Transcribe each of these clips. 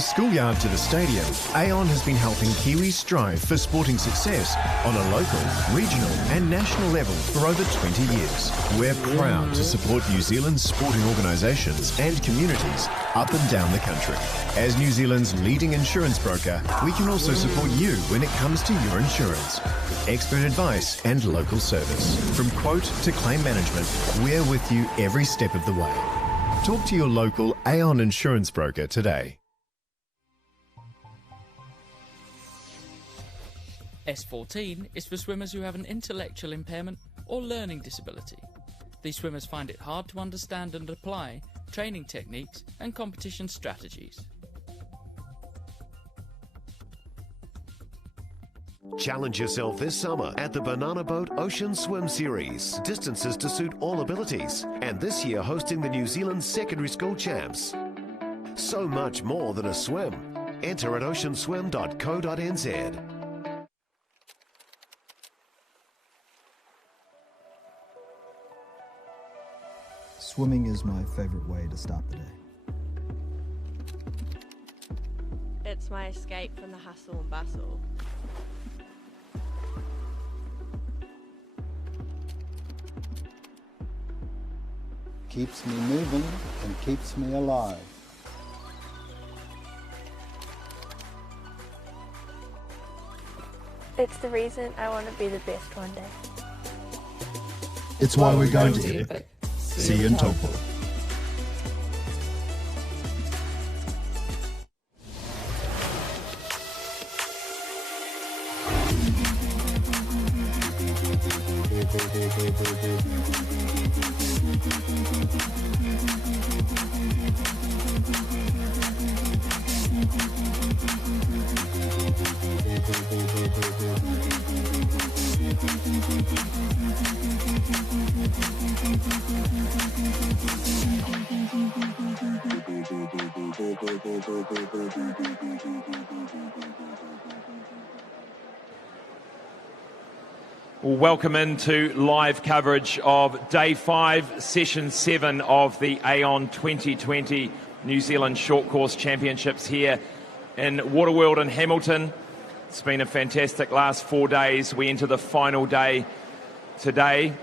the schoolyard to the stadium, Aon has been helping Kiwis strive for sporting success on a local, regional and national level for over 20 years. We're proud to support New Zealand's sporting organisations and communities up and down the country. As New Zealand's leading insurance broker, we can also support you when it comes to your insurance. With expert advice and local service. From quote to claim management, we're with you every step of the way. Talk to your local Aon insurance broker today. S14 is for swimmers who have an intellectual impairment or learning disability. These swimmers find it hard to understand and apply training techniques and competition strategies. Challenge yourself this summer at the Banana Boat Ocean Swim Series. Distances to suit all abilities. And this year hosting the New Zealand Secondary School Champs. So much more than a swim. Enter at oceanswim.co.nz. Swimming is my favourite way to start the day. It's my escape from the hustle and bustle. Keeps me moving and keeps me alive. It's the reason I want to be the best one day. It's why we're going to Epic. See you in Taupo. Welcome into live coverage of Day 5, Session 7 of the Aon 2020 New Zealand Short Course Championships here in Waterworld in Hamilton. It's been a fantastic last 4 days. We enter the final day today.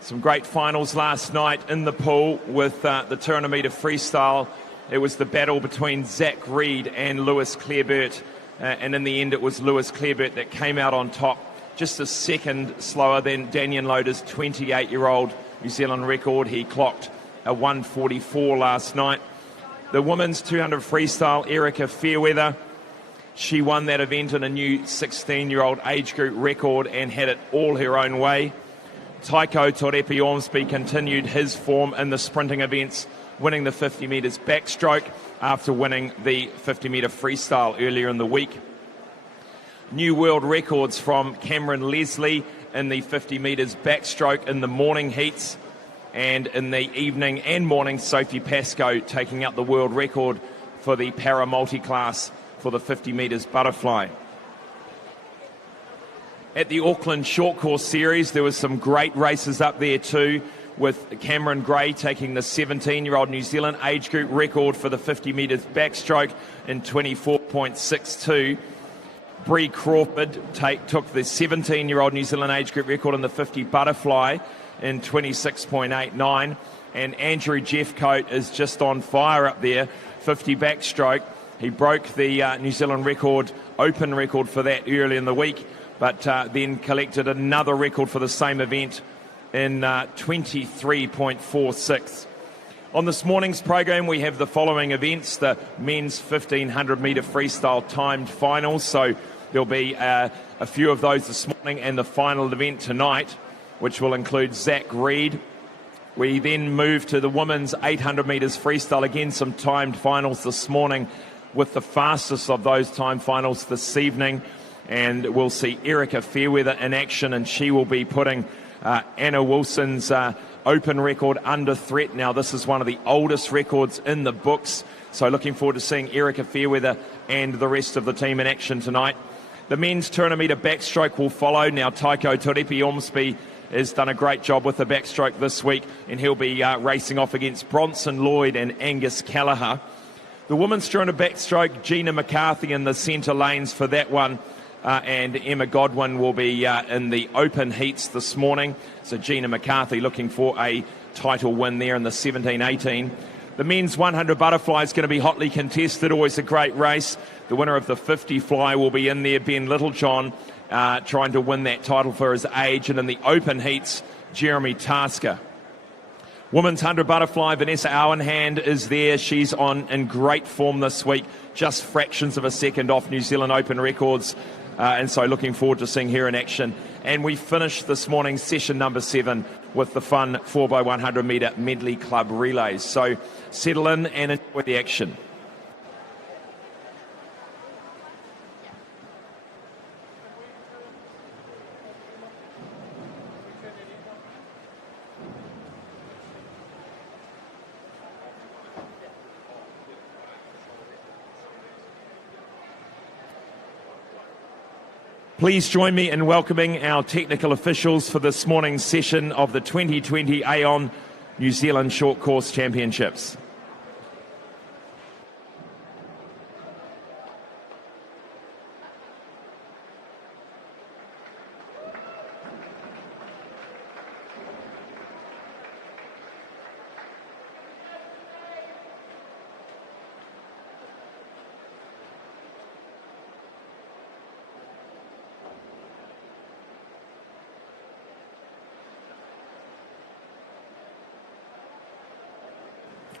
Some great finals last night in the pool with the 200 metre freestyle. It was the battle between Zach Reed and Lewis Clareburt, and in the end it was Lewis Clareburt that came out on top, just a second slower than Daniel Loader's 28-year-old New Zealand record. He clocked a 1:44 last night. The women's 200 freestyle, Erica Fairweather, she won that event in a new 16-year-old age group record and had it all her own way. Taiko Torepi Ormsby continued his form in the sprinting events, winning the 50 metres backstroke after winning the 50 metre freestyle earlier in the week. New world records from Cameron Leslie in the 50 metres backstroke in the morning heats, and in the evening and morning, Sophie Pascoe taking out the world record for the para multi-class for the 50 metres butterfly. At the Auckland Short Course Series, there was some great races up there too, with Cameron Gray taking the 17-year-old New Zealand age group record for the 50 metres backstroke in 24.62. Bree Crawford took the 17-year-old New Zealand age group record in the 50 butterfly in 26.89. And Andrew Jeffcoat is just on fire up there, 50 backstroke. He broke the New Zealand record, open record for that early in the week, but then collected another record for the same event in 23.46. On this morning's program, we have the following events: the men's 1500 metre freestyle timed finals. So there'll be a few of those this morning, and the final event tonight, which will include Zach Reed. We then move to the women's 800 metres freestyle. Again, some timed finals this morning, with the fastest of those timed finals this evening. And we'll see Erica Fairweather in action, and she will be putting Anna Wilson's open record under threat. Now, this is one of the oldest records in the books, so looking forward to seeing Erica Fairweather and the rest of the team in action tonight. The men's 200 metre backstroke will follow. Now, Taiko Torepi Ormsby has done a great job with the backstroke this week, and he'll be racing off against Bronson Lloyd and Angus Callagher. The women's 200 backstroke, Gina McCarthy in the centre lanes for that one. And Emma Godwin will be in the open heats this morning. So Gina McCarthy looking for a title win there in the 17-18. The men's 100 butterfly is going to be hotly contested, always a great race. The winner of the 50 fly will be in there, Ben Littlejohn, trying to win that title for his age. And in the open heats, Jeremy Tasker. Women's 100 butterfly, Vanessa Auenhand is there. She's in great form this week, just fractions of a second off New Zealand Open records. And so looking forward to seeing her in action. And we finished this morning's session number 7 with the fun 4x100 metre medley club relays. So settle in and enjoy the action. Please join me in welcoming our technical officials for this morning's session of the 2020 Aon New Zealand Short Course Championships.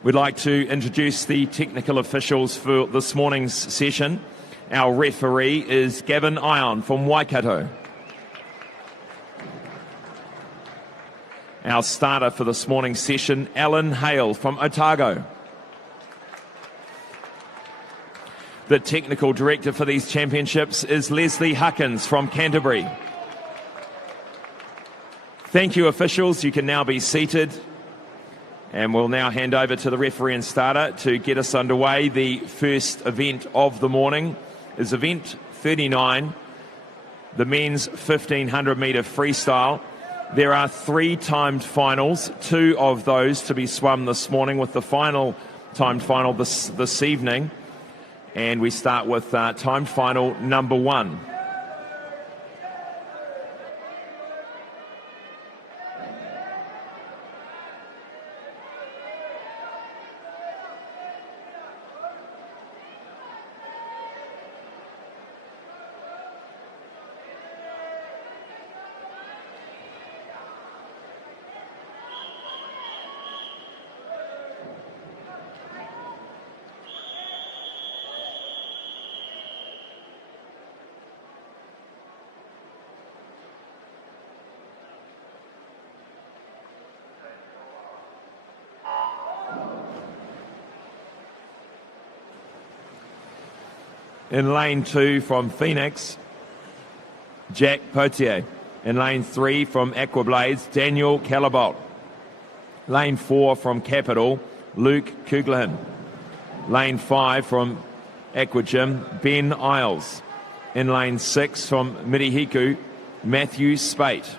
We'd like to introduce the technical officials for this morning's session. Our referee is Gavin Ion from Waikato. Our starter for this morning's session, Alan Hale from Otago. The technical director for these championships is Leslie Huckins from Canterbury. Thank you, officials. You can now be seated. And we'll now hand over to the referee and starter to get us underway. The first event of the morning is event 39, the men's 1500 metre freestyle. There are 3 timed finals, 2 of those to be swum this morning, with the final timed final this evening. And we start with timed final number 1. In lane 2 from Phoenix, Jack Potier. In lane 3 from Aquablades, Daniel Calabolt. Lane 4 from Capital, Luke Kuglahan. Lane 5 from Aquagym, Ben Isles. In lane 6 from Mirihiku, Matthew Spate.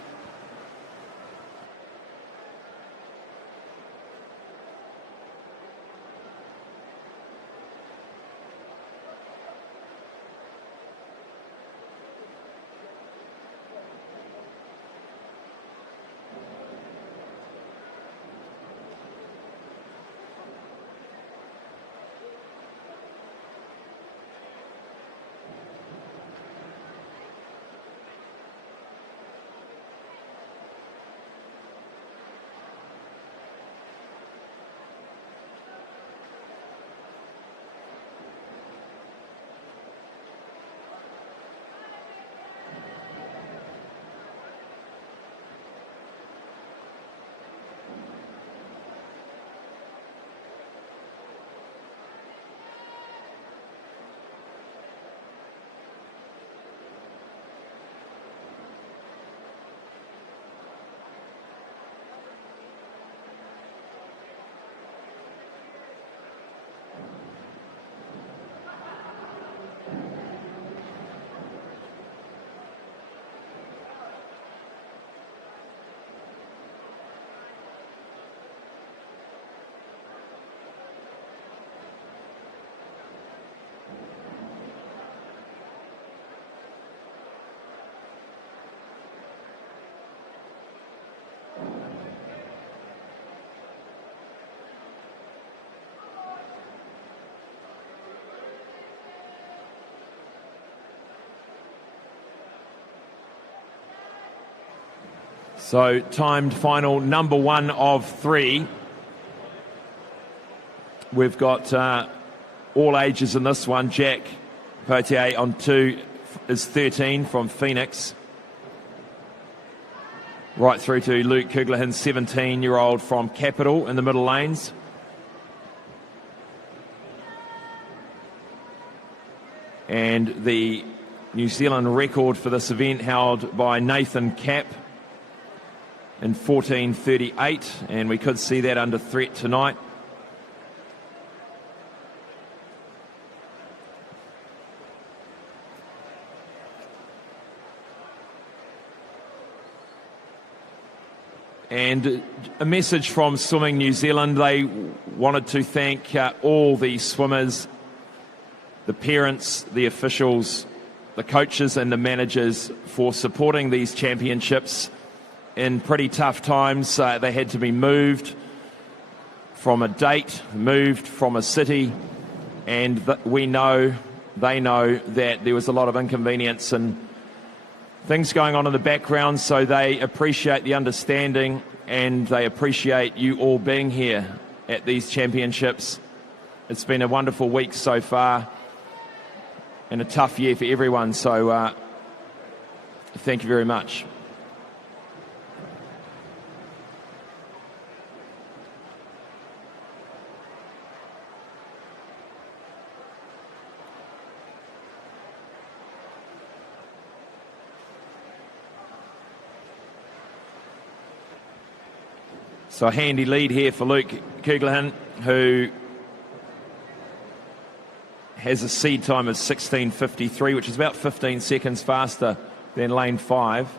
So timed final number 1 of 3. We've got all ages in this one. Jack Potier on 2 is 13 from Phoenix. Right through to Luke Kuglerhin, 17-year-old from Capital in the middle lanes. And the New Zealand record for this event held by Nathan Capp in 14:38, and we could see that under threat tonight. And a message from Swimming New Zealand. They wanted to thank all the swimmers, the parents, the officials, the coaches and the managers for supporting these championships in pretty tough times. They had to be moved from a date, moved from a city, and they know that there was a lot of inconvenience and things going on in the background, so they appreciate the understanding and they appreciate you all being here at these championships. It's been a wonderful week so far and a tough year for everyone, so thank you very much. So a handy lead here for Luke Kuglerhin, who has a seed time of 16:53, which is about 15 seconds faster than lane 5.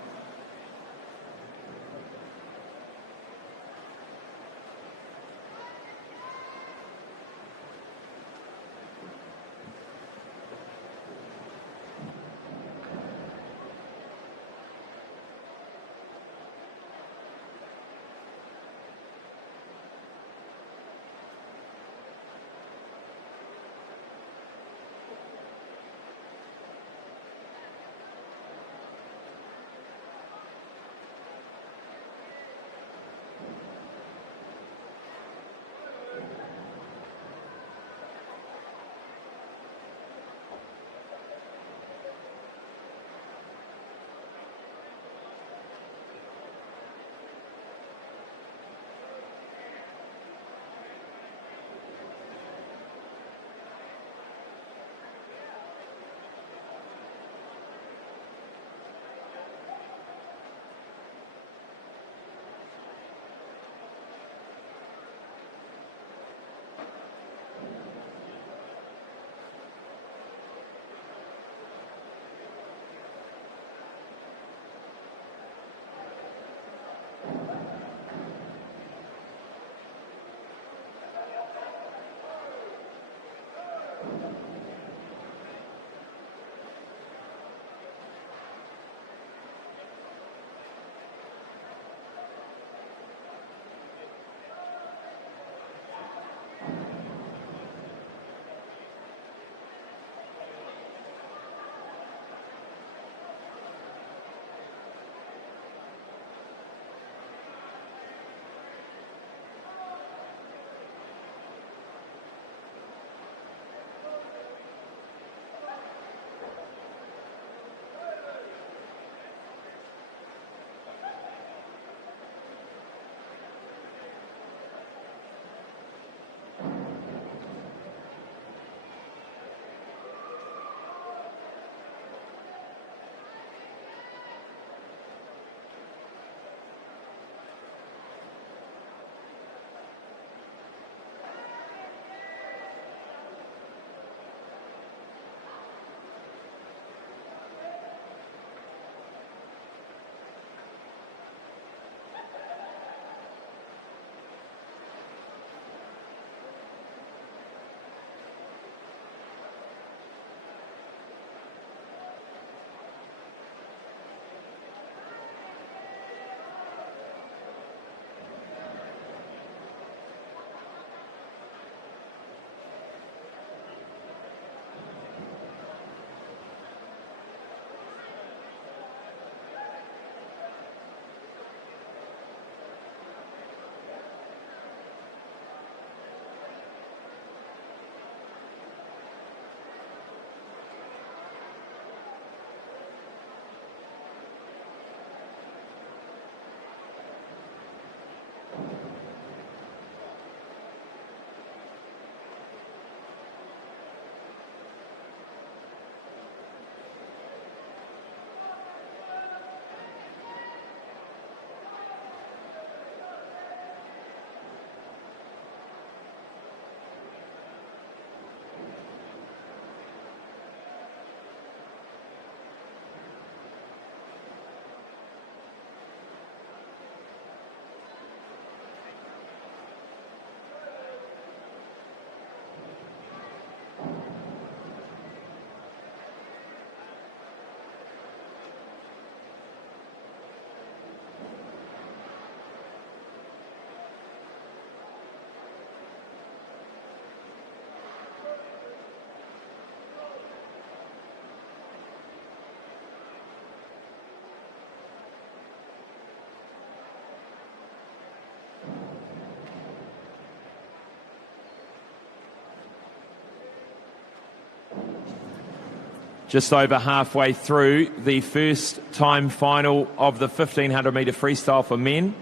just over halfway through the first time final of the 1500 metre freestyle for men.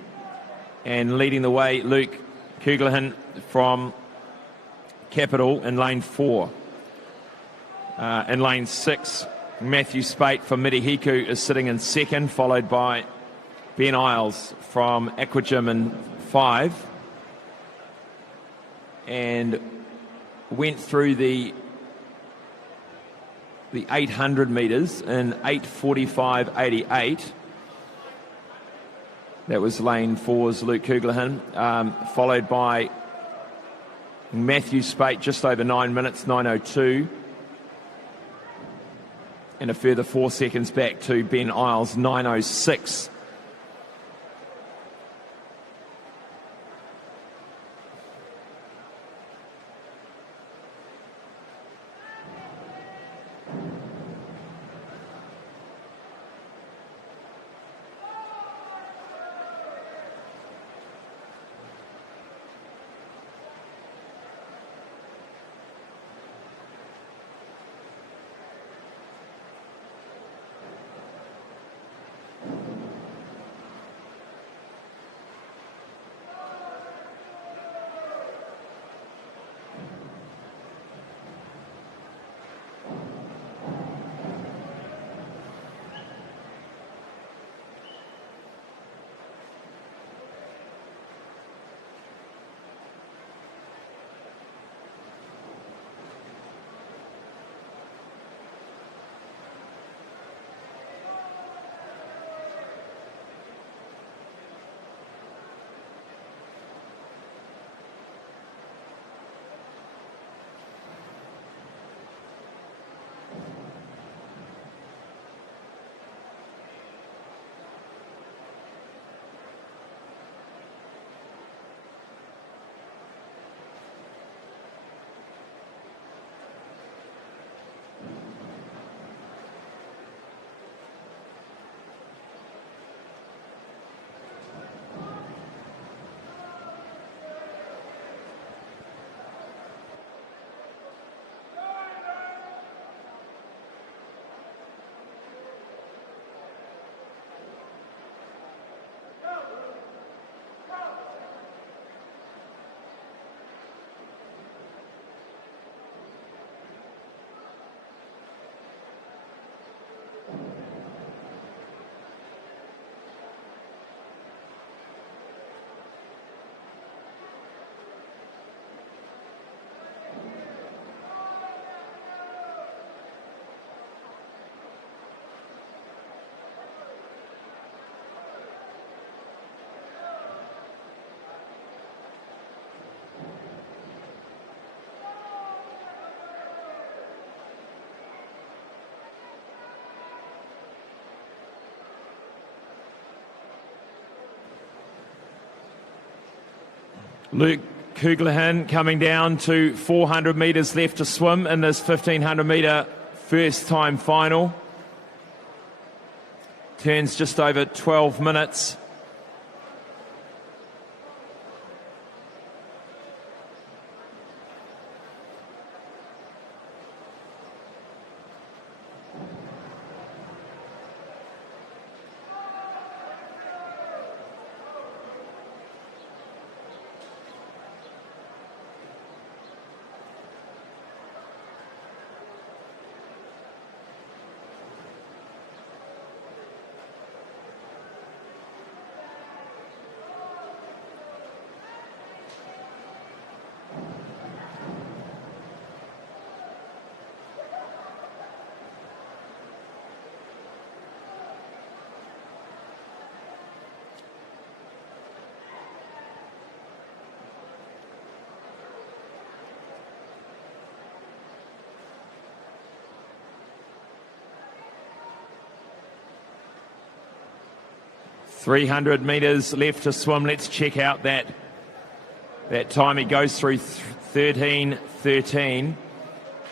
And leading the way, Luke Kuglahan from Capital in lane 4. In lane 6, Matthew Spate from Mirihiku is sitting in second, followed by Ben Isles from Aquagym in 5. And went through the 800 metres in 8:45.88. That was lane 4's Luke Kuglahan, followed by Matthew Spate, just over 9 minutes, 9:02. And a further 4 seconds back to Ben Isles, 9:06. Luke Kuglahan coming down to 400 metres left to swim in this 1500 metre first time final. Turns just over 12 minutes. .300 metres left to swim. Let's check out that time. He goes through 13:13.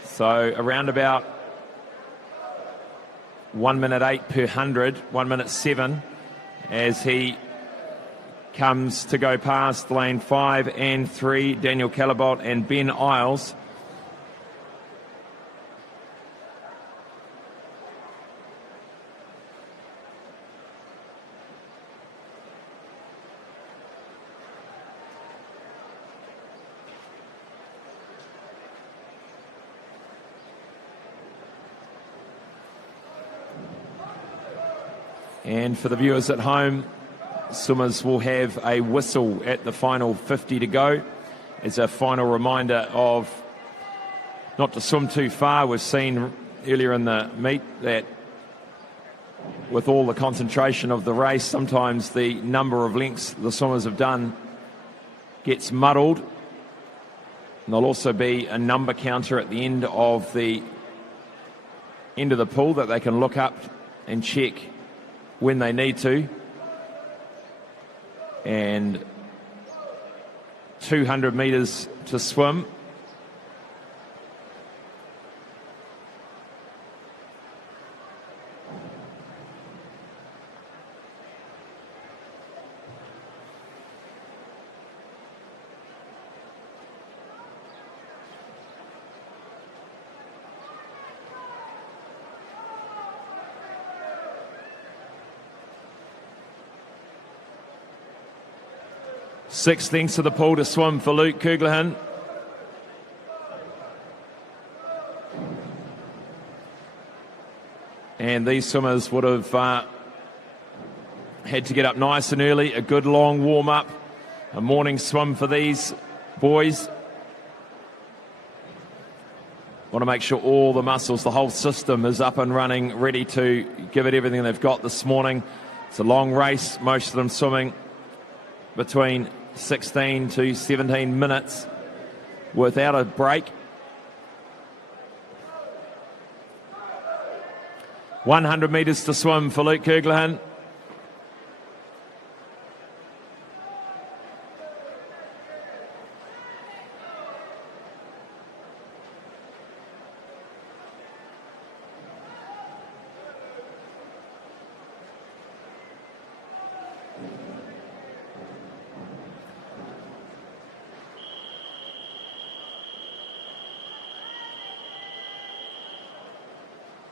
So around about 1 minute 8 per 100, 1 minute 7, as he comes to go past lane 5 and 3, Daniel Calabot and Ben Isles. And for the viewers at home, swimmers will have a whistle at the final 50 to go. It's a final reminder of not to swim too far. We've seen earlier in the meet that with all the concentration of the race, sometimes the number of lengths the swimmers have done gets muddled. And there'll also be a number counter at the end of the pool that they can look up and check when they need to. And 200 metres to swim. Six lengths of the pool to swim for Luke Kuglahan. And these swimmers would have had to get up nice and early. A good long warm-up. A morning swim for these boys. Want to make sure all the muscles, the whole system is up and running, ready to give it everything they've got this morning. It's a long race, most of them swimming between 16 to 17 minutes without a break. 100 metres to swim for Luke Kuglahan.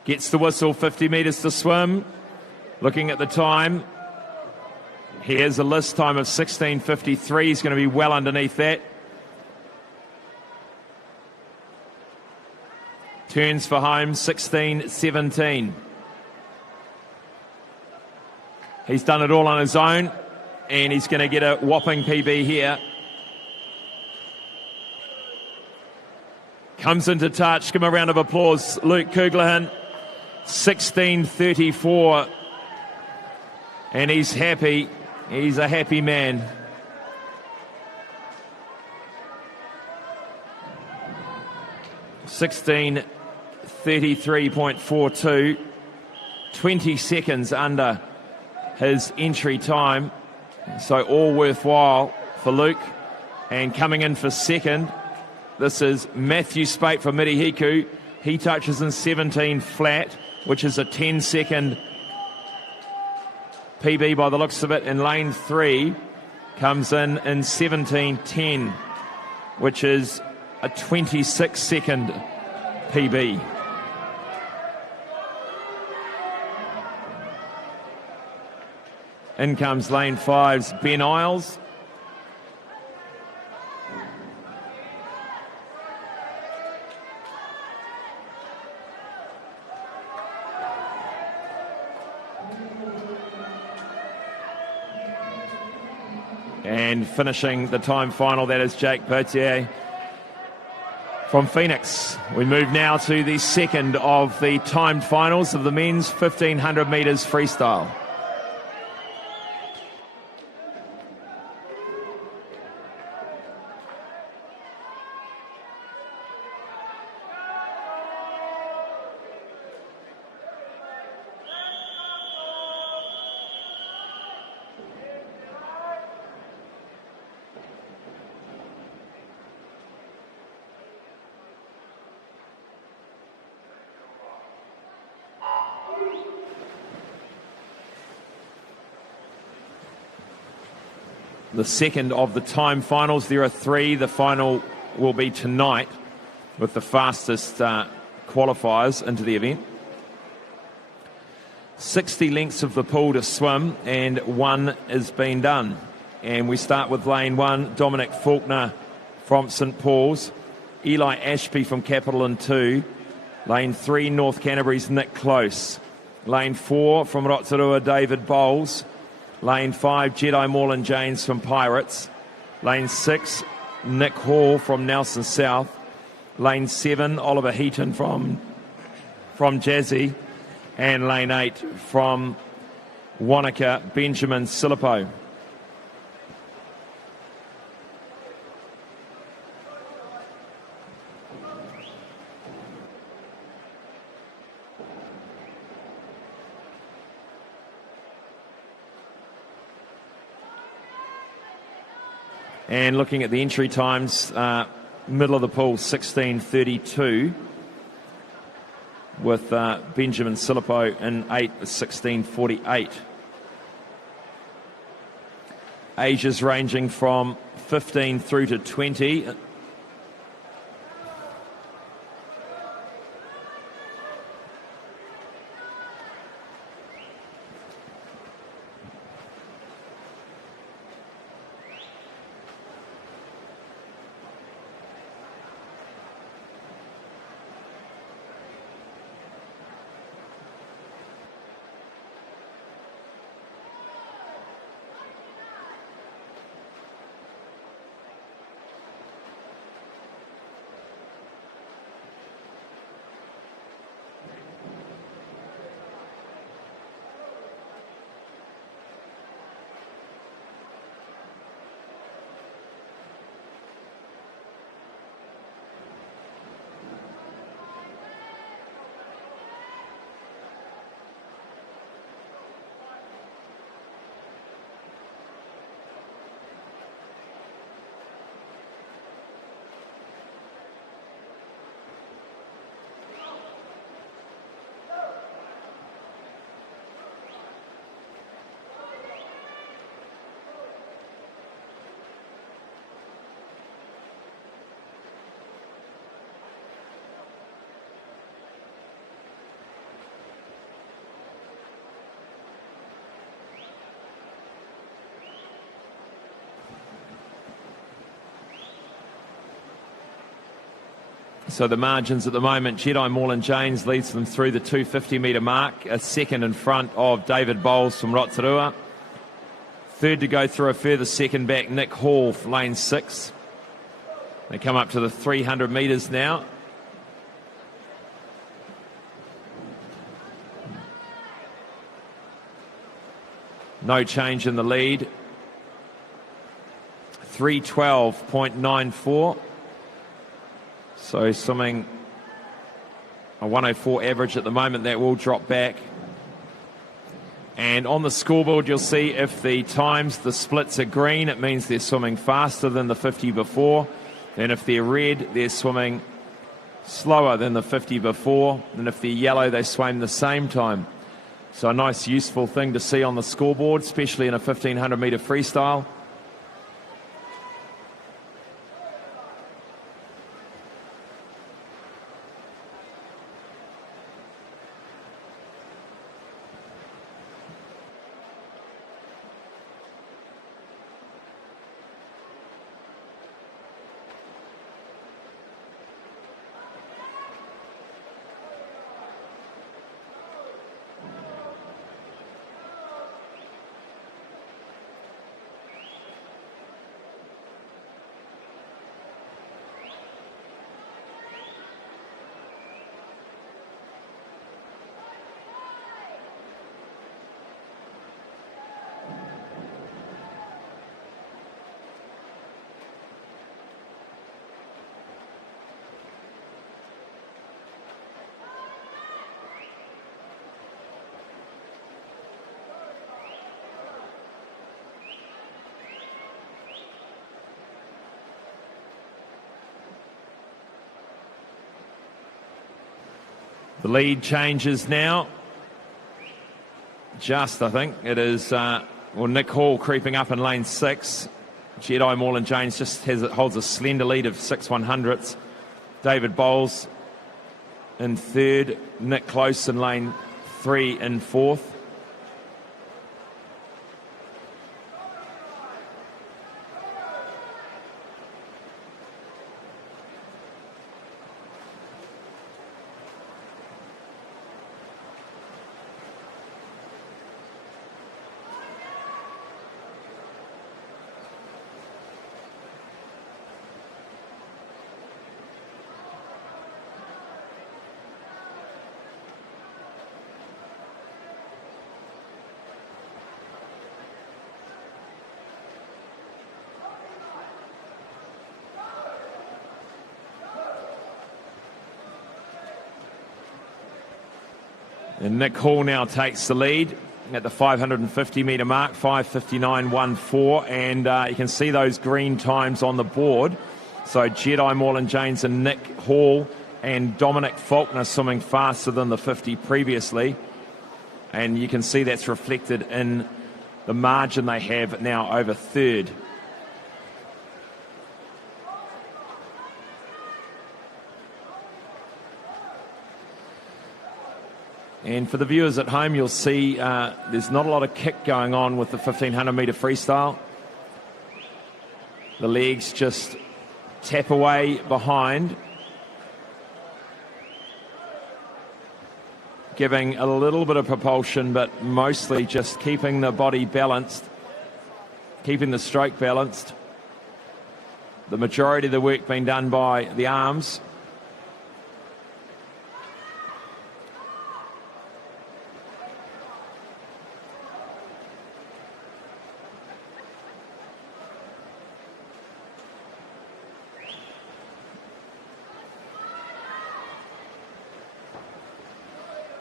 Gets the whistle, 50 metres to swim. Looking at the time, here's a list time of 16:53. He's going to be well underneath that. Turns for home, 16:17. He's done it all on his own, and he's going to get a whopping PB here. Comes into touch. Give him a round of applause, Luke Kuglahan. 16:34, and he's happy. He's a happy man. (16:33.42), 20 seconds under his entry time, so all worthwhile for Luke. And coming in for second, this is Matthew Spate from Mirihiku. He touches in 17 flat, which is a 10-second PB by the looks of it. And lane 3 comes in 17:10, which is a 26-second PB. In comes lane 5's Ben Isles. And finishing the time final, that is Jake Bertier from Phoenix. We move now to the second of the timed finals of the men's 1500 metres freestyle. The second of the time finals. There are 3. The final will be tonight with the fastest qualifiers into the event. 60 lengths of the pool to swim, and 1 has been done. And we start with lane 1, Dominic Faulkner from St Paul's, Eli Ashby from Capital in 2, lane 3, North Canterbury's Nick Close, Lane 4 from Rotorua, David Bowles. Lane 5, Jedi Moreland James from Pirates. Lane 6, Nick Hall from Nelson South. Lane 7, Oliver Heaton from Jazzy. And lane 8 from Wanaka, Benjamin Silipo. And looking at the entry times, middle of the pool, 16:32, with Benjamin Silipo in 8th, 16:48. Ages ranging from 15 through to 20. So the margins at the moment, Jedi Moreland James leads them through the 250-metre mark, a second in front of David Bowles from Rotorua. Third to go through a further second back, Nick Hall, lane 6. They come up to the 300 metres now. No change in the lead. 3:12.94. So swimming a 104 average at the moment. That will drop back. And on the scoreboard, you'll see if the times, the splits are green, it means they're swimming faster than the 50 before. Then if they're red, they're swimming slower than the 50 before. And if they're yellow, they swim the same time. So a nice, useful thing to see on the scoreboard, especially in a 1,500-metre freestyle. The lead changes now. Just, I think, it is, Nick Hall creeping up in lane 6. Jedi Moreland James just holds a slender lead of 6/100ths. David Bowles in 3rd. Nick Close in lane 3 in 4th. And Nick Hall now takes the lead at the 550 metre mark, 5:59.14, and you can see those green times on the board. So Jedi Moreland James and Nick Hall and Dominic Faulkner swimming faster than the 50 previously, and you can see that's reflected in the margin they have now over third. And for the viewers at home, you'll see there's not a lot of kick going on with the 1500 metre freestyle. The legs just tap away behind, giving a little bit of propulsion, but mostly just keeping the body balanced, keeping the stroke balanced. The majority of the work being done by the arms.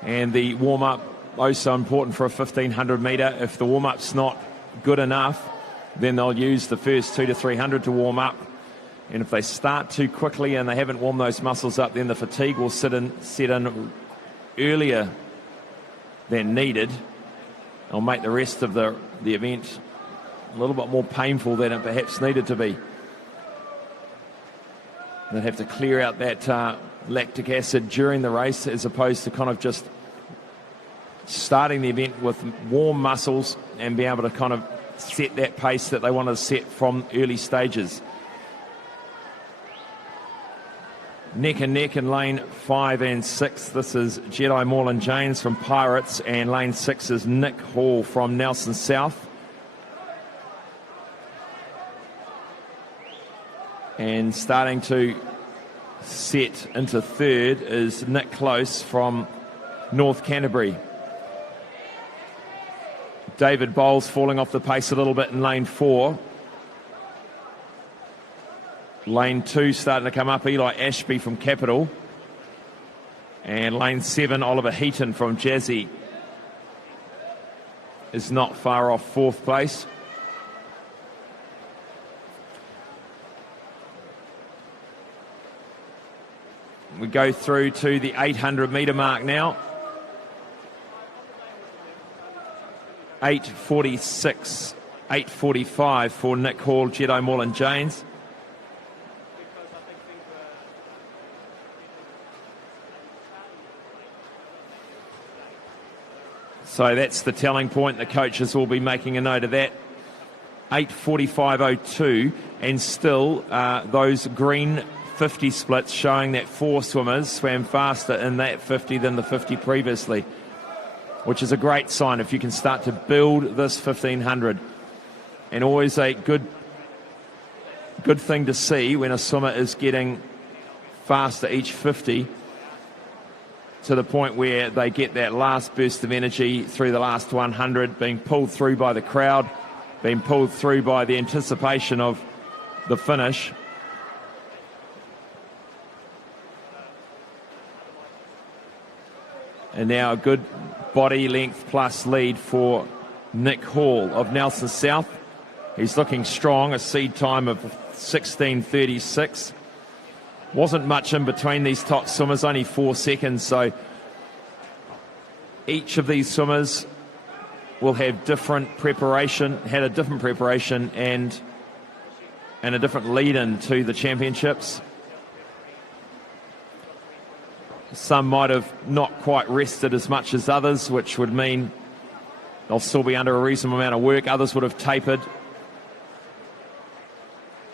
And the warm-up, oh so important for a 1500 metre. If the warm-up's not good enough, then they'll use the first 200 to 300 to warm up. And if they start too quickly and they haven't warmed those muscles up, then the fatigue will set in earlier than needed. It'll make the rest of the event a little bit more painful than it perhaps needed to be. They'll have to clear out that lactic acid during the race, as opposed to kind of just starting the event with warm muscles and be able to kind of set that pace that they want to set from early stages. Neck and neck in lane 5 and 6. This is Jedi Moreland James from Pirates, and lane 6 is Nick Hall from Nelson South. And starting to set into third is Nick Close from North Canterbury. David Bowles falling off the pace a little bit in lane 4. Lane 2 starting to come up, Eli Ashby from Capital. And lane 7, Oliver Heaton from Jazzy is not far off 4th place. We go through to the 800 metre mark now. 8:46, 8:45 for Nick Hall, Jedi Moreland James. So that's the telling point. The coaches will be making a note of that. 8:45.02, and still those green 50 splits showing that 4 swimmers swam faster in that 50 than the 50 previously, which is a great sign if you can start to build this 1500. And always a good thing to see when a swimmer is getting faster each 50 to the point where they get that last burst of energy through the last 100, being pulled through by the crowd, being pulled through by the anticipation of the finish. And now a good body length plus lead for Nick Hall of Nelson South. He's looking strong, a seed time of 16:36. Wasn't much in between these top swimmers, only 4 seconds, so each of these swimmers will have different preparation, had a different preparation and a different lead-in to the championships. Some might have not quite rested as much as others, which would mean they'll still be under a reasonable amount of work. Others would have tapered.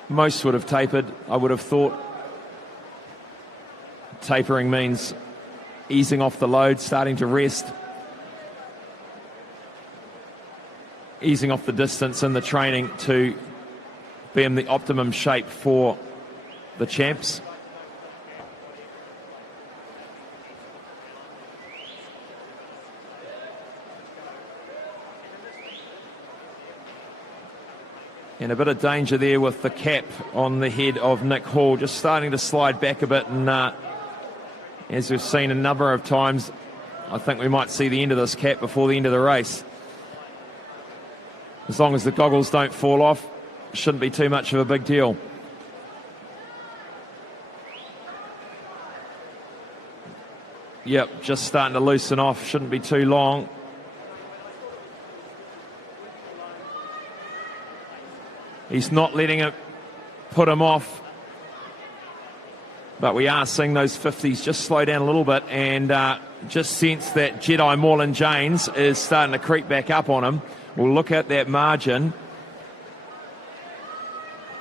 Most would have tapered, I would have thought. Tapering means easing off the load, starting to rest, easing off the distance in the training to be in the optimum shape for the champs. And a bit of danger there with the cap on the head of Nick Hall, just starting to slide back a bit. And as we've seen a number of times, I think we might see the end of this cap before the end of the race. As long as the goggles don't fall off, shouldn't be too much of a big deal. Yep, just starting to loosen off, shouldn't be too long. He's not letting it put him off. But we are seeing those 50s just slow down a little bit, and just sense that Jedi Moreland James is starting to creep back up on him. We'll look at that margin.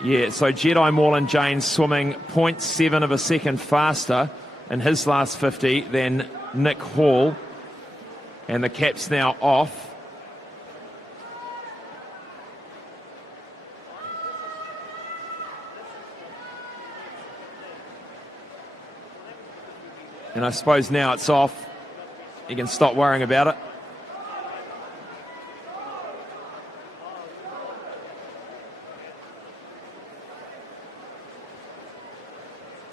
Yeah, so Jedi Moreland James swimming 0.7 of a second faster in his last 50 than Nick Hall. And the cap's now off. And I suppose now it's off. You can stop worrying about it.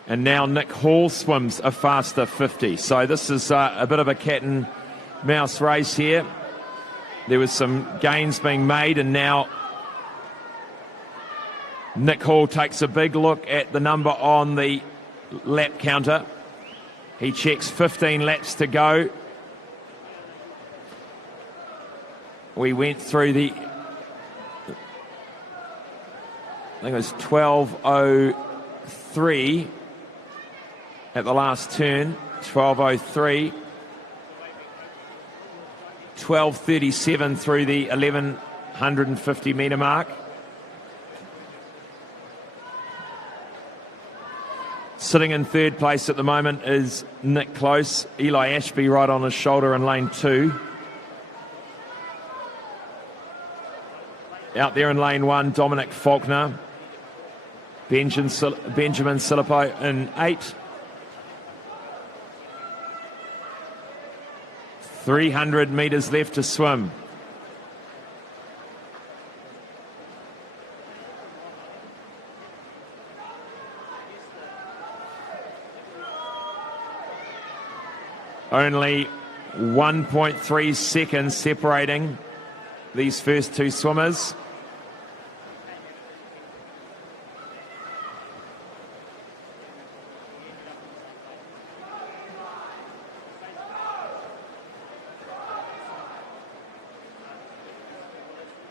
And now Nick Hall swims a faster 50. So this is a bit of a cat and mouse race here. There was some gains being made, and now Nick Hall takes a big look at the number on the lap counter. He checks 15 laps to go. We went through the, I think it was 12:03 at the last turn, 12:03. 12:37 through the 1150 metre mark. Sitting in third place at the moment is Nick Close. Eli Ashby right on his shoulder in lane 2. Out there in lane 1, Dominic Faulkner. Benjamin Sillipo in 8. 300 metres left to swim. Only 1.3 seconds separating these first two swimmers.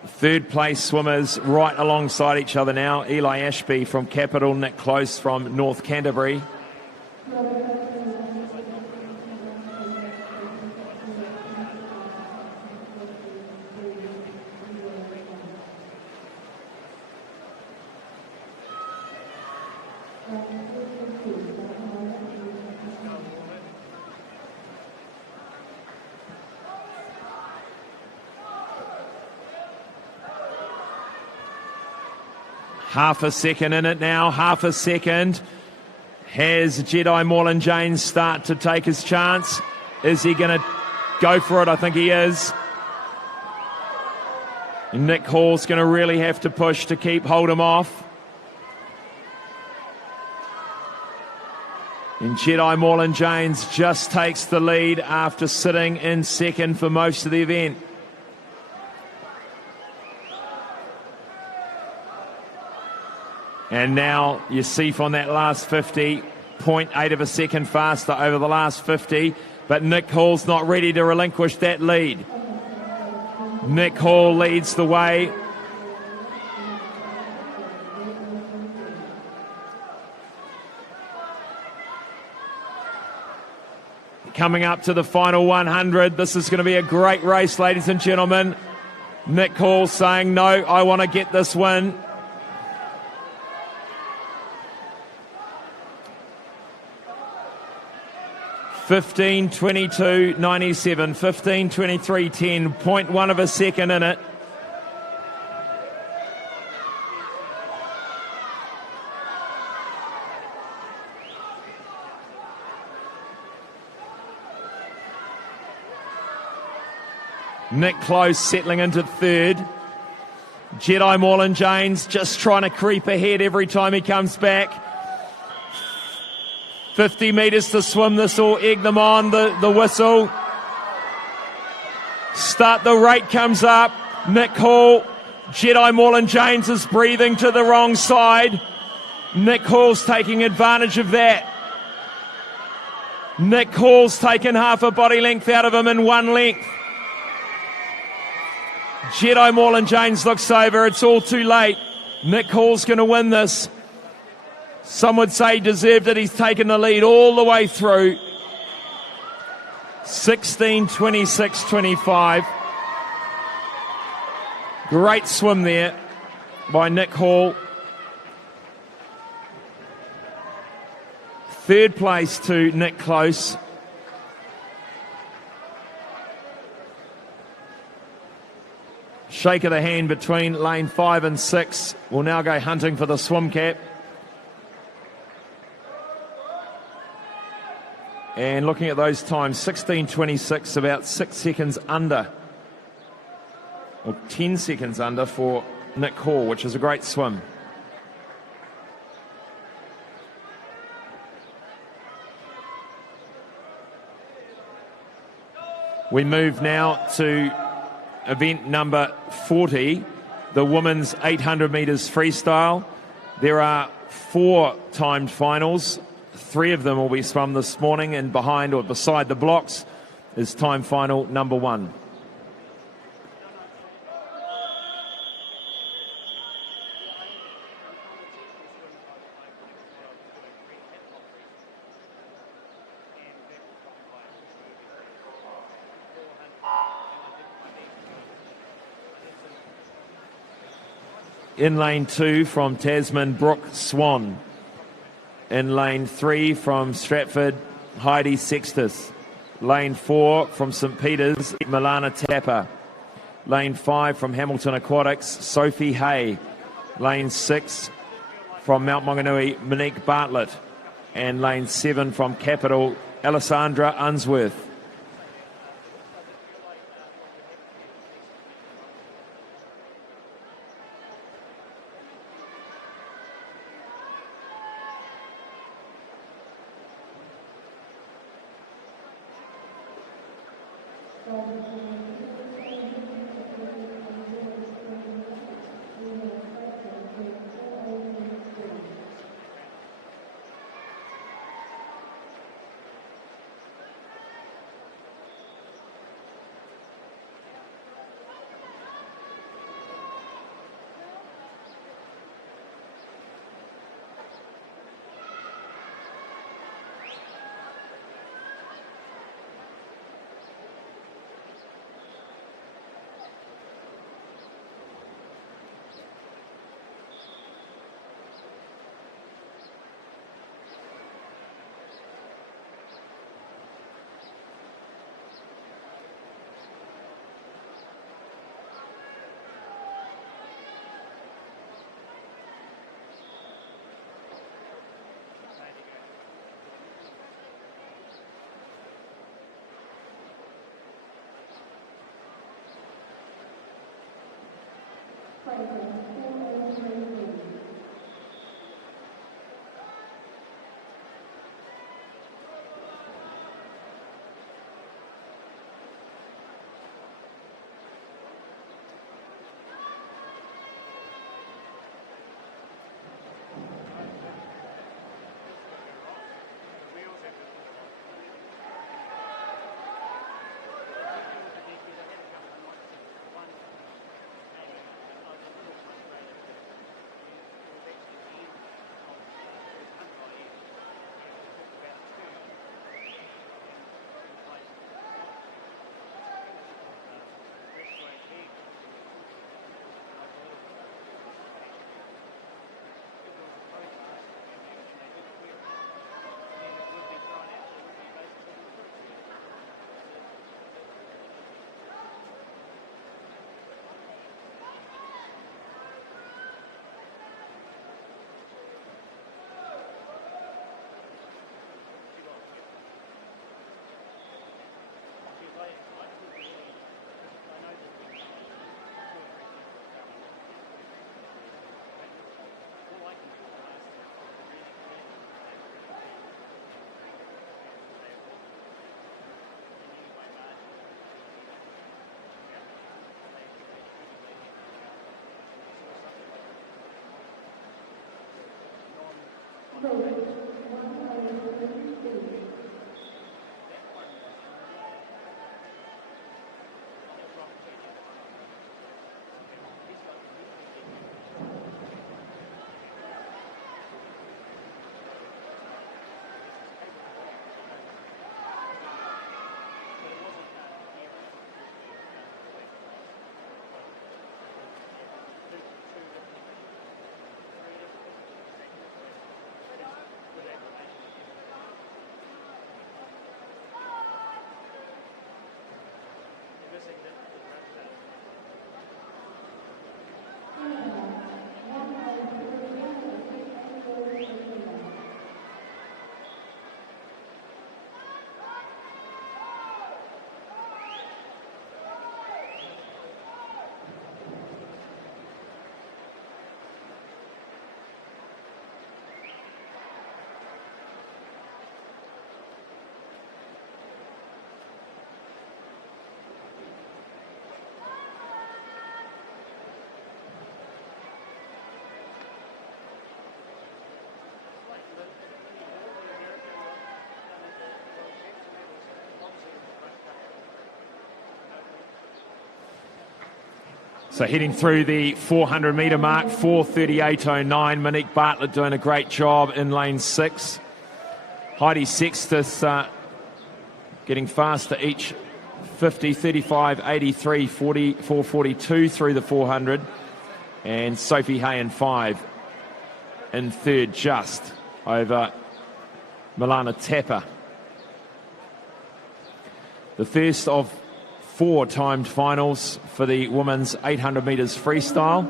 Third place swimmers right alongside each other now. Eli Ashby from Capital, Nick Close from North Canterbury. Half a second in it now, half a second. Has Jedi Moreland James start to take his chance? Is he going to go for it? I think he is. And Nick Hall's going to really have to push to hold him off. And Jedi Moreland James just takes the lead after sitting in second for most of the event. And now you see from that last 50, 0.8 of a second faster over the last 50. But Nick Hall's not ready to relinquish that lead. Nick Hall leads the way. Coming up to the final 100. This is going to be a great race, ladies and gentlemen. Nick Hall saying, no, I want to get this win. 15:22.97, 15:23.10, 0.1 of a second in it. Nick Close settling into third. Jedi Moreland James just trying to creep ahead every time he comes back. 50 metres to swim. This will egg them on. The whistle. Start the rate comes up. Nick Hall. Jedi Moreland James is breathing to the wrong side. Nick Hall's taking advantage of that. Nick Hall's taken half a body length out of him in 1 length. Jedi Moreland James looks over. It's all too late. Nick Hall's going to win this. Some would say he deserved it. He's taken the lead all the way through. 16, 26, 25. Great swim there by Nick Hall. Third place to Nick Close. Shake of the hand between lane 5 and 6. We'll now go hunting for the swim cap. And looking at those times, 16:26, about 6 seconds under, or 10 seconds under for Nick Hall, which is a great swim. We move now to event number 40, the women's 800 metres freestyle. There are 4 timed finals. 3 of them will be swum this morning, and behind or beside the blocks is time final number 1. In lane 2 from Tasman, Brooke Swan. In lane 3 from Stratford, Heidi Sextus. Lane 4 from St Peters, Milana Tapper. Lane 5 from Hamilton Aquatics, Sophie Hay. Lane 6 from Mount Maunganui, Monique Bartlett. And lane 7 from Capital, Alessandra Unsworth. So heading through the 400 metre mark, 4:38.09. Monique Bartlett doing a great job in lane 6. Heidi Sextus getting faster each 50, 35, 83, 40, 4:42 through the 400. And Sophie Hay in 5 in third, just over Milana Tapper. The first of 4 timed finals for the women's 800 metres freestyle,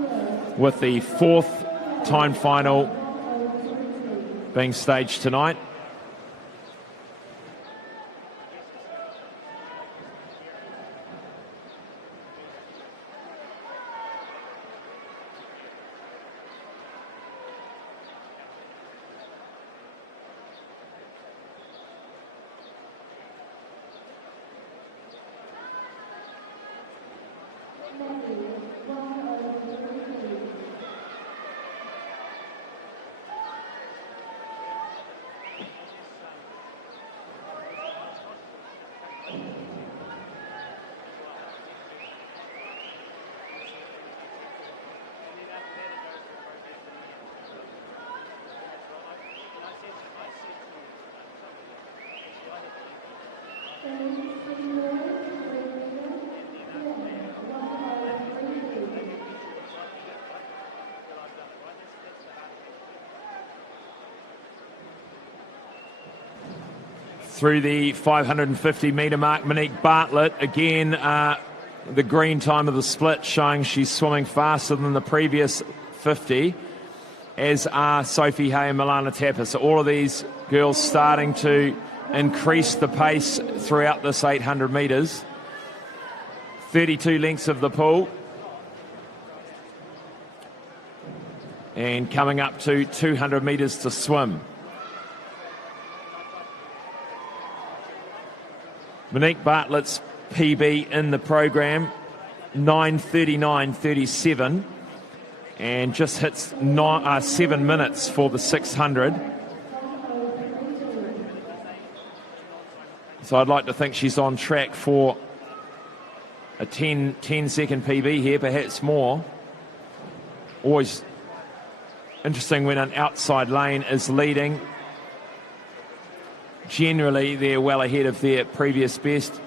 with the 4th timed final being staged tonight. Through the 550 metre mark, Monique Bartlett, again, the green time of the split showing she's swimming faster than the previous 50, as are Sophie Hay and Milana Tapper. So all of these girls starting to increase the pace throughout this 800 metres. 32 lengths of the pool. And coming up to 200 metres to swim. Monique Bartlett's PB in the program, 9:39.37, and just hits 7 minutes for the 600. So I'd like to think she's on track for a 10-second PB here, perhaps more. Always interesting when an outside lane is leading. Generally, they're well ahead of their previous best.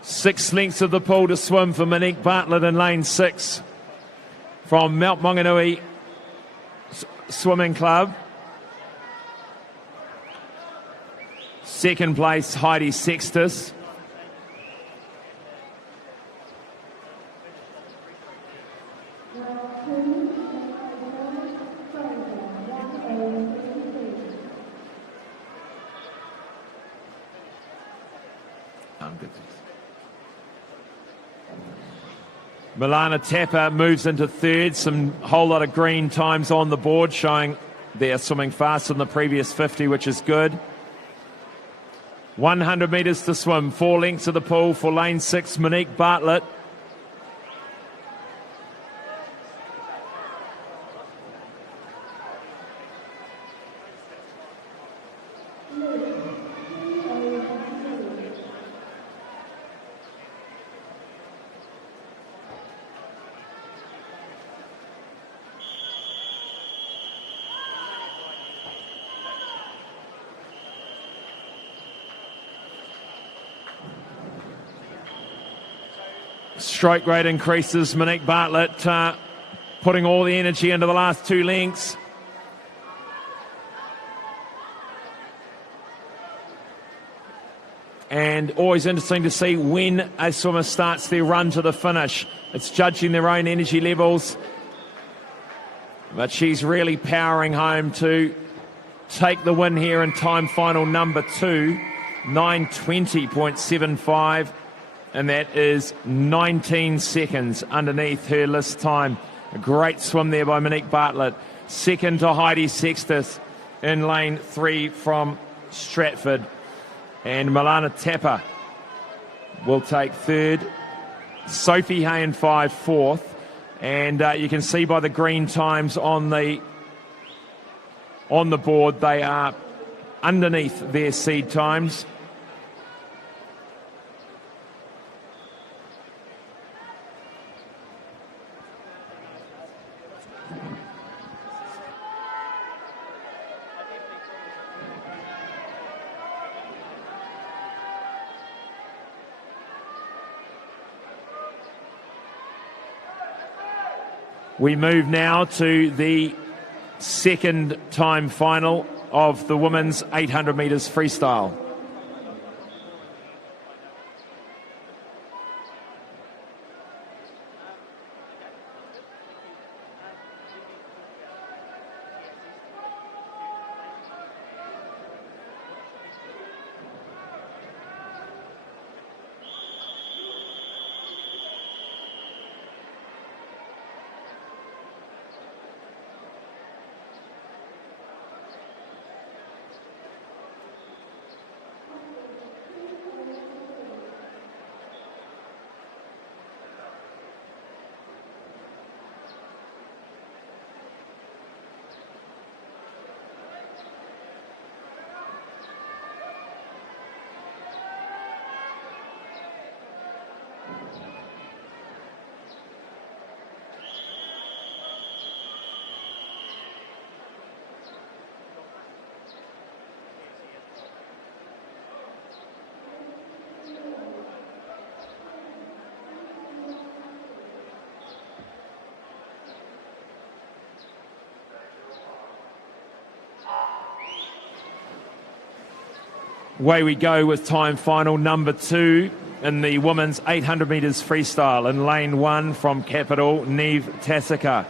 Six lengths of the pool to swim for Monique Bartlett in lane 6 from Mount Maunganui Swimming Club. Second place, Heidi Sextus. Milana Tapper moves into third. Some whole lot of green times on the board showing they're swimming faster than the previous 50, which is good. 100 metres to swim. 4 lengths of the pool for lane 6, Monique Bartlett. Stroke rate increases. Monique Bartlett putting all the energy into the last 2 lengths. And always interesting to see when a swimmer starts their run to the finish. It's judging their own energy levels. But she's really powering home to take the win here in time final number 2, 9:20.75. And that is 19 seconds underneath her list time. A great swim there by Monique Bartlett. Second to Heidi Sextus in lane 3 from Stratford. And Milana Tapper will take third. Sophie Hay in 5, fourth. And you can see by the green times on the board, they are underneath their seed times. We move now to the second time final of the women's 800 metres freestyle. Away we go with time final number 2 in the women's 800 metres freestyle. In lane 1 from Capital, Neve Tassika.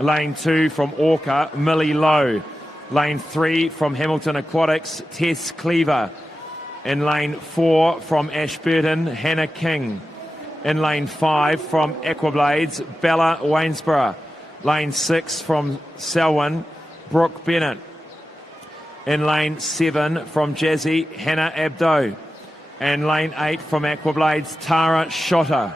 Lane 2 from Orca, Millie Lowe. Lane 3 from Hamilton Aquatics, Tess Cleaver. In lane 4 from Ashburton, Hannah King. In lane 5 from Aquablades, Bella Waynesborough. Lane 6 from Selwyn, Brooke Bennett. In lane 7 from Jazzy, Hannah Abdo. And lane 8 from Aquablades, Tara Shotter.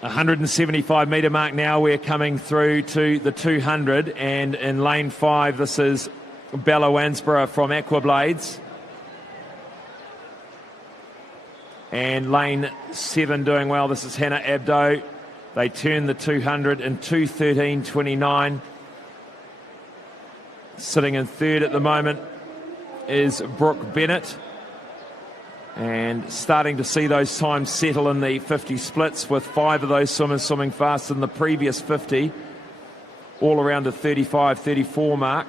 175 metre mark now. We're coming through to the 200, and in lane 5 this is Bella Wansborough from Aquablades. And lane 7 doing well. This is Hannah Abdo. They turn the 200 in 2:13.29. Sitting in third at the moment is Brooke Bennett. And starting to see those times settle in the 50 splits, with 5 of those swimmers swimming faster than the previous 50, all around the 35, 34 mark.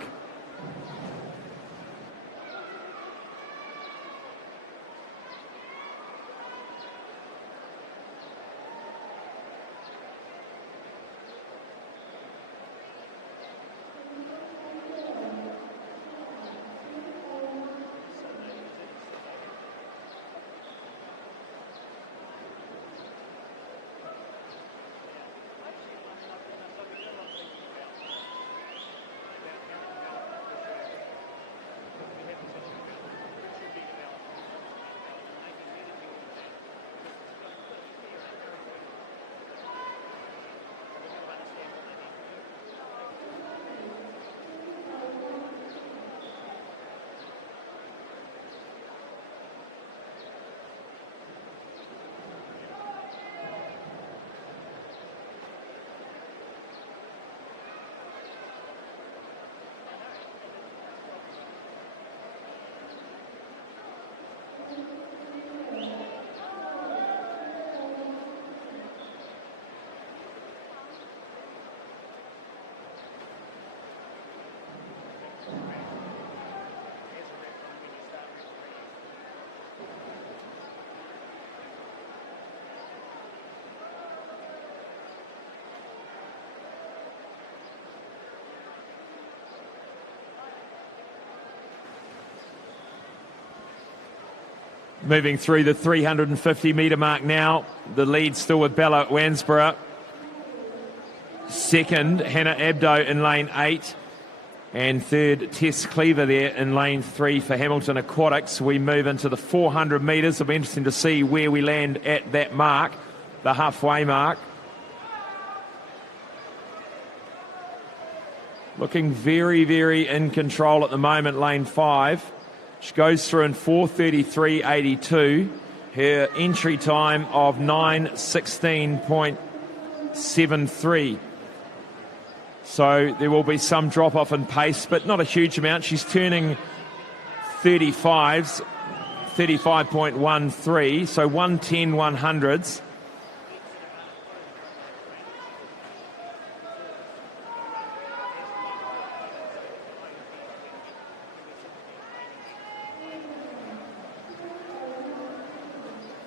Moving through the 350 metre mark now. The lead still with Bella Wansborough. Second, Hannah Abdo in lane 8. And third, Tess Cleaver there in lane 3 for Hamilton Aquatics. We move into the 400 metres. It'll be interesting to see where we land at that mark, the halfway mark. Looking very, very in control at the moment, lane 5. She goes through in 4:33.82. Her entry time of 9:16.73. So there will be some drop off in pace, but not a huge amount. She's turning 35s, 35.13, so 110 100s.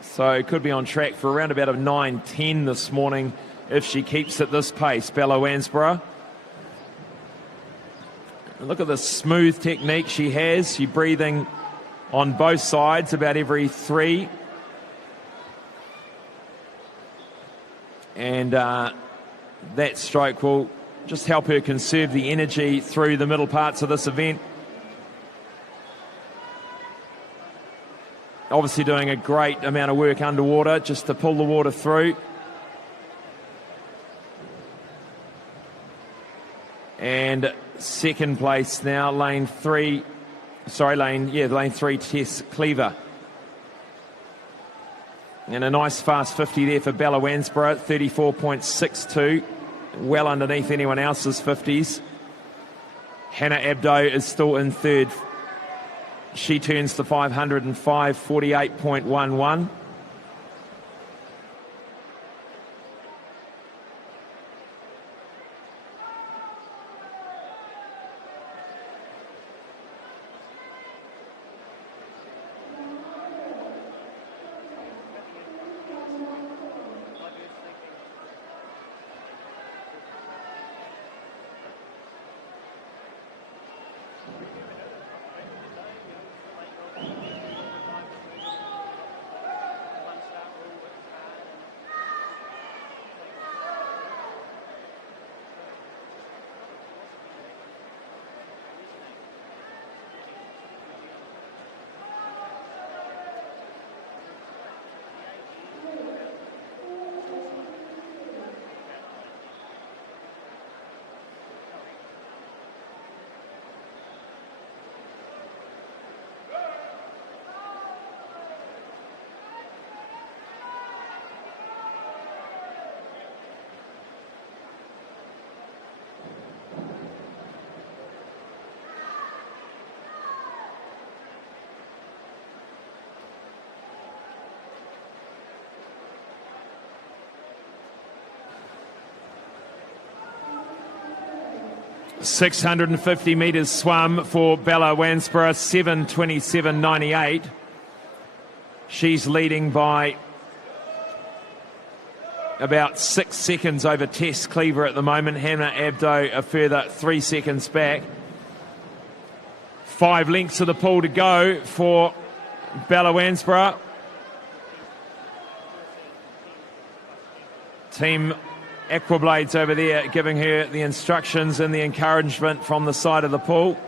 So could be on track for around about a 9:10 this morning if she keeps at this pace, Bella Wansborough. Look at the smooth technique she has. She's breathing on both sides about every 3. And that stroke will just help her conserve the energy through the middle parts of this event. Obviously doing a great amount of work underwater just to pull the water through. And second place now, lane 3, Tess Cleaver. And a nice fast 50 there for Bella Wansborough, 34.62, well underneath anyone else's 50s. Hannah Abdo is still in third. She turns the 500 in 5:48.11. 650 metres swum for Bella Wansborough, 7:27.98. She's leading by about 6 seconds over Tess Cleaver at the moment. Hannah Abdo a further 3 seconds back. 5 lengths of the pool to go for Bella Wansborough. Team Aquablades over there giving her the instructions and the encouragement from the side of the pool.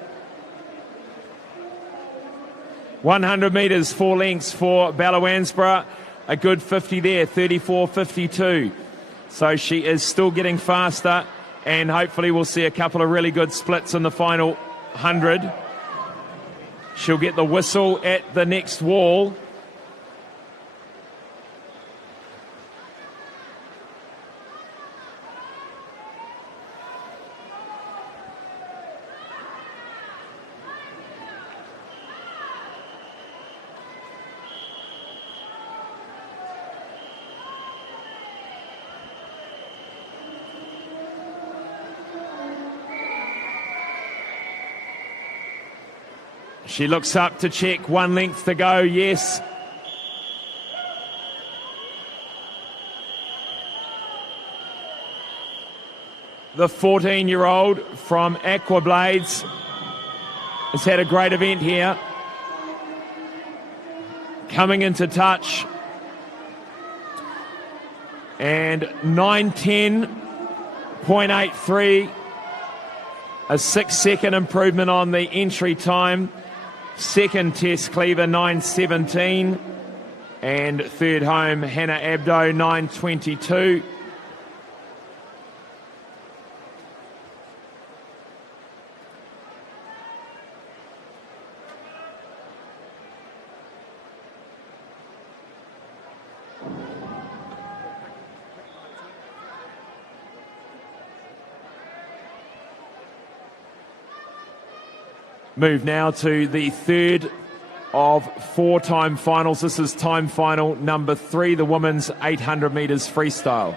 100 metres, 4 lengths for Bella Wansborough. A good 50 there, 34.52. So she is still getting faster, and hopefully we'll see a couple of really good splits in the final 100. She'll get the whistle at the next wall. She looks up to check, 1 length to go, yes. The 14-year-old from Aquablades has had a great event here. Coming into touch. And 9:10.83, a 6-second improvement on the entry time. Second, Tess Cleaver, 9:17. And third home, Hannah Abdo, 9:22. Move now to the third of 4 time finals. This is time final number 3, the women's 800 metres freestyle.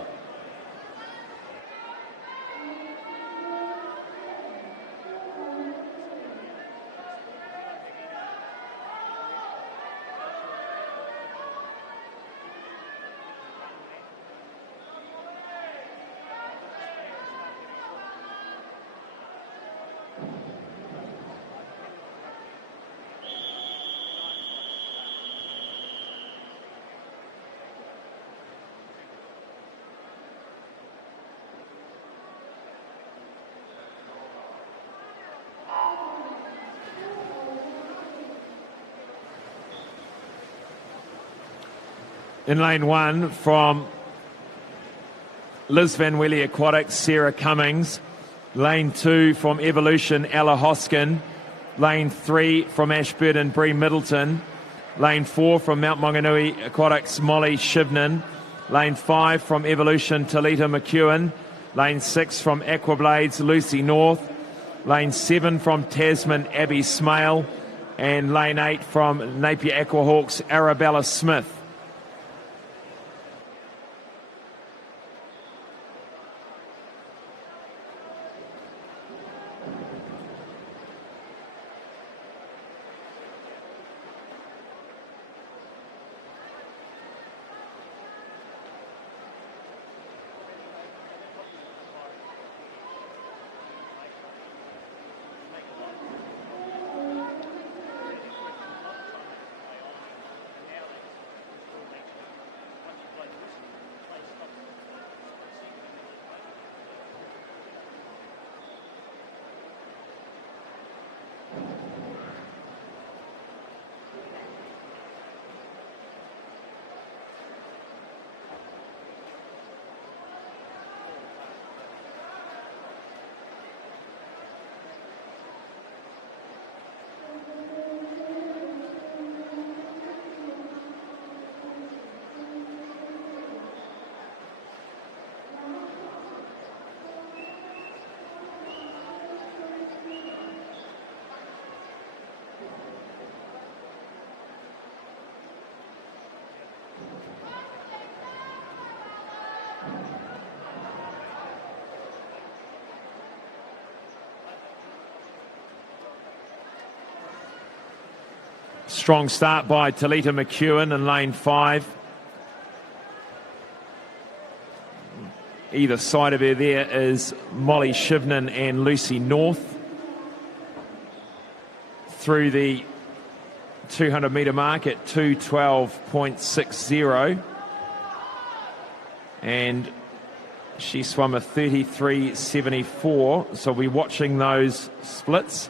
In lane 1 from Liz Van Welly Aquatics, Sarah Cummings. Lane 2 from Evolution, Ella Hoskin. Lane 3 from Ashburton, Bree Middleton. Lane 4 from Mount Maunganui Aquatics, Molly Shivnan. Lane 5 from Evolution, Talita McEwen. Lane 6 from Aquablades, Lucy North. Lane 7 from Tasman, Abby Smale. And lane 8 from Napier Aquahawks, Arabella Smith. Strong start by Talita McEwen in lane 5. Either side of her there is Molly Shivnan and Lucy North. Through the 200 metre mark at 2:12.60. And she swum a 33.74. So we'll be watching those splits.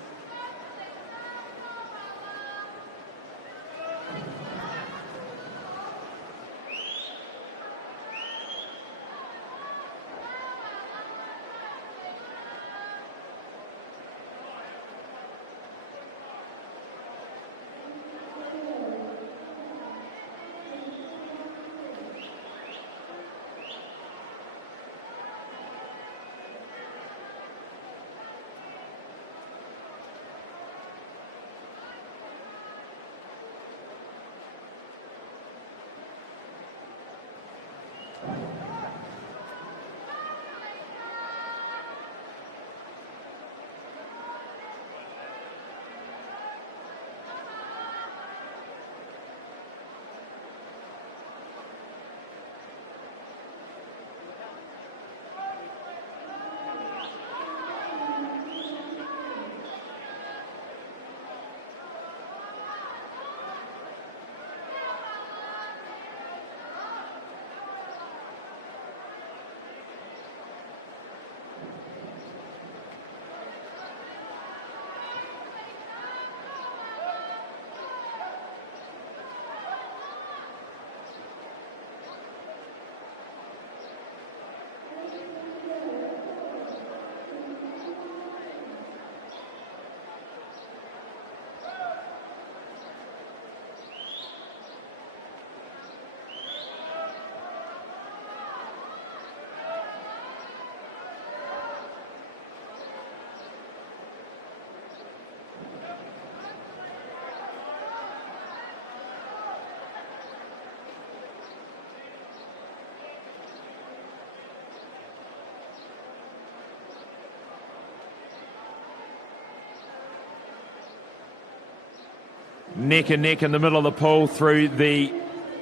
Neck and neck in the middle of the pool through the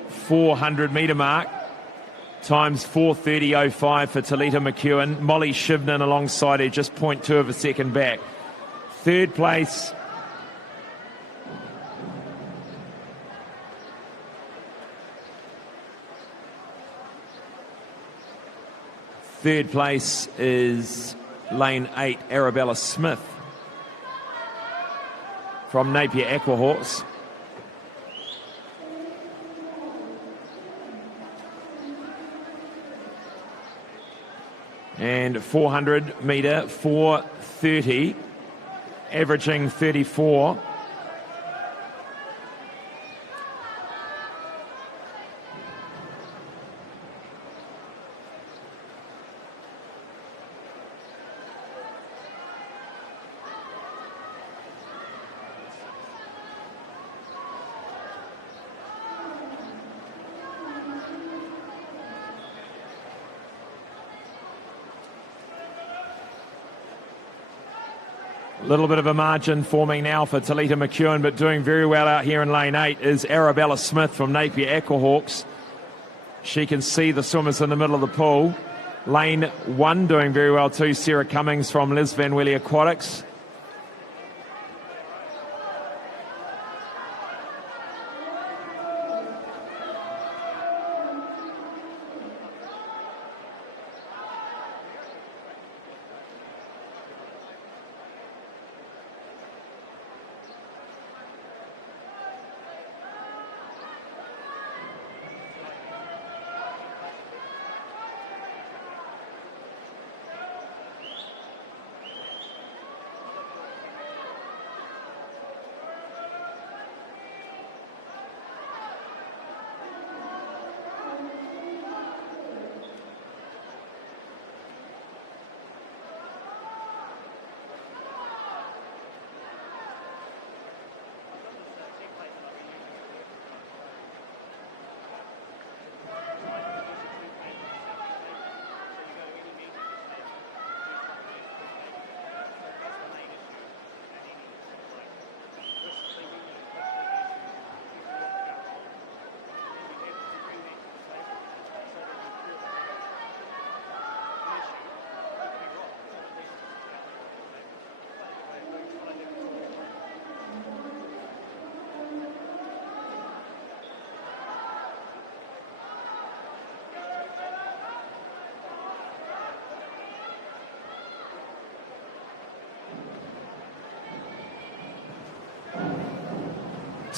400 metre mark. Times 4:30.05 for Talita McEwen. Molly Shivnan alongside her, just 0.2 of a second back. Third place. Third place is lane 8, Arabella Smith from Napier Aquahawks. And 400 metre, 4:30, averaging 34. A little bit of a margin forming now for Talita McEwen, but doing very well out here in lane 8 is Arabella Smith from Napier Aquahawks. She can see the swimmers in the middle of the pool. Lane 1 doing very well too, Sarah Cummings from Liz Van Welly Aquatics.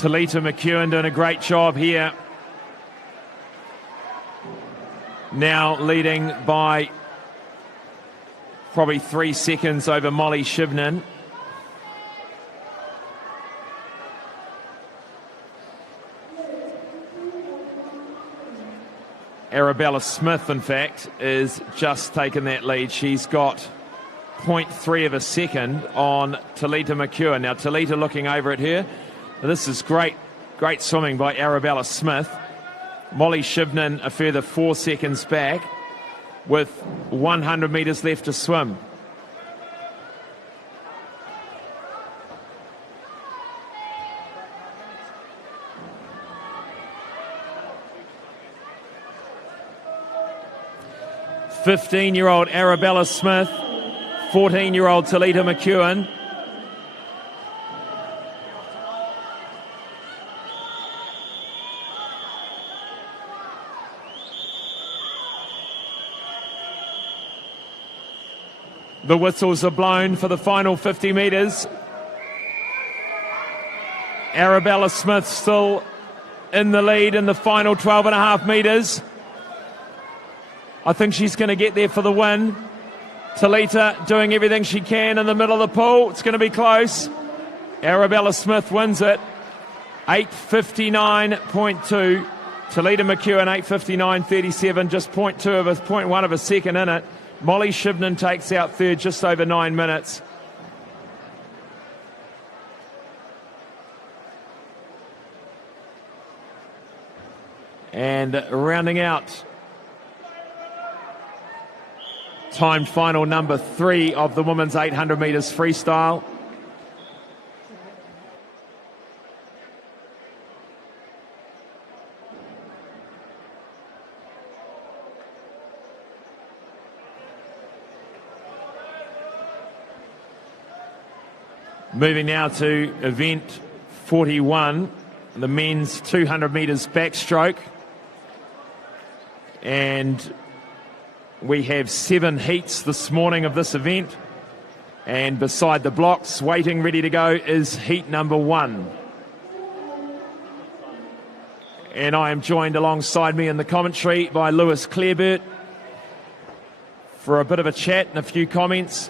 Talita McEwen doing a great job here. Now leading by probably 3 seconds over Molly Shivnan. Arabella Smith, in fact, is just taken that lead. She's got 0.3 of a second on Talita McEwen. Now Talita looking over at her. This is great swimming by Arabella Smith. Molly Shivnan a further 4 seconds back with 100 metres left to swim. "15-year-old Arabella Smith, 14-year-old Talita McEwen." The whistles are blown for the final 50 metres. Arabella Smith still in the lead in the final 12.5 metres. I think she's going to get there for the win. Talita doing everything she can in the middle of the pool. It's going to be close. Arabella Smith wins it. 8:59.2. Talita McEwen 8:59.37, just 0.1 of a second in it. Molly Shivnan takes out third, just over 9 minutes. And rounding out, timed final number 3 of the women's 800 metres freestyle. Moving now to event 41, the men's 200 metres backstroke. And we have 7 heats this morning of this event. And beside the blocks, waiting ready to go, is heat number 1. And I am joined alongside me in the commentary by Lewis Clareburt for a bit of a chat and a few comments.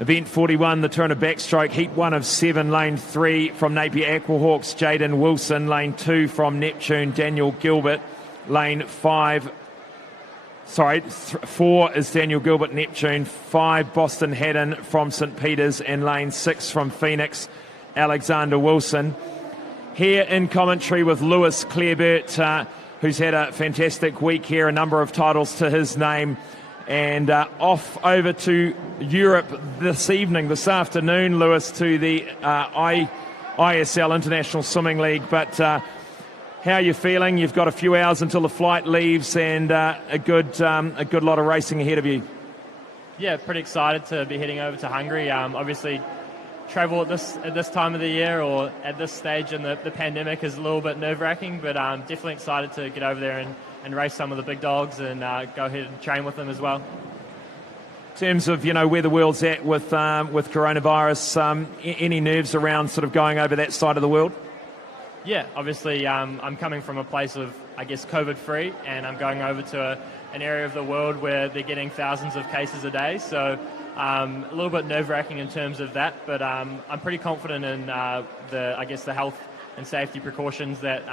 Event 41, the turn of backstroke, heat 1 of 7, lane 3 from Napier Aquahawks, Jaden Wilson, lane 2 from Neptune, Daniel Gilbert, lane 4 is Daniel Gilbert, Neptune, 5 Boston Haddon from St Peters, and lane 6 from Phoenix, Alexander Wilson. Here in commentary with Lewis Clareburt, who's had a fantastic week here, a number of titles to his name. And off over to Europe this afternoon, Lewis, to the ISL International Swimming League. But how are you feeling? You've got a few hours until the flight leaves, and a good lot of racing ahead of you. Yeah, pretty excited to be heading over to Hungary. Obviously, travel at this time of the year or at this stage in the pandemic is a little bit nerve-wracking, but I'm definitely excited to get over there and race some of the big dogs and go ahead and train with them as well. In terms of where the world's at with coronavirus, any nerves around sort of going over that side of the world? Yeah, obviously I'm coming from a place of, I guess, COVID-free, and I'm going over to an area of the world where they're getting thousands of cases a day, so a little bit nerve-wracking in terms of that, but I'm pretty confident in the health and safety precautions that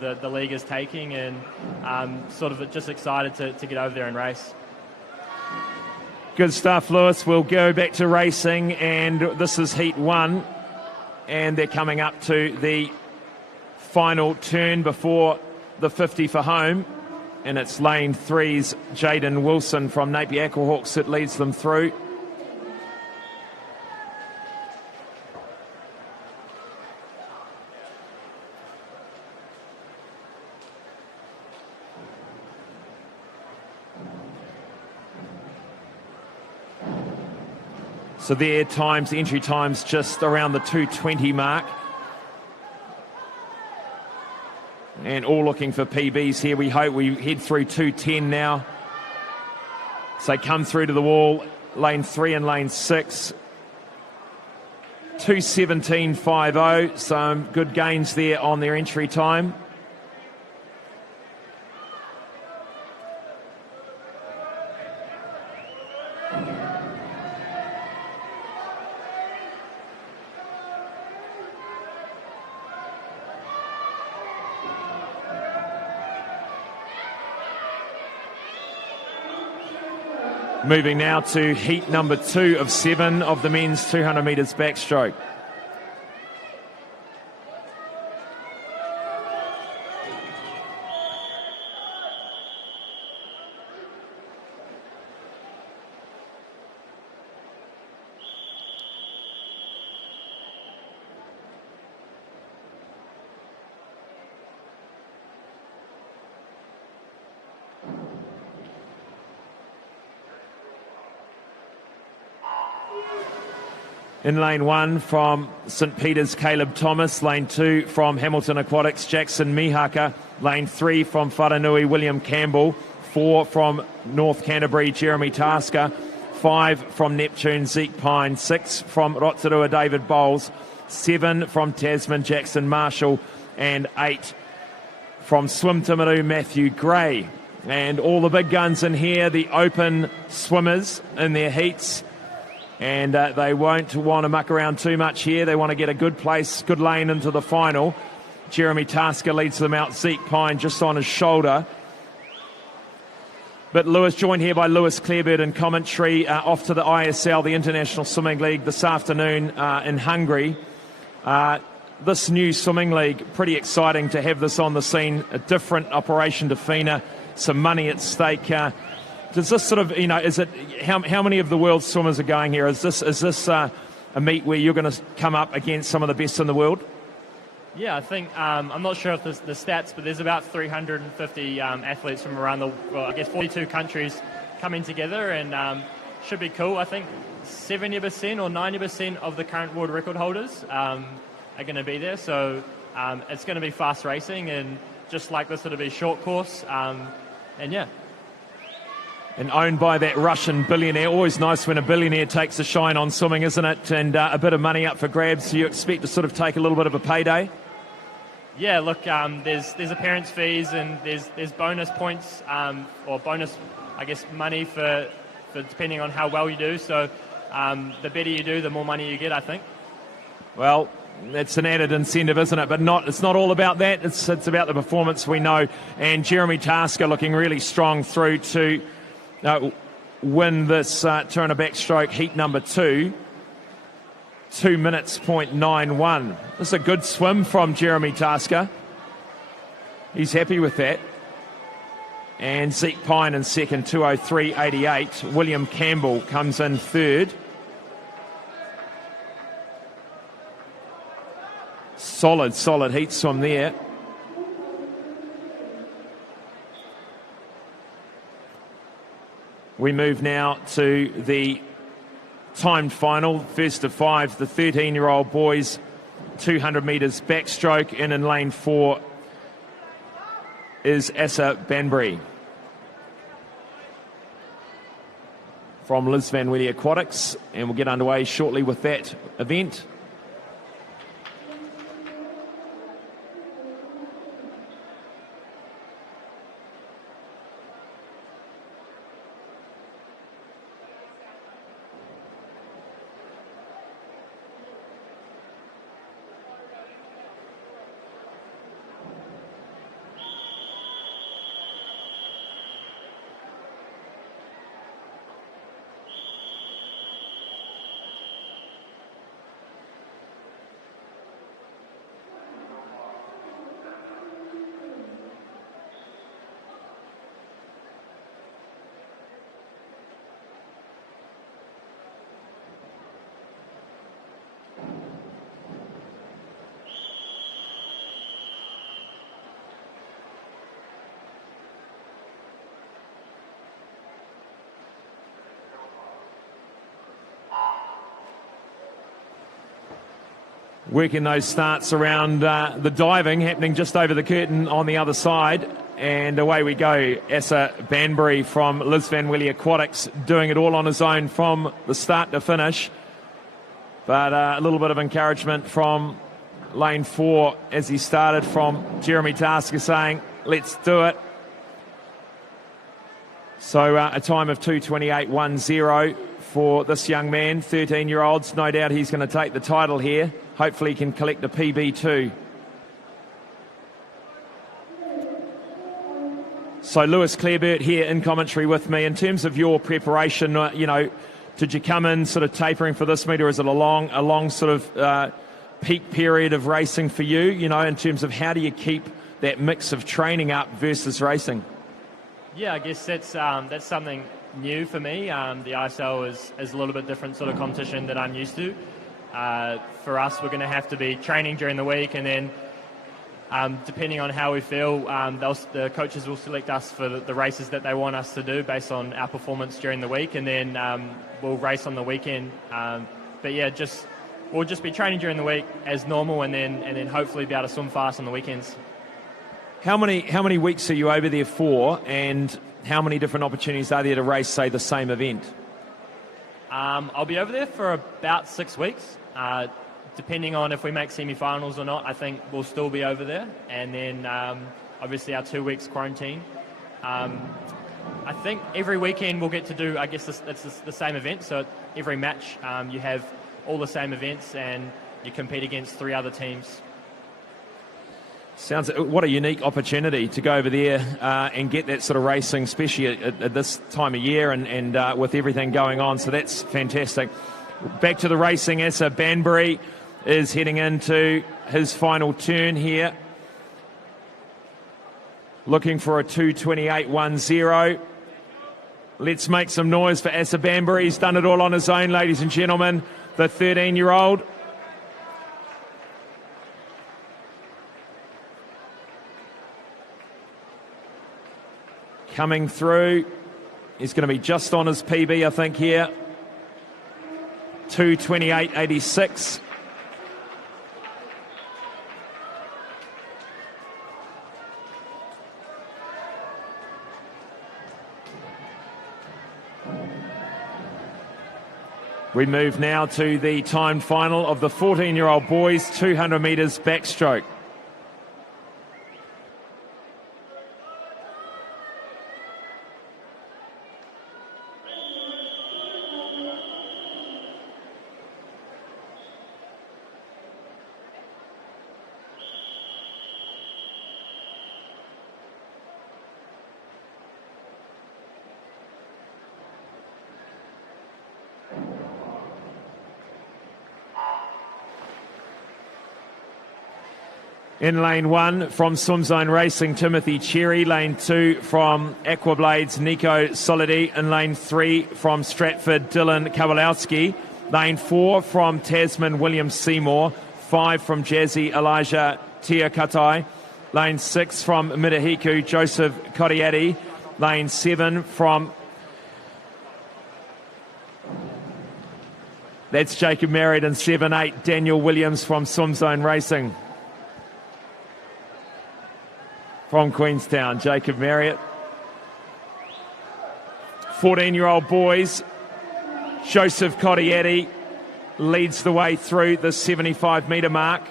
the league is taking, and sort of just excited to get over there and race. Good stuff, Lewis. We'll go back to racing, and this is heat 1, and they're coming up to the final turn before the 50 for home, and it's lane 3's Jaden Wilson from Napier Aquahawks that leads them through. So their times, the entry times, just around the 2:20 mark. And all looking for PBs here. We hope we head through 2:10 now. So they come through to the wall, lane 3 and lane 6. 2:17.50, some good gains there on their entry time. Moving now to heat number 2 of 7 of the men's 200 metres backstroke. In lane 1 from St Peter's, Caleb Thomas. Lane 2 from Hamilton Aquatics, Jackson Mihaka. Lane 3 from Wharanui, William Campbell. 4 from North Canterbury, Jeremy Tasker. 5 from Neptune, Zeke Pine. 6 from Rotorua, David Bowles. 7 from Tasman, Jackson Marshall. And 8 from Swim Timaru, Matthew Gray. And all the big guns in here, the open swimmers in their heats. And they won't want to muck around too much here. They want to get a good place, good lane into the final. Jeremy Tasker leads them out. Zeke Pine just on his shoulder. But Lewis, joined here by Lewis Clarebird in commentary, off to the ISL, the International Swimming League, this afternoon in Hungary. This new swimming league, pretty exciting to have this on the scene. A different operation to FINA, some money at stake. Does this sort of, is it, how many of the world's swimmers are going here? Is this a meet where you're going to come up against some of the best in the world? Yeah, I think, I'm not sure if the stats, but there's about 350 athletes from around 42 countries coming together, and should be cool. I think 70% or 90% of the current world record holders are going to be there, so it's going to be fast racing, and just like this, it'll be short course, and yeah. And owned by that Russian billionaire. Always nice when a billionaire takes a shine on swimming, isn't it? And a bit of money up for grabs. So you expect to sort of take a little bit of a payday? Yeah, look, there's appearance fees, and there's bonus points, or bonus, I guess, money for depending on how well you do. So the better you do, the more money you get, I think. Well, that's an added incentive, isn't it? But it's not all about that. It's about the performance, we know. And Jeremy Tasker looking really strong through to win this turn of backstroke heat number 2. 2 minutes, 0.91. This is a good swim from Jeremy Tasker. He's happy with that. And Zeke Pine in second, 2:03.88. William Campbell comes in third. Solid heat swim there. We move now to the timed final, first of 5, the 13-year-old boys, 200 metres backstroke, and in lane 4 is Asa Banbury from Liz Van Weddy Aquatics, and we'll get underway shortly with that event. working those starts around the diving, happening just over the curtain on the other side. And away we go. Asa Banbury from Liz Van Willy Aquatics doing it all on his own from the start to finish. But a little bit of encouragement from lane 4 as he started from Jeremy Tasker saying, let's do it. So a time of 2:28.10 for this young man, 13-year-olds. No doubt he's going to take the title here. Hopefully he can collect a PB too. So Lewis Clareburt here in commentary with me. In terms of your preparation, did you come in sort of tapering for this meet, or is it a long sort of peak period of racing for you? In terms of how do you keep that mix of training up versus racing? Yeah, I guess that's something new for me. The ISL is a little bit different sort of competition that I'm used to. For us, we're going to have to be training during the week, and then depending on how we feel, the coaches will select us for the races that they want us to do based on our performance during the week, and then we'll race on the weekend. But yeah, we'll just be training during the week as normal, and then hopefully be able to swim fast on the weekends. How many weeks are you over there for, and how many different opportunities are there to race, say, the same event? I'll be over there for about 6 weeks. Depending on if we make semi-finals or not, I think we'll still be over there. And then obviously our 2 weeks quarantine. I think every weekend we'll get to do, I guess it's the same event. So every match you have all the same events and you compete against 3 other teams. What a unique opportunity to go over there and get that sort of racing, especially at this time of year and with everything going on. So that's fantastic. Back to the racing. Asa Banbury is heading into his final turn here. Looking for a 2:28.10. Let's make some noise for Asa Banbury. He's done it all on his own, ladies and gentlemen. The 13-year-old. Coming through. He's going to be just on his PB, I think, here. 2:28.86. We move now to the timed final of the 14-year-old boys 200 metres backstroke. In lane 1 from Swimzone Racing, Timothy Cherry. Lane 2 from Aquablades, Nico Solidi. In lane 3 from Stratford, Dylan Kowalowski. Lane 4 from Tasman, William Seymour. 5 from Jazzy, Elijah Tiakatai. Lane 6 from Mitahiku, Joseph Kodiati. Lane 7 from... That's Jacob Marriott. And 7-8, Daniel Williams from Swimzone Racing. From Queenstown, Jacob Marriott. 14-year-old boys. Joseph Kodiati leads the way through the 75-metre mark.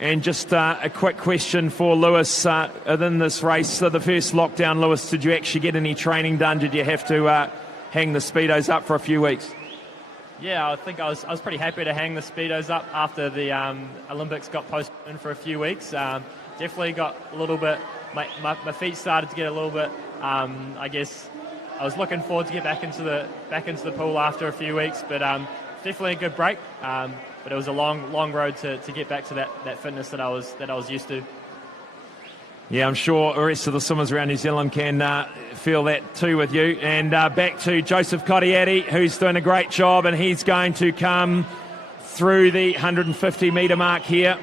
And just a quick question for Lewis within this race. So the first lockdown, Lewis, did you actually get any training done? Did you have to hang the speedos up for a few weeks? Yeah, I think I was pretty happy to hang the speedos up after the Olympics got postponed for a few weeks. Definitely got a little bit, my feet started to get a little bit. I guess I was looking forward to get back into the pool after a few weeks, but definitely a good break. But it was a long road to get back to that fitness that I was used to. Yeah, I'm sure the rest of the swimmers around New Zealand can feel that too with you. And back to Joseph Kodiati, who's doing a great job, and he's going to come through the 150-metre mark here.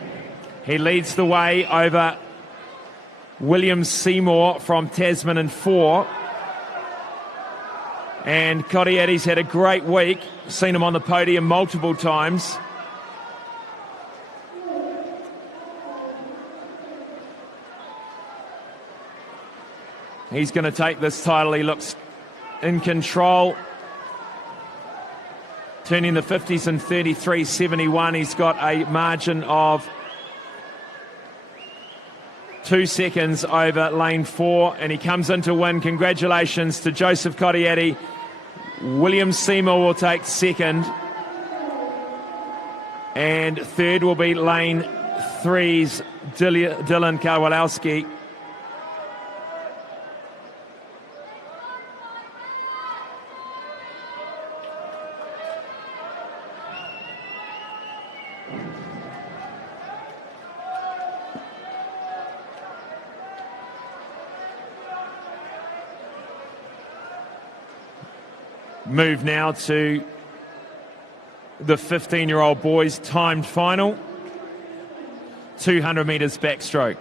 He leads the way over William Seymour from Tasman in 4. And Cottietti's had a great week. Seen him on the podium multiple times. He's going to take this title. He looks in control. Turning the 50s in 33.71. He's got a margin of 2 seconds over lane 4, and he comes in to win. Congratulations to Joseph Cottietti. William Seymour will take second, and third will be lane 3's Dylan Kowalowski. Move now to the 15-year-old boys timed final, 200 metres backstroke.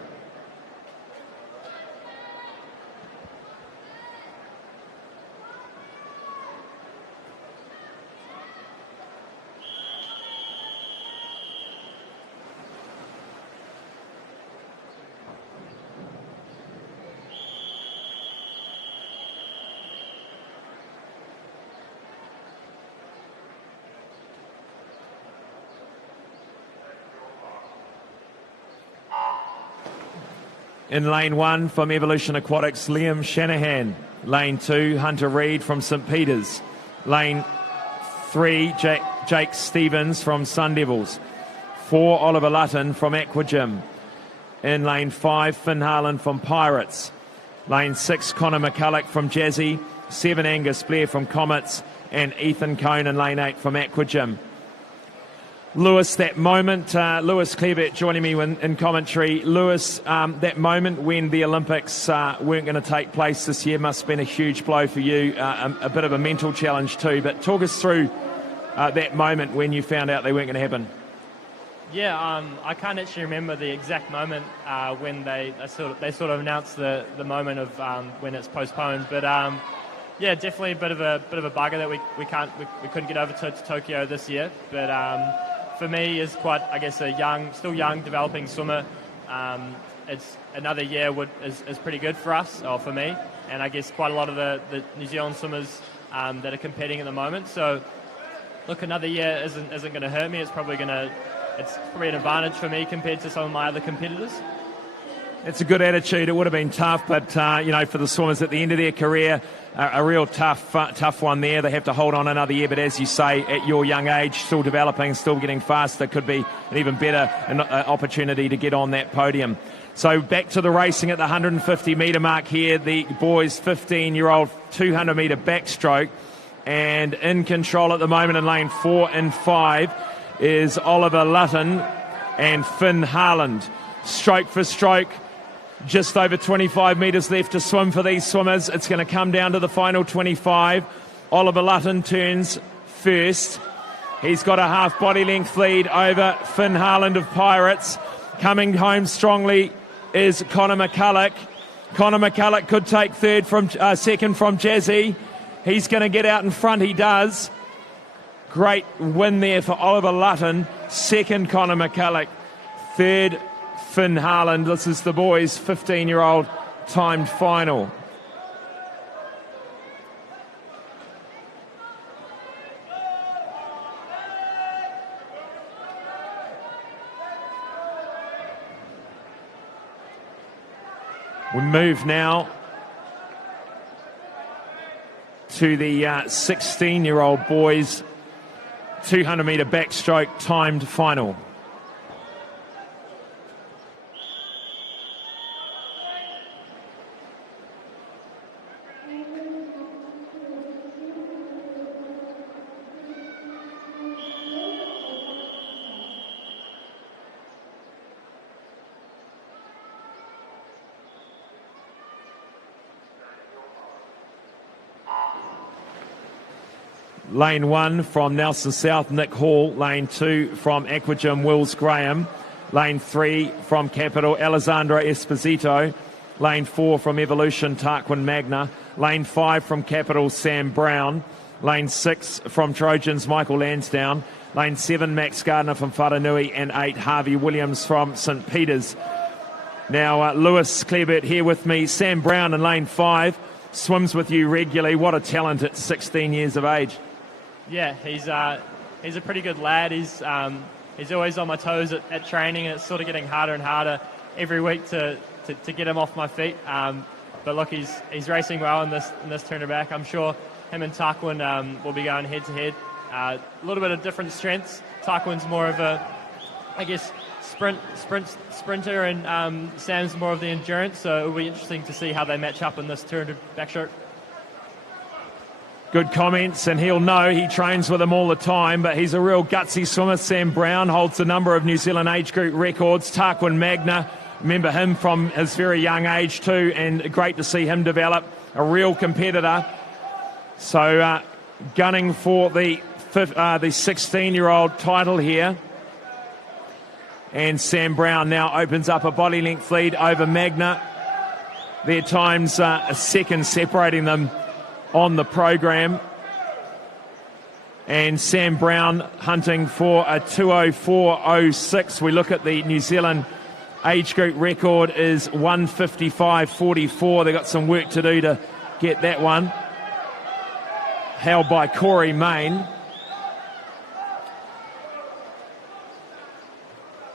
In lane 1 from Evolution Aquatics, Liam Shanahan. Lane 2, Hunter Reid from St Peters. Lane 3, Jake Stevens from Sun Devils. 4, Oliver Lutton from Aquagym. In lane 5, Finn Harland from Pirates. Lane 6, Connor McCulloch from Jazzy. 7, Angus Blair from Comets. And Ethan Cohn in lane 8 from Aquagym. Lewis, that moment, Lewis Clearbert joining me in commentary. Lewis, that moment when the Olympics weren't going to take place this year must have been a huge blow for you, a bit of a mental challenge too. But talk us through that moment when you found out they weren't going to happen. Yeah, I can't actually remember the exact moment when they sort of announced the moment of when it's postponed. But yeah, definitely a bit of a bugger that we couldn't get over to Tokyo this year. But for me, is quite, I guess, still young, developing swimmer. It's another year is pretty good for us, or for me, and I guess quite a lot of the New Zealand swimmers that are competing at the moment. So, look, another year isn't going to hurt me. It's probably an advantage for me compared to some of my other competitors. It's a good attitude. It would have been tough, but for the swimmers at the end of their career, a real tough one there. They have to hold on another year, but as you say, at your young age, still developing, still getting faster, could be an even better opportunity to get on that podium. So back to the racing at the 150-metre mark here. The boys' 15-year-old 200-metre backstroke, and in control at the moment in lane 4 and 5 is Oliver Lutton and Finn Harland. Stroke for stroke. Just over 25 metres left to swim for these swimmers. It's going to come down to the final 25. Oliver Lutton turns first. He's got a half body length lead over Finn Harland of Pirates. Coming home strongly is Connor McCulloch. Connor McCulloch could take second from Jazzy. He's going to get out in front. He does. Great win there for Oliver Lutton. Second, Connor McCulloch. Third, Finn Harland. This is the boys' 15-year-old timed final. We move now to the 16-year-old boys' 200-metre backstroke timed final. Lane 1 from Nelson South, Nick Hall. Lane 2 from Aquagym, Wills Graham. Lane 3 from Capital, Alessandro Esposito. Lane 4 from Evolution, Tarquin Magna. Lane 5 from Capital, Sam Brown. Lane 6 from Trojans, Michael Lansdowne. Lane 7, Max Gardner from Wharanui. And 8, Harvey Williams from St Peters. Now, Lewis Clarebert here with me. Sam Brown in lane 5 swims with you regularly. What a talent at 16 years of age. Yeah, he's a pretty good lad. He's always on my toes at training, and it's sort of getting harder and harder every week to get him off my feet. But look, he's racing well in this turnabout. I'm sure him and Tarquin will be going head to head. A little bit of different strengths. Tarquin's more of a, I guess, sprinter, and Sam's more of the endurance. So it'll be interesting to see how they match up in this turn backstroke. Good comments, and he'll know. He trains with them all the time, but he's a real gutsy swimmer. Sam Brown holds a number of New Zealand age group records. Tarquin Magna, remember him from his very young age too, and great to see him develop. A real competitor. So gunning for the 16-year-old title here. And Sam Brown now opens up a body length lead over Magna. Their times a second separating them on the program. And Sam Brown hunting for a 2:04.06. We look at the New Zealand age group record is 1:55.44. They've got some work to do to get that one. Held by Corey Main.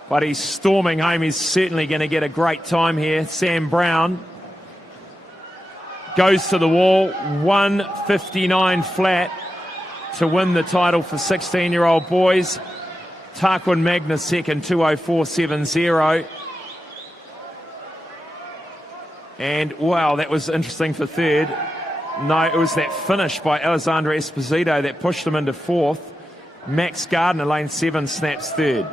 But he's storming home. He's certainly going to get a great time here. Sam Brown goes to the wall, 1:59 flat to win the title for 16-year-old boys. Tarquin Magna second, 2:04.70. And wow, that was interesting for third. No, it was that finish by Alessandro Esposito that pushed him into fourth. Max Gardner, lane 7, snaps third.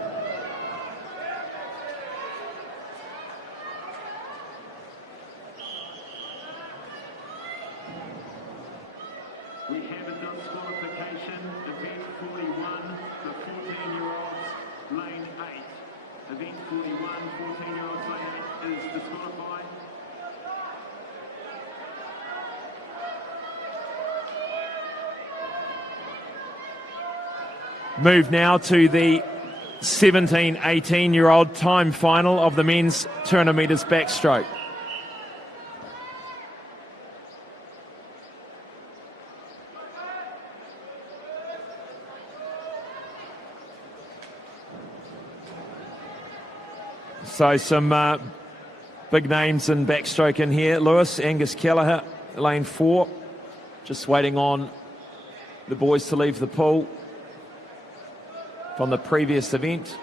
We have a disqualification, event 41 for 14-year-olds, lane 8. Event 41, 14-year-olds, lane 8 is disqualified. Move now to the 17-18-year-old time final of the men's 200 metres backstroke. So some big names in backstroke in here. Lewis, Angus Kelleher, lane 4. Just waiting on the boys to leave the pool from the previous event.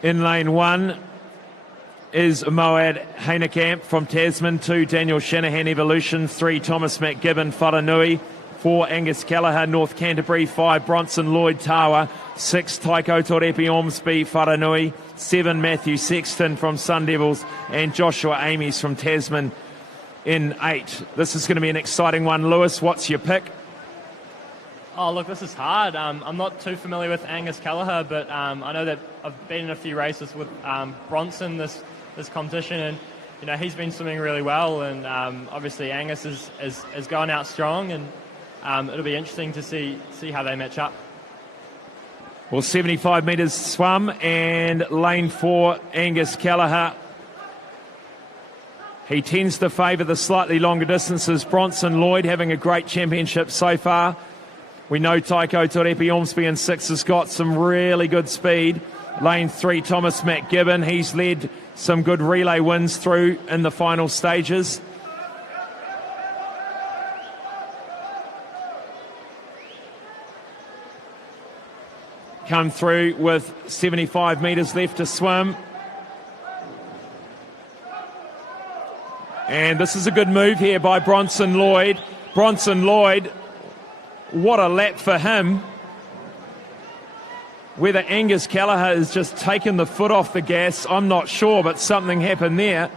In lane 1 is Moad Heinekamp from Tasman, 2 Daniel Shanahan Evolution, 3 Thomas McGibbon Wharanui, 4 Angus Kelleher North Canterbury, 5 Bronson Lloyd Tawa, 6 Taiko Torepi Ormsby Wharanui, 7 Matthew Sexton from Sun Devils, and Joshua Amies from Tasman in 8. This is going to be an exciting one. Lewis, what's your pick? Oh, look, this is hard. I'm not too familiar with Angus Kelleher, but I know that I've been in a few races with Bronson this competition, and you know he's been swimming really well, and obviously Angus is going out strong, and it'll be interesting to see how they match up. Well, 75 metres swum, and lane 4, Angus Kelleher. He tends to favour the slightly longer distances. Bronson Lloyd having a great championship so far. We know Taiko Torepi Ormsby in 6 has got some really good speed. Lane 3, Thomas McGibbon. He's led some good relay wins through in the final stages. Come through with 75 metres left to swim. And this is a good move here by Bronson Lloyd. Bronson Lloyd, what a lap for him. Whether Angus Kelleher has just taken the foot off the gas, I'm not sure, but something happened there.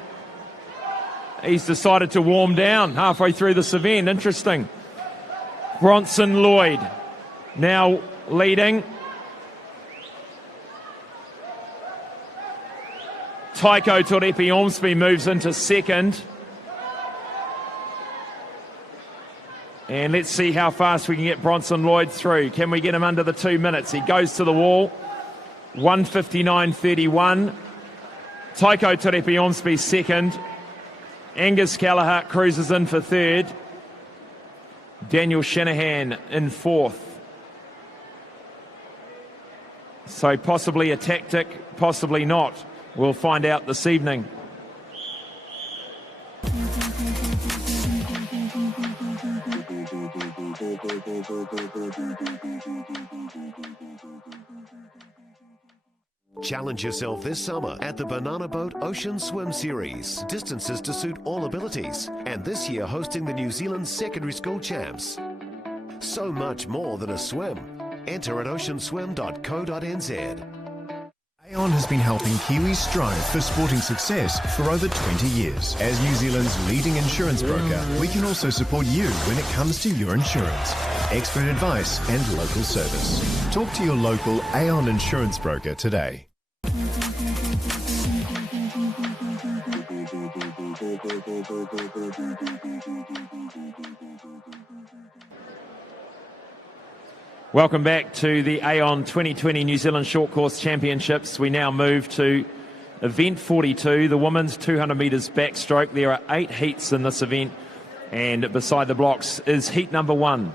He's decided to warm down halfway through this event. Interesting. Bronson Lloyd now leading. Taiko Torepi Ormsby moves into second. And let's see how fast we can get Bronson Lloyd through. Can we get him under the 2 minutes? He goes to the wall. 1:59.31. Taiko Torepi Ormsby second. Angus Kelleher cruises in for third. Daniel Shanahan in fourth. So possibly a tactic, possibly not. We'll find out this evening. Challenge yourself this summer at the Banana Boat Ocean Swim Series. Distances to suit all abilities. And this year hosting the New Zealand Secondary School Champs. So much more than a swim. Enter at oceanswim.co.nz. Aon has been helping Kiwis strive for sporting success for over 20 years. As New Zealand's leading insurance broker, we can also support you when it comes to your insurance. Expert advice and local service. Talk to your local Aon insurance broker today. Welcome back to the Aon 2020 New Zealand Short Course Championships. We now move to event 42, the women's 200 metres backstroke. There are 8 heats in this event, and beside the blocks is heat number 1.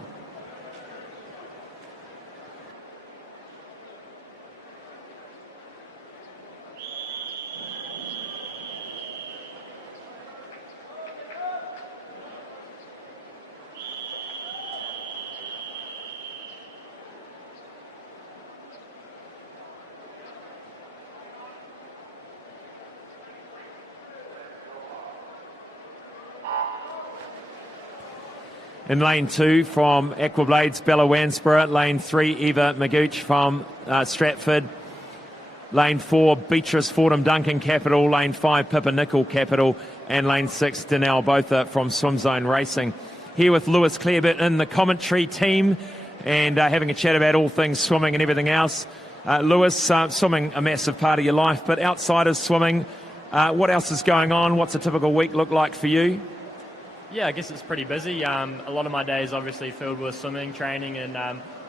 In lane 2 from Aquablades, Bella Wansborough. Lane 3, Eva Magooch from Stratford. Lane 4, Beatrice Fordham Duncan Capital. Lane 5, Pippa Nicol Capital. And lane 6, Danelle Botha from Swim Zone Racing. Here with Lewis Clareburt in the commentary team and having a chat about all things swimming and everything else. Lewis, swimming a massive part of your life, but outside of swimming, what else is going on? What's a typical week look like for you? Yeah, I guess it's pretty busy. A lot of my days obviously filled with swimming, training and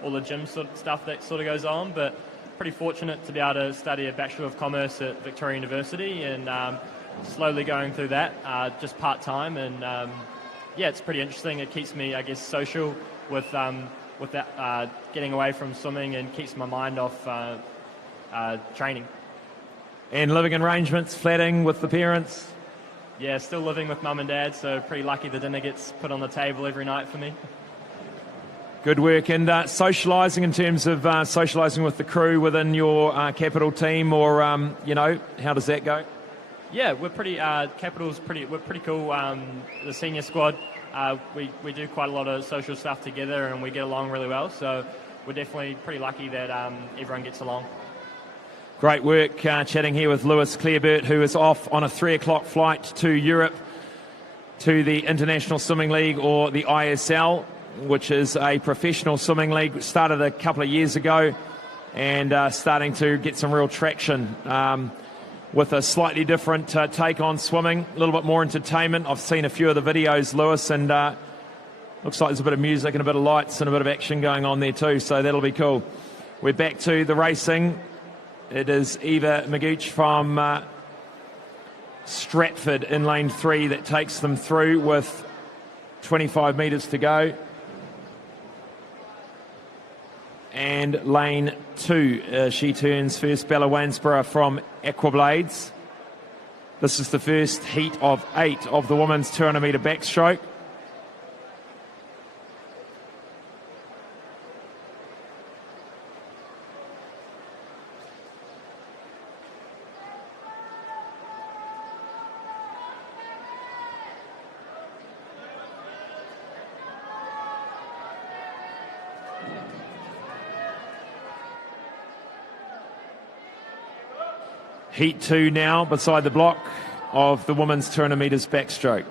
all the gym sort of stuff that sort of goes on, but pretty fortunate to be able to study a Bachelor of Commerce at Victoria University and slowly going through that just part-time and yeah, it's pretty interesting. It keeps me, I guess, social with that getting away from swimming and keeps my mind off training. And living arrangements, flatting with the parents? Yeah, still living with mum and dad, so pretty lucky the dinner gets put on the table every night for me. Good work. And socialising in terms of socialising with the crew within your Capital team or, you know, how does that go? Yeah, we're pretty, Capital's we're pretty cool. The senior squad, we do quite a lot of social stuff together and we get along really well, so we're definitely pretty lucky that everyone gets along. Great work chatting here with Lewis Clareburt, who is off on a 3 o'clock flight to Europe to the International Swimming League, or the ISL, which is a professional swimming league. Started a couple of years ago and starting to get some real traction with a slightly different take on swimming, a little bit more entertainment. I've seen a few of the videos, Lewis, and looks like there's a bit of music and a bit of lights and a bit of action going on there too, so that'll be cool. We're back to the racing. It is Eva Magooch from Stratford in lane 3 that takes them through with 25 metres to go. And lane 2. She turns first, Bella Wainsborough from Aquablades. This is the first heat of 8 of the women's 200 metre backstroke. Heat 2 now beside the block of the women's 200 metres backstroke.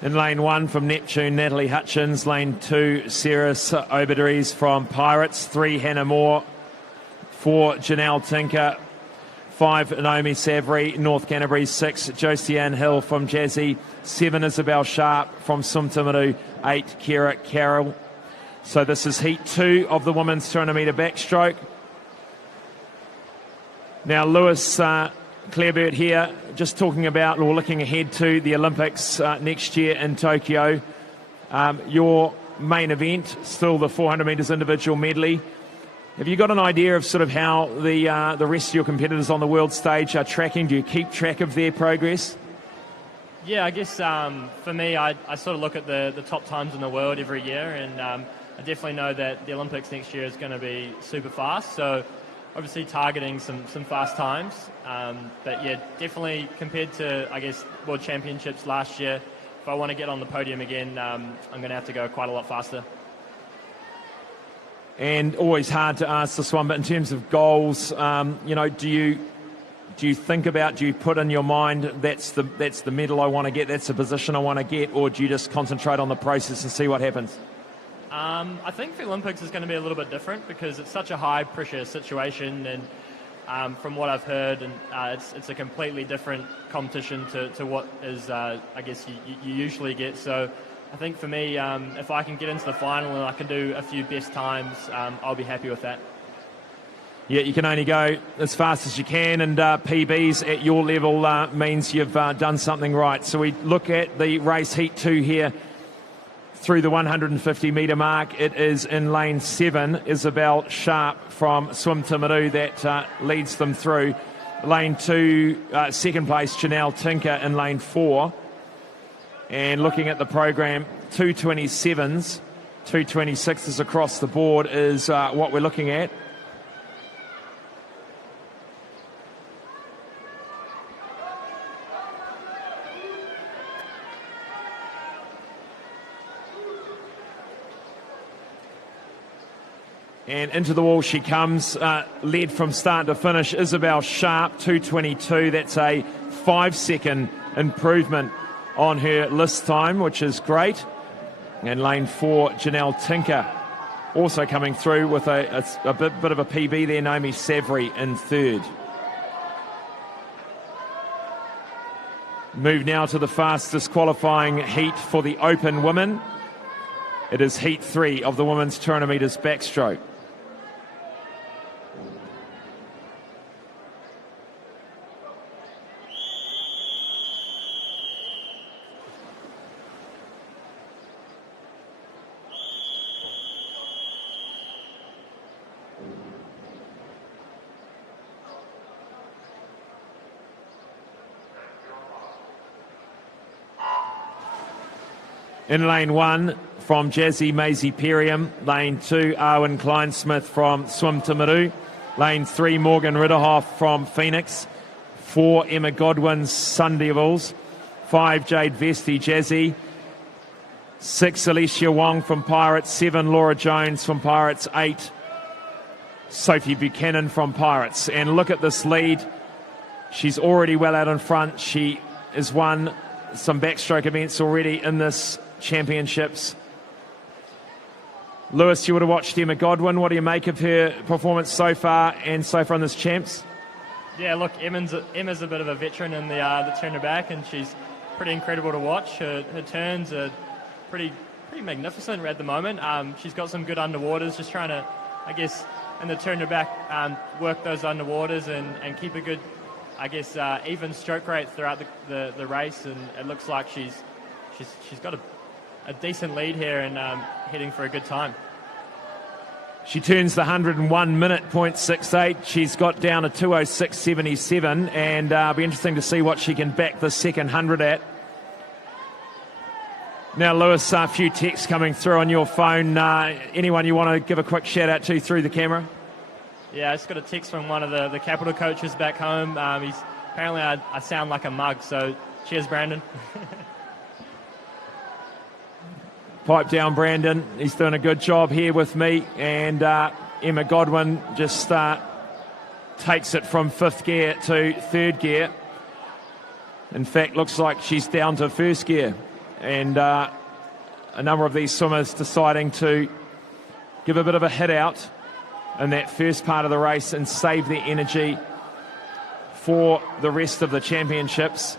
In lane 1 from Neptune, Natalie Hutchins. Lane 2, Sarah Obadaries from Pirates. 3, Hannah Moore. 4, Janelle Tinker. 5, Naomi Savory, North Canterbury. 6, Josiane Hill from Jazzy. 7, Isabel Sharp from Sumtimaru. 8, Kira Carroll. So this is heat 2 of the women's 200 metre backstroke. Now Lewis Clarebert here, just talking about or looking ahead to the Olympics next year in Tokyo. Your main event, still the 400 metres individual medley. Have you got an idea of sort of how the rest of your competitors on the world stage are tracking? Do you keep track of their progress? Yeah, I guess for me, I sort of look at the top times in the world every year, and I definitely know that the Olympics next year is going to be super fast. So obviously targeting some fast times, but yeah, definitely compared to, I guess, World Championships last year, if I want to get on the podium again, I'm going to have to go quite a lot faster. And always hard to ask this one, but in terms of goals, you know, do you think about, do you put in your mind that's the medal I want to get, that's the position I want to get, or do you just concentrate on the process and see what happens? I think the Olympics is going to be a little bit different because it's such a high-pressure situation, and from what I've heard, and it's a completely different competition to what is, I guess, you usually get. So I think for me, if I can get into the final and I can do a few best times, I'll be happy with that. Yeah, you can only go as fast as you can, and PBs at your level means you've done something right. So we look at the race heat 2 here. Through the 150 metre mark, it is in lane 7, Isabel Sharp from Swim Timaru that leads them through. Lane 2, second place, Janelle Tinker in lane 4. And looking at the program, 227s, 226s across the board is what we're looking at. And into the wall she comes, led from start to finish. Isabel Sharp, 2:22. That's a 5-second improvement on her list time, which is great. And lane 4, Janelle Tinker, also coming through with a bit of a PB there. Naomi Savory in third. Move now to the fastest qualifying heat for the Open women. It is heat 3 of the women's 200 metres backstroke. In lane 1 from Jazzy Maisie Perium. Lane 2, Arwen Kleinsmith from Swim Timaru. Lane 3, Morgan Ridderhoff from Phoenix. 4, Emma Godwin's Sun Devils. 5, Jade Vesti Jazzy. 6, Alicia Wong from Pirates. 7, Laura Jones from Pirates. 8, Sophie Buchanan from Pirates. And look at this lead. She's already well out in front. She has won some backstroke events already in this championships. Lewis, you would have watched Emma Godwin. What do you make of her performance so far and so far in this champs? Yeah, look, Emma's a bit of a veteran in the turn her back, and she's pretty incredible to watch. Her turns are pretty magnificent at the moment. She's got some good underwaters, just trying to, I guess, in the turn her back, work those underwaters and keep a good, I guess, even stroke rate throughout the race. And it looks like she's got a decent lead here and heading for a good time. She turns the 101 minute, 0.68. She's got down a 206.77, and it'll be interesting to see what she can back the second 100 at. Now, Lewis, a few texts coming through on your phone. Anyone you want to give a quick shout out to through the camera? Yeah, I just got a text from one of the Capital coaches back home. He's apparently I sound like a mug, so cheers, Brandon. Pipe down, Brandon. He's doing a good job here with me. And Emma Godwin just takes it from 5th gear to 3rd gear. In fact, looks like she's down to 1st gear. And a number of these swimmers deciding to give a bit of a hit out in that first part of the race and save their energy for the rest of the championships.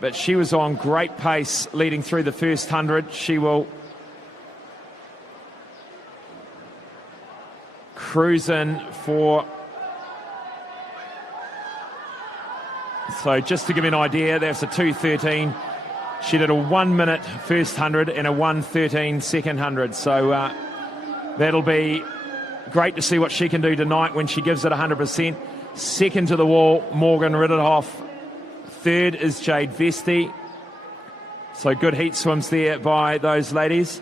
But she was on great pace leading through the first 100. She will cruise in for... So just to give you an idea, that's a 2:13. She did a 1 minute first 100 and a 1:13 second 100. So that'll be great to see what she can do tonight when she gives it 100%. Second to the wall, Morgan Ridderhoff. 3rd is Jade Vesti. So good heat swims there by those ladies.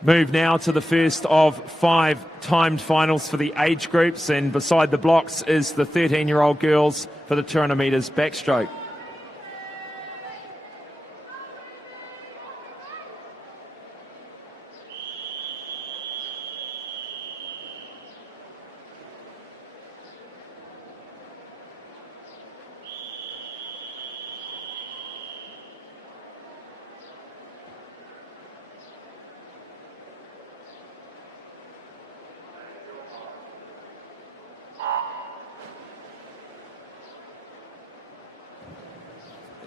Move now to the first of 5 timed finals for the age groups, and beside the blocks is the 13-year-old girls for the 200 metres backstroke.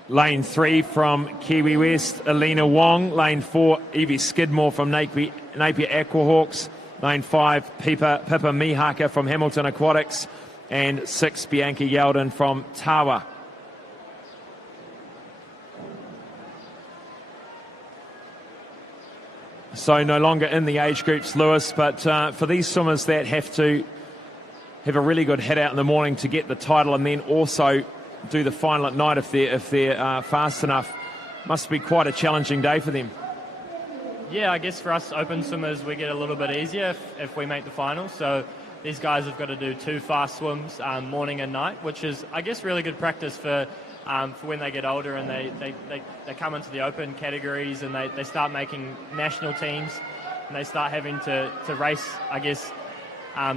Lane 3 from Kiwi West, Alina Wong. Lane 4, Evie Skidmore from Napier Aquahawks. Lane 5, Pippa Mihaka from Hamilton Aquatics. And 6, Bianca Yeldon from Tawa. So no longer in the age groups, Lewis, but for these swimmers that have to have a really good hit out in the morning to get the title and then also do the final at night if they're fast enough, must be quite a challenging day for them. Yeah, I guess for us open swimmers we get a little bit easier if we make the final. So these guys have got to do 2 fast swims morning and night, which is, I guess, really good practice for when they get older and they come into the open categories and they start making national teams and they start having to race, I guess,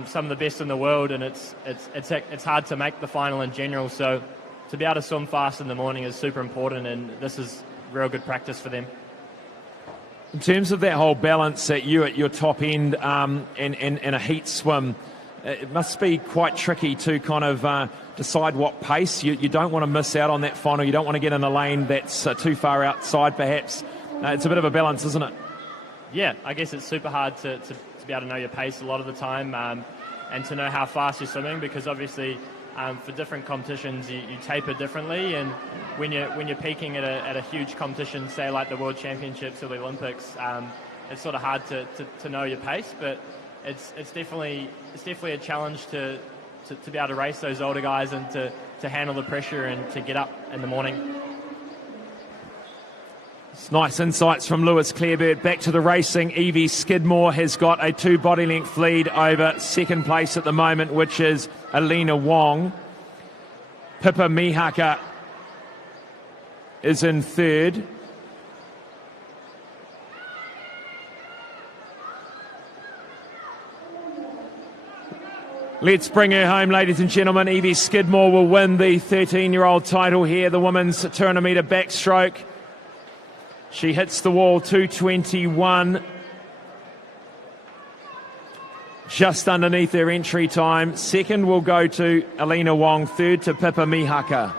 some of the best in the world, and it's hard to make the final in general. So to be able to swim fast in the morning is super important, and this is real good practice for them. In terms of that whole balance at your top end and a heat swim, it must be quite tricky to kind of decide what pace. You don't want to miss out on that final. You don't want to get in a lane that's too far outside, perhaps. It's a bit of a balance, isn't it? Yeah, I guess it's super hard to be able to know your pace a lot of the time and to know how fast you're swimming, because obviously for different competitions you taper differently, and when you're peaking at a huge competition, say like the World Championships or the Olympics, it's sort of hard to know your pace, but it's definitely a challenge to be able to race those older guys and to handle the pressure and to get up in the morning. It's nice insights from Lewis Clarebird. Back to the racing. Evie Skidmore has got a 2 body length lead over second place at the moment, which is Alina Wong. Pippa Mihaka is in 3rd. Let's bring her home, ladies and gentlemen. Evie Skidmore will win the 13-year-old title here, the women's 200 metre backstroke. She hits the wall 2:21. just underneath their entry time. Second will go to Alina Wong, third to Pippa Mihaka.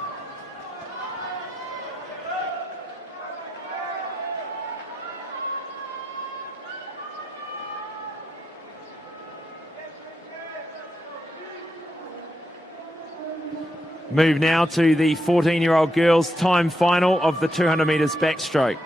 Move now to the 14-year-old girls' time final of the 200 metres backstroke.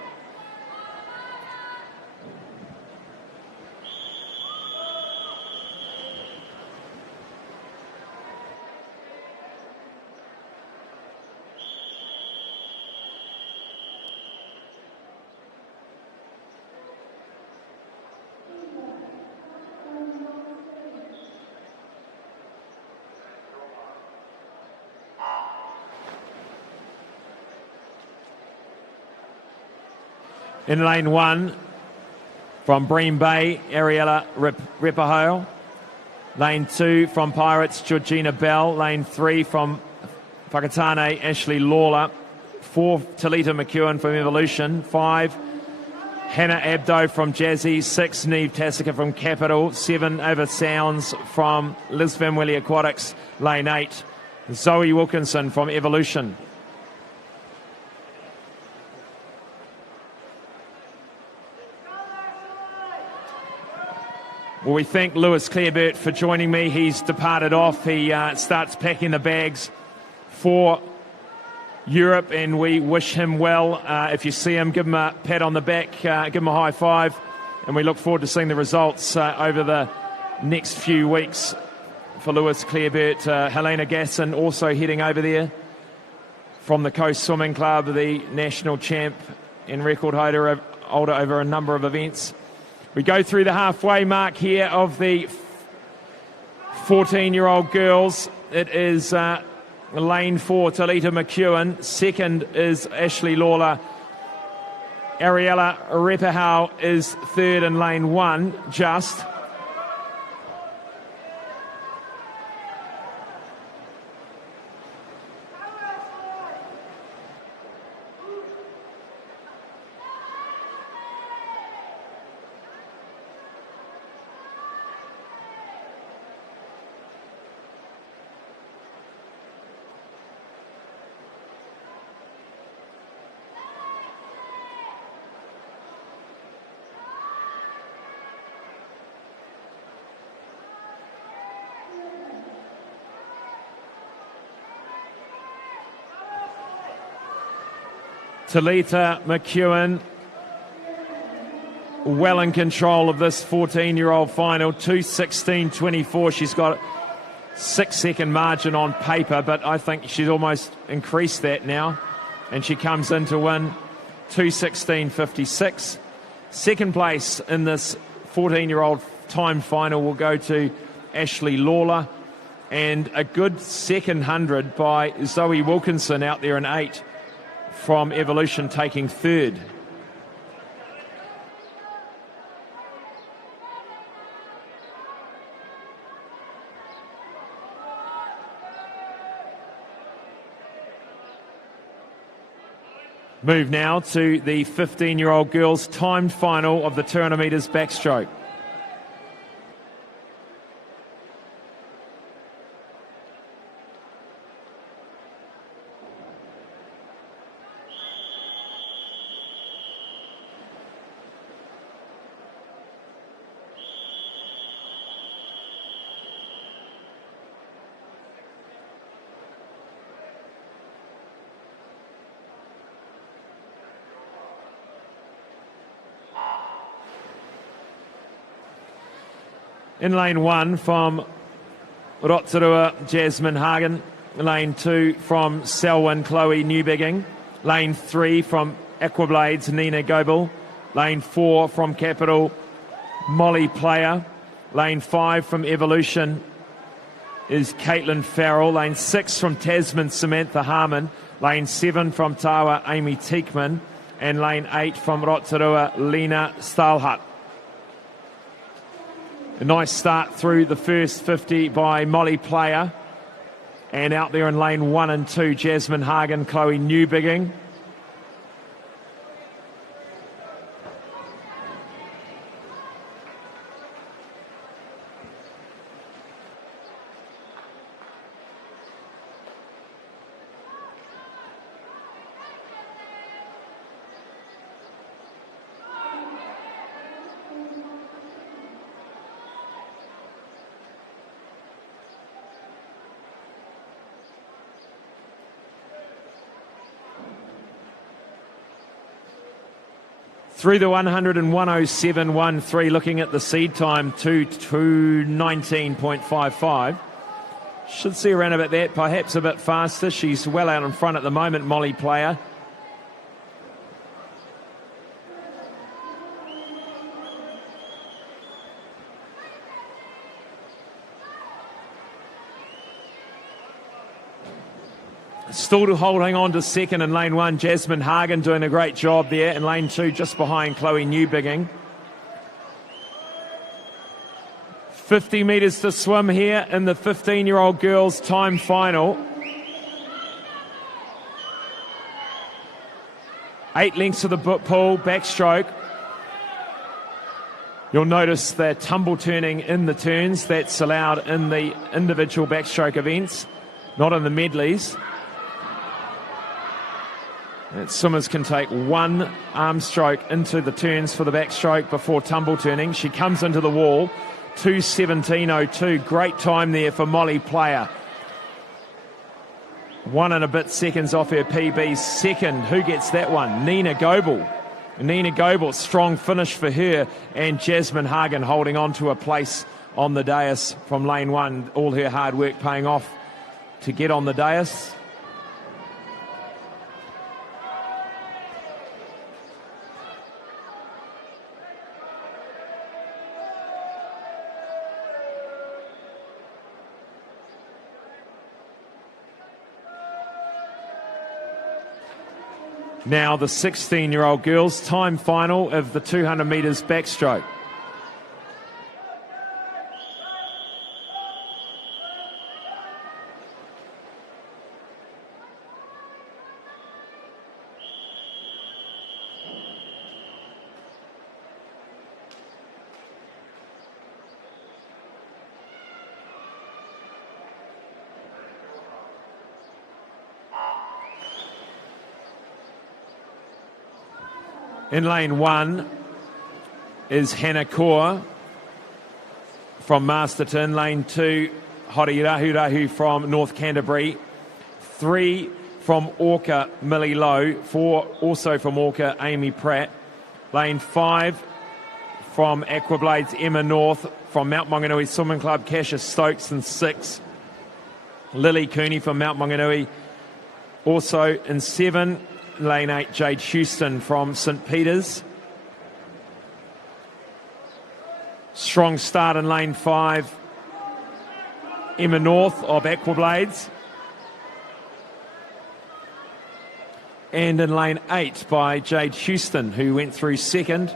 In lane 1, from Bream Bay, Ariella Repahale. Lane 2, from Pirates, Georgina Bell. Lane 3, from Whakatane, Ashley Lawler. 4, Talita McEwen from Evolution. 5, Hannah Abdo from Jazzy. 6, Neve Tassica from Capital. 7, Over Sounds from Lisbon Willie Aquatics. Lane 8, Zoe Wilkinson from Evolution. Well, we thank Lewis Clareburt for joining me. He's departed off. He starts packing the bags for Europe, and we wish him well. If you see him, give him a pat on the back, give him a high five, and we look forward to seeing the results over the next few weeks for Lewis Clareburt. Helena Gasson also heading over there from the Coast Swimming Club, the national champ and record holder over a number of events. We go through the halfway mark here of the 14-year-old girls. It is lane 4, Talita McEwen. Second is Ashley Lawler. Ariella Repahau is third in lane 1, just. Talita McEwen well in control of this 14-year-old final, 2:16.24. She's got a 6-second margin on paper, but I think she's almost increased that now, and she comes in to win 2:16.56. Second place in this 14-year-old time final will go to Ashley Lawler, and a good second 100 by Zoe Wilkinson out there in 8. From Evolution taking third. Move now to the 15-year-old girls' timed final of the 200 metres backstroke. In lane 1 from Rotorua, Jasmine Hagen. Lane 2 from Selwyn, Chloe Newbigging. Lane 3 from Aquablades, Nina Goebel. Lane 4 from Capital, Molly Player. Lane 5 from Evolution is Caitlin Farrell. Lane 6 from Tasman, Samantha Harmon. Lane 7 from Tawa, Amy Teekman. And lane 8 from Rotorua, Lena Stahlhut. A nice start through the first 50 by Molly Player. And out there in lane 1 and 2, Jasmine Hagen, Chloe Newbigging. Through the 100 and 107.13, looking at the seed time, 2:19.55. Should see around about that, perhaps a bit faster. She's well out in front at the moment, Molly Player. Still holding on to second in lane 1. Jasmine Hagen doing a great job there. In lane 2, just behind Chloe Newbigging. 50 metres to swim here in the 15-year-old girls' time final. 8 lengths of the pool, backstroke. You'll notice that tumble turning in the turns. That's allowed in the individual backstroke events, not in the medleys. And swimmers can take one arm stroke into the turns for the backstroke before tumble turning. She comes into the wall, 2:17.02. Great time there for Molly Player. 1 and a bit seconds off her PB. Second, who gets that one? Nina Goebel. Nina Goebel, strong finish for her. And Jasmine Hagen holding on to a place on the dais from lane 1. All her hard work paying off to get on the dais. Now the 16-year-old girls' time final of the 200 metres backstroke. In lane 1 is Hannah Kaur from Masterton. Lane 2, Hori Rahurahu from North Canterbury. 3 from Orca, Millie Lowe. 4 also from Orca, Amy Pratt. Lane 5 from Aquablades, Emma North. From Mount Maunganui Swimming Club, Kasia Stokes. And 6, Lily Cooney from Mount Maunganui. Also in 7, lane 8, Jade Houston from St Peters. Strong start in lane 5, Emma North of Aquablades. And in lane 8 by Jade Houston, who went through second.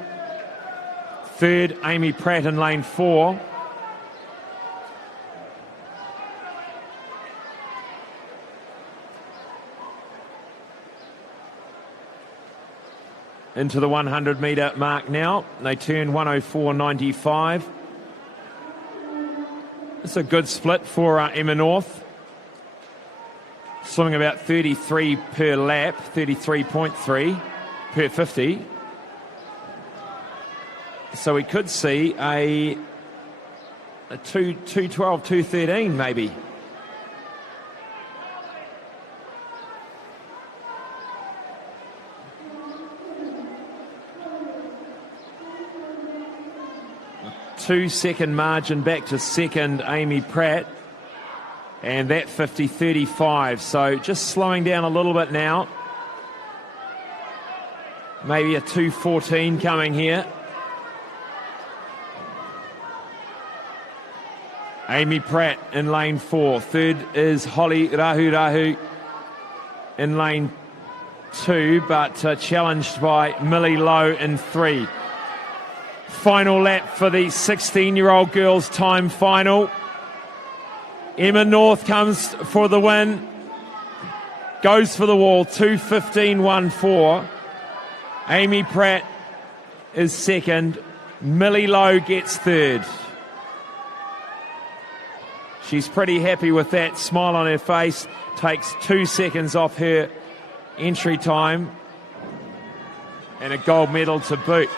Third, Amy Pratt in lane 4. Into the 100 metre mark now. They turn 104.95. It's a good split for Emma North. Swimming about 33 per lap, 33.3 per 50. So we could see a 2:12, 2:13 maybe. Two-second margin back to second, Amy Pratt. And that 50.35. So just slowing down a little bit now. Maybe a 2:14 coming here. Amy Pratt in lane 4. Third is Holly Rahurahu in lane 2, but challenged by Millie Lowe in 3. Final lap for the 16-year-old girls' time final. Emma North comes for the win. Goes for the wall, 2:15.14. Amy Pratt is second. Millie Lowe gets third. She's pretty happy with that. Smile on her face. Takes 2 seconds off her entry time. And a gold medal to boot.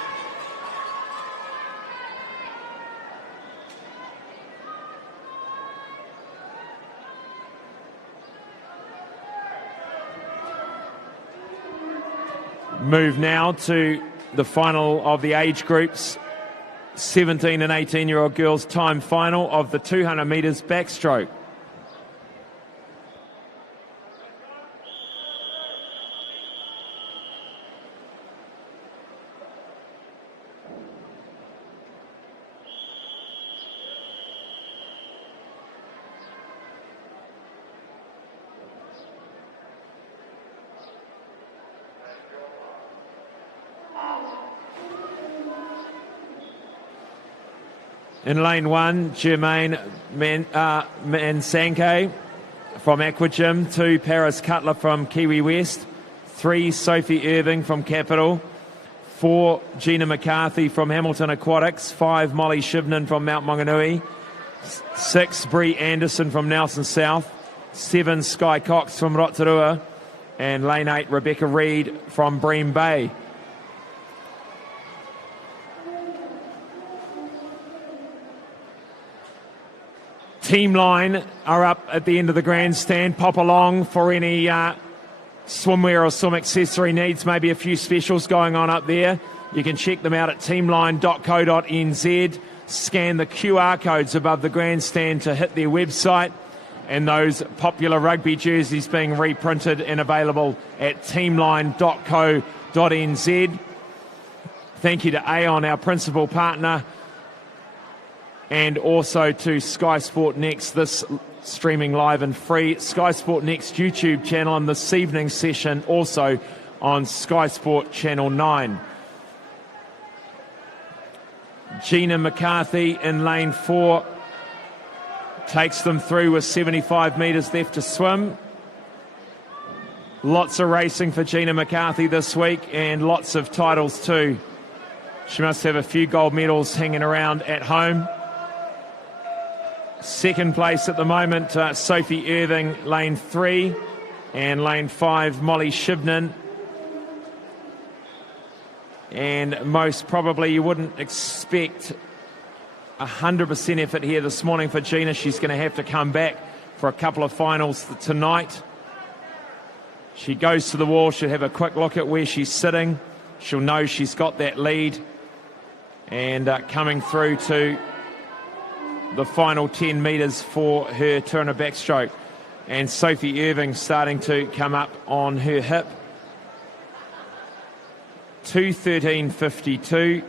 Move now to the final of the age groups, 17 and 18-year-old girls time final of the 200 metres backstroke. In lane 1, Jermaine Mansanke from Aquagym, 2, Paris Cutler from Kiwi West, 3, Sophie Irving from Capital, 4, Gina McCarthy from Hamilton Aquatics, 5, Molly Shivnan from Mount Maunganui, 6, Bree Anderson from Nelson South, 7, Sky Cox from Rotorua, and lane 8, Rebecca Reid from Bream Bay. Team line are up at the end of the grandstand. Pop along for any swimwear or swim accessory needs, maybe a few specials going on up there. You can check them out at teamline.co.nz. Scan the QR codes above the grandstand to hit their website, and those popular rugby jerseys being reprinted and available at teamline.co.nz. Thank you to Aon, our principal partner, and also to skysportnext, this streaming live and free. skysportnext YouTube channel, and this evening's session also on Sky Sport Channel 9. Gina McCarthy in lane 4 takes them through with 75 metres left to swim. Lots of racing for Gina McCarthy this week, and lots of titles too. She must have a few gold medals hanging around at home. Second place at the moment, Sophie Irving, lane 3, and lane 5, Molly Shivnan. And most probably you wouldn't expect 100% effort here this morning for Gina. She's going to have to come back for a couple of finals tonight. She goes to the wall, she'll have a quick look at where she's sitting. She'll know she's got that lead. And coming through to the final 10 metres for her turn of backstroke. And Sophie Irving starting to come up on her hip. 2:13.52.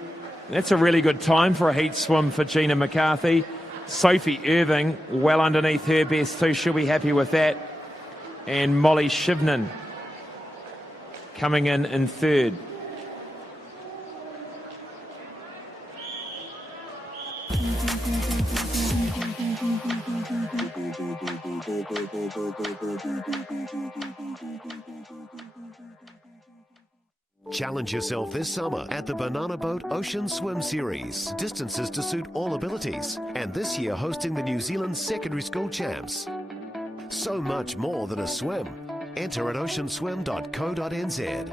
That's a really good time for a heat swim for Gina McCarthy. Sophie Irving well underneath her best too. She'll be happy with that. And Molly Shivnan coming in third. Challenge yourself this summer at the Banana Boat Ocean Swim Series. Distances to suit all abilities. And this year hosting the New Zealand Secondary School Champs. So much more than a swim. Enter at oceanswim.co.nz.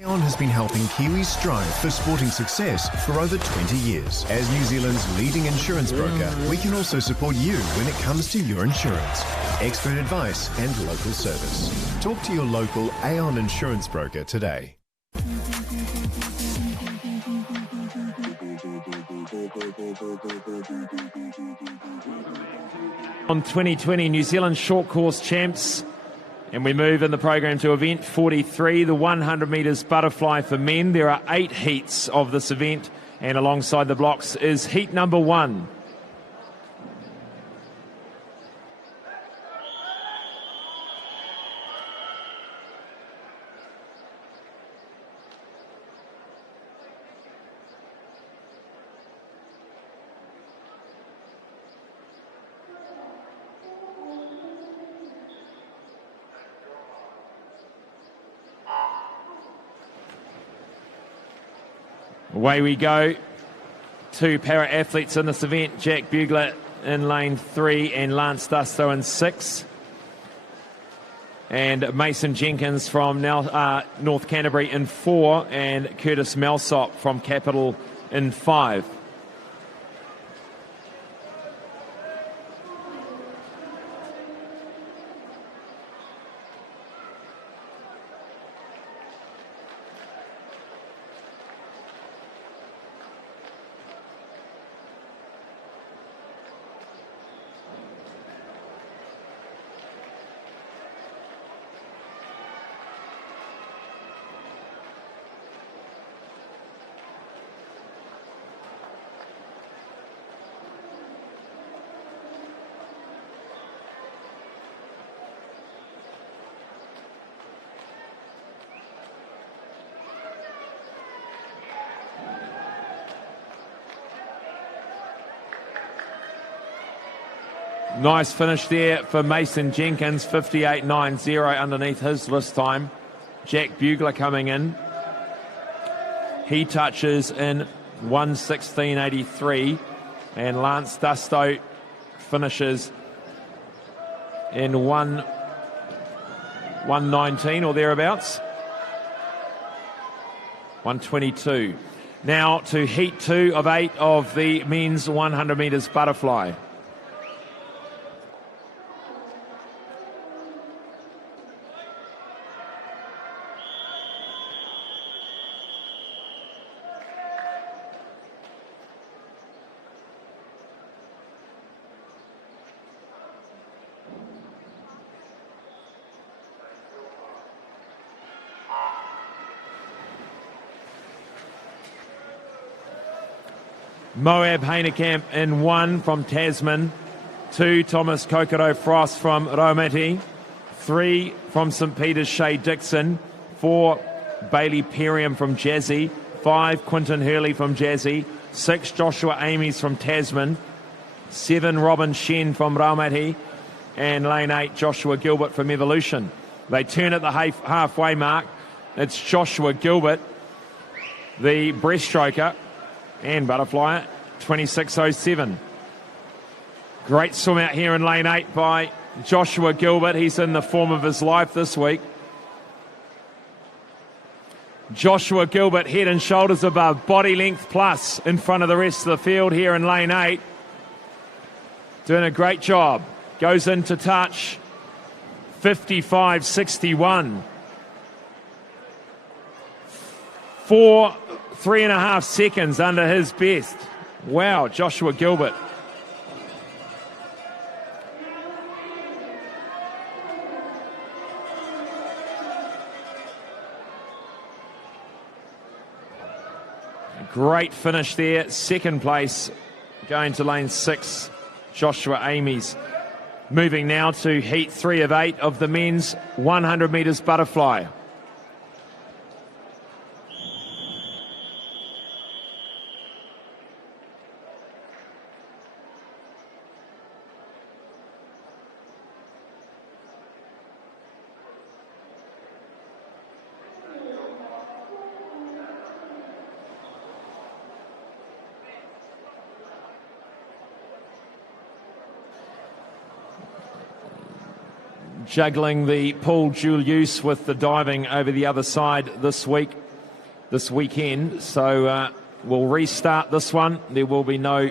Aon has been helping Kiwis strive for sporting success for over 20 years. As New Zealand's leading insurance broker, we can also support you when it comes to your insurance. Expert advice and local service. Talk to your local Aon insurance broker today. On 2020 New Zealand short course champs, and we move in the program to event 43, the 100 metres butterfly for men. There are 8 heats of this event, and alongside the blocks is heat number 1. Away we go. 2 para-athletes in this event. Jack Bugler in lane 3 and Lance Dusto in 6. And Mason Jenkins from North Canterbury in 4, and Curtis Melsop from Capital in 5. Nice finish there for Mason Jenkins, 58.90 underneath his wrist time. Jack Bugler coming in. He touches in 1:16.83, and Lance Dusto finishes in 1:19 or thereabouts. 1:22. Now to heat 2 of 8 of the men's 100 metres butterfly. Moab Hainekamp in 1 from Tasman, 2 Thomas Kokoro Frost from Raumati, 3 from St Peter's Shay Dixon, 4 Bailey Perriam from Jazzy, 5 Quinton Hurley from Jazzy, 6 Joshua Amies from Tasman, 7 Robin Shen from Raumati, and lane 8 Joshua Gilbert from Evolution. They turn at the halfway mark. It's Joshua Gilbert, the breaststroker and butterfly, 26.07. Great swim out here in lane 8 by Joshua Gilbert. He's in the form of his life this week. Joshua Gilbert head and shoulders above, body length plus in front of the rest of the field here in lane 8. Doing a great job. Goes into touch, 55.61. 3.5 seconds under his best. Wow, Joshua Gilbert. Great finish there. Second place going to lane 6, Joshua Amies. Moving now to heat 3 of 8 of the men's 100 metres butterfly. Juggling the Paul Julius with the diving over the other side this weekend. So we'll restart this one. There will be no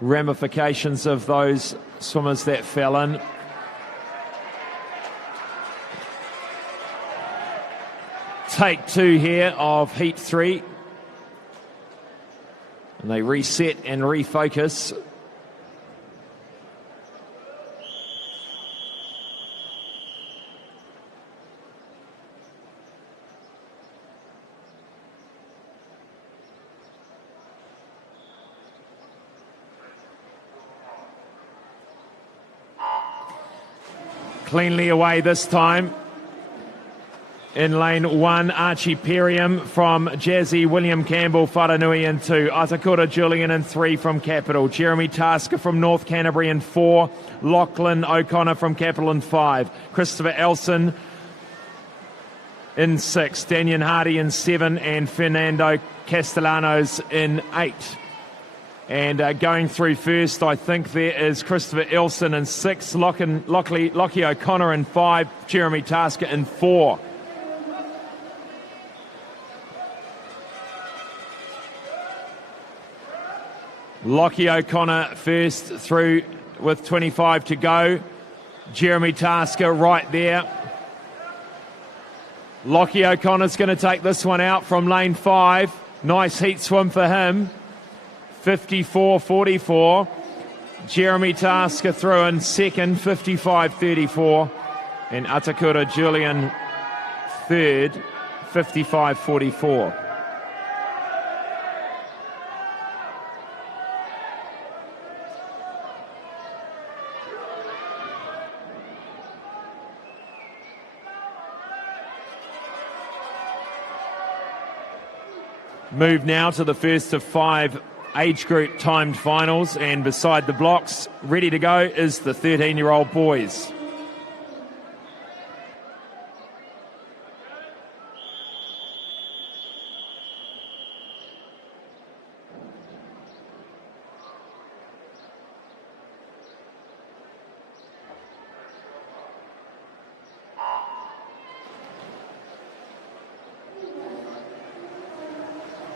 ramifications of those swimmers that fell in. Take 2 here of heat 3. And they reset and refocus. Cleanly away this time. In lane 1, Archie Perriam from Jazzy, William Campbell, Wharanui in 2, Atakura Julian in 3 from Capital, Jeremy Tasker from North Canterbury in 4, Lachlan O'Connor from Capital in 5, Christopher Elson in 6, Daniel Hardy in 7, and Fernando Castellanos in 8. And going through first, I think there is Christopher Elson in 6, Lockie O'Connor in 5, Jeremy Tasker in 4. Lockie O'Connor first through with 25 to go. Jeremy Tasker right there. Lockie O'Connor's going to take this one out from lane 5. Nice heat swim for him. 54.44. Jeremy Tasker through in second, 55.34. And Atakura Julian third, 55.44. Move now to the first of 5 age group timed finals, and beside the blocks, ready to go, is the 13-year-old boys.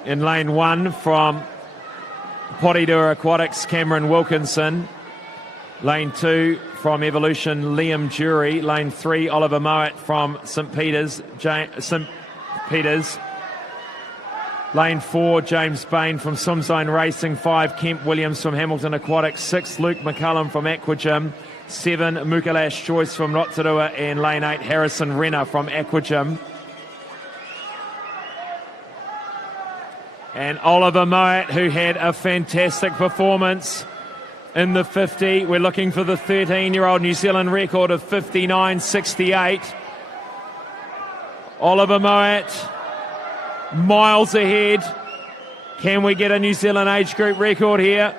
In lane 1 from Porirua Aquatics, Cameron Wilkinson. Lane 2 from Evolution, Liam Jury. Lane 3, Oliver Mowat from St Peters. Lane 4, James Bain from Swimzone Racing. 5, Kemp Williams from Hamilton Aquatics. 6, Luke McCullum from Aquagym. 7, Mukalash Joyce from Rotorua. And lane 8, Harrison Renner from Aquagym. And Oliver Mowat, who had a fantastic performance in the 50. We're looking for the 13-year-old New Zealand record of 59.68. Oliver Mowat, miles ahead. Can we get a New Zealand age group record here?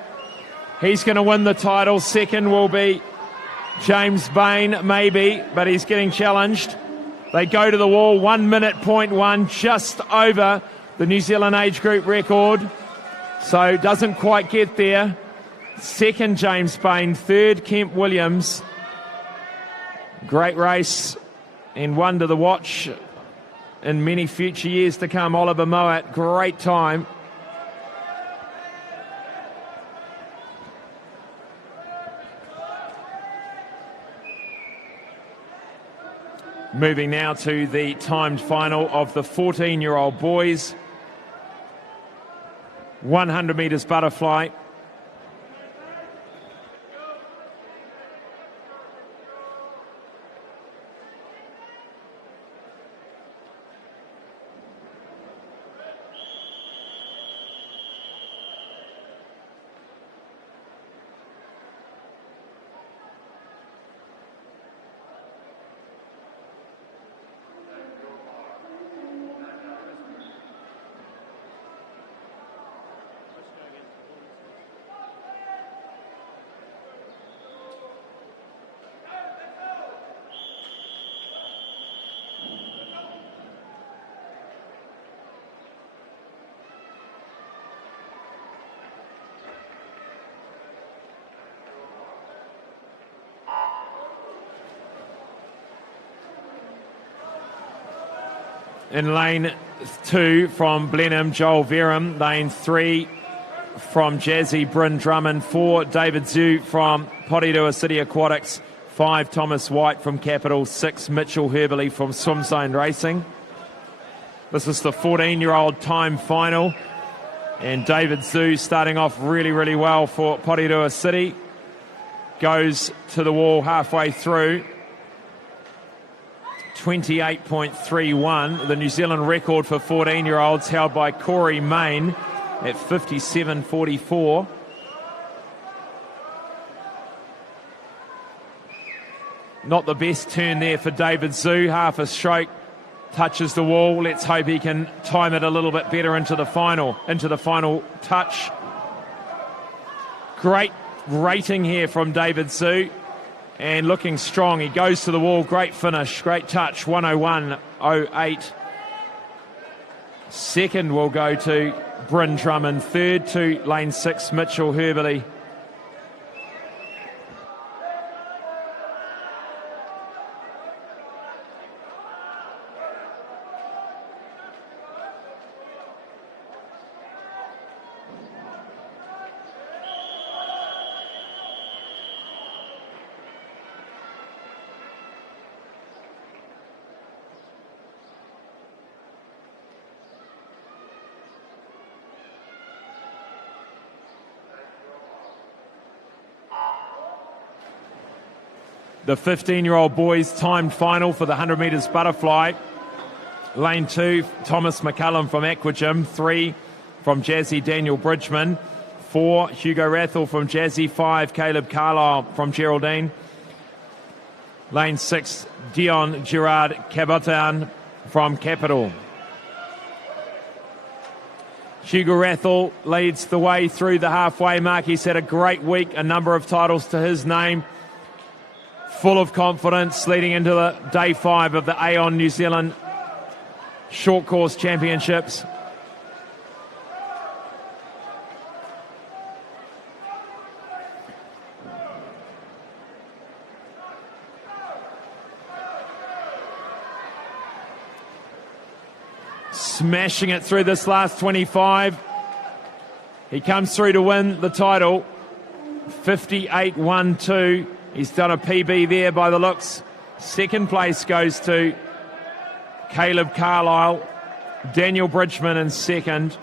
He's going to win the title. Second will be James Bain, maybe, but he's getting challenged. They go to the wall, 1 minute, 0.1, just over the New Zealand age group record, so doesn't quite get there. Second, James Bain. Third, Kemp Williams. Great race and one to the watch in many future years to come. Oliver Mowat, great time. Moving now to the timed final of the 14-year-old boys. 100 metres butterfly. In lane 2 from Blenheim, Joel Verum. Lane 3 from Jazzy, Bryn Drummond. 4, David Zhu from Porirua City Aquatics. 5, Thomas White from Capital. 6, Mitchell Herberley from Swimzone Racing. This is the 14-year-old time final. And David Zhu starting off really, really well for Porirua City. Goes to the wall halfway through. 28.31. The New Zealand record for 14-year-olds held by Corey Main at 57.44. Not the best turn there for David Zhu. Half a stroke, touches the wall. Let's hope he can time it a little bit better into the final touch. Great rating here from David Zhu. And looking strong, he goes to the wall, great finish, great touch, 101.08. Second will go to Bryn Drummond. Third to lane 6, Mitchell Herberley. The 15-year-old boys timed final for the 100 metres butterfly. Lane 2, Thomas McCullum from Aquagym. 3 from Jazzy, Daniel Bridgman. 4, Hugo Rathel from Jazzy. 5, Caleb Carlisle from Geraldine. Lane 6, Dion Gerard Cabotan from Capital. Hugo Rathel leads the way through the halfway mark. He's had a great week, a number of titles to his name. Full of confidence leading into the day 5 of the Aon New Zealand Short Course Championships. Smashing it through this last 25. He comes through to win the title. 58.12. He's done a PB there by the looks. Second place goes to Caleb Carlisle. Daniel Bridgman in second.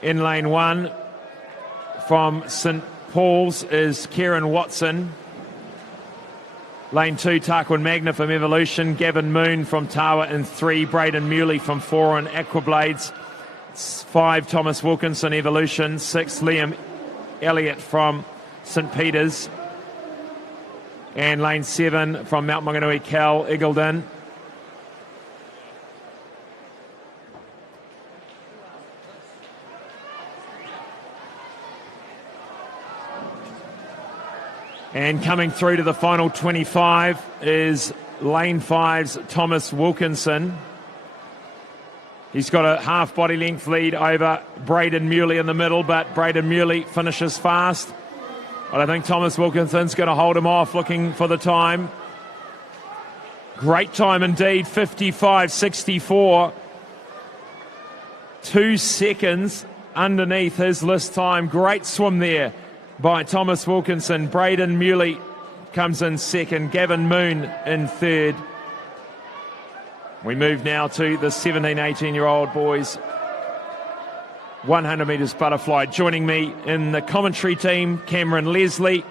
In lane 1 from St Paul's is Kieran Watson. Lane 2, Tarquin Magna from Evolution. Gavin Moon from Tawa in 3. Braden Muley from 4 on Aquablades. 5, Thomas Wilkinson, Evolution. 6, Liam Elliott from St Peter's. And lane 7 from Mount Maunganui, Cal Eagledon. And coming through to the final 25 is lane 5's Thomas Wilkinson. He's got a half body length lead over Braden Muley in the middle, but Braden Muley finishes fast. But I think Thomas Wilkinson's going to hold him off, looking for the time. Great time indeed, 55.64. 2 seconds underneath his list time. Great swim there by Thomas Wilkinson. Braden Muley comes in second. Gavin Moon in third. We move now to the 17, 18-year-old boys. 100 metres butterfly. Joining me in the commentary team, Cameron Leslie.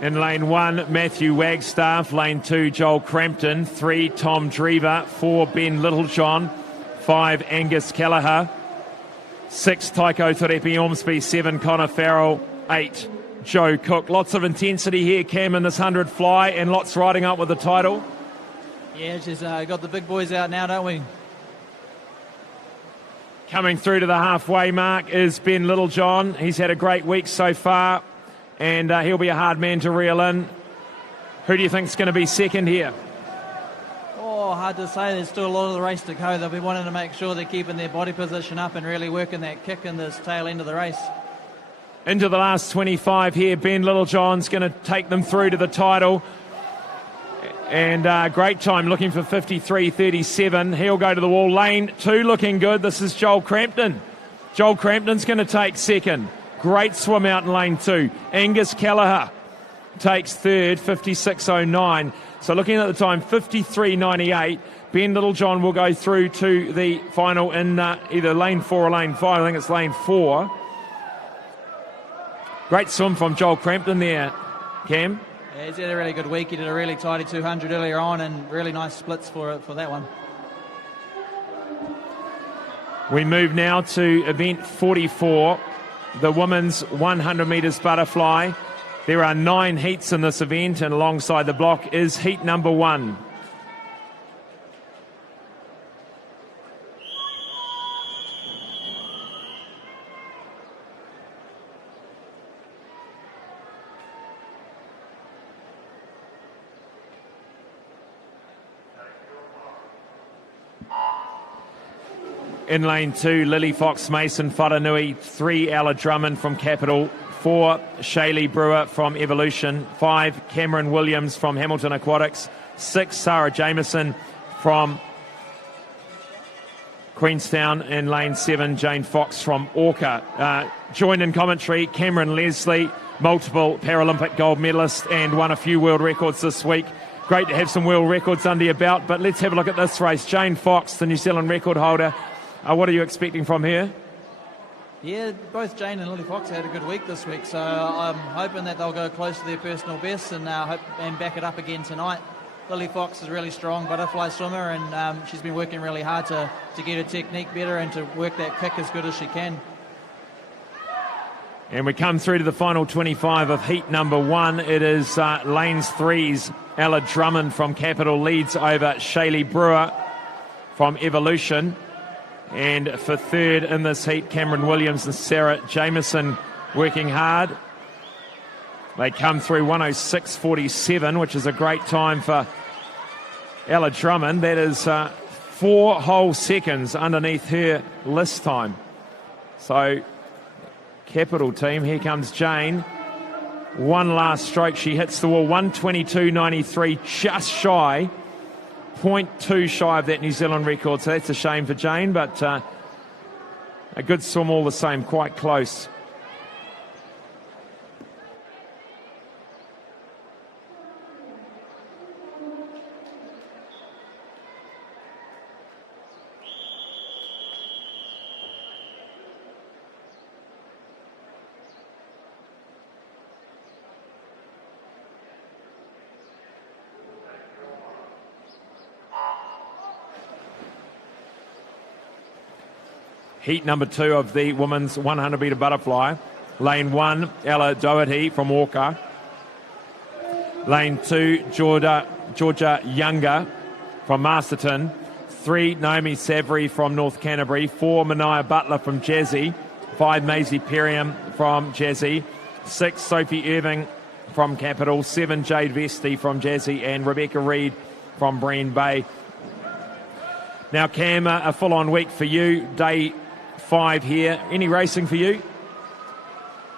In lane 1, Matthew Wagstaff. Lane 2, Joel Crampton. 3, Tom Drever. 4, Ben Littlejohn. 5, Angus Kelleher. 6, Taiko Torepi Ormsby. 7, Connor Farrell. 8, Joe Cook. Lots of intensity here, Cam, in this 100 fly, and lots riding up with the title. Yeah, just got the big boys out now, don't we? Coming through to the halfway mark is Ben Littlejohn. He's had a great week so far, and he'll be a hard man to reel in. Who do you think is going to be second here? Oh, hard to say. There's still a lot of the race to go. They'll be wanting to make sure they're keeping their body position up and really working that kick in this tail end of the race. Into the last 25 here. Ben Littlejohn's going to take them through to the title. And great time, looking for 53.37. He'll go to the wall. Lane 2 looking good. This is Joel Crampton. Joel Crampton's going to take second. Great swim out in lane 2. Angus Kelleher takes third, 56.09. So looking at the time, 53.98. Ben Littlejohn will go through to the final in either lane 4 or lane 5. I think it's lane 4. Great swim from Joel Crampton there, Cam. Yeah, he's had a really good week. He did a really tidy 200 earlier on and really nice splits for that one. We move now to event 44, the women's 100 metres butterfly. There are 9 heats in this event, and alongside the block is heat number 1. In lane 2, Lily Fox Mason Wharanui. 3, Ella Drummond from Capital. 4, Shaylee Brewer from Evolution. 5, Cameron Williams from Hamilton Aquatics. 6, Sarah Jameson from Queenstown. In lane 7, Jane Fox from Orca. Joined in commentary, Cameron Leslie, multiple Paralympic gold medalist and won a few world records this week. Great to have some world records under your belt, but let's have a look at this race. Jane Fox, the New Zealand record holder. What are you expecting from her? Yeah, both Jane and Lily Fox had a good week this week, so I'm hoping that they'll go close to their personal best and back it up again tonight. Lily Fox is a really strong butterfly swimmer, and she's been working really hard to get her technique better and to work that kick as good as she can. And we come through to the final 25 of heat number 1. It is lanes 3's Ella Drummond from Capital leads over Shaylee Brewer from Evolution. And for third in this heat, Cameron Williams and Sarah Jameson working hard. They come through 106.47, which is a great time for Ella Drummond. That is 4 whole seconds underneath her list time. So, Capital team, here comes Jane. One last stroke, she hits the wall. 122.93, just shy. 0.2 shy of that New Zealand record, so that's a shame for Jane, but a good swim all the same, quite close. Heat number 2 of the women's 100-metre butterfly. Lane 1, Ella Doherty from Orca. Lane 2, Georgia Younger from Masterton. 3, Naomi Savory from North Canterbury. 4, Mania Butler from Jazzy. 5, Maisie Perriam from Jazzy. 6, Sophie Irving from Capital. 7, Jade Vesti from Jazzy. And Rebecca Reid from Bream Bay. Now, Cam, a full-on week for you. Day 5 here. Any racing for you?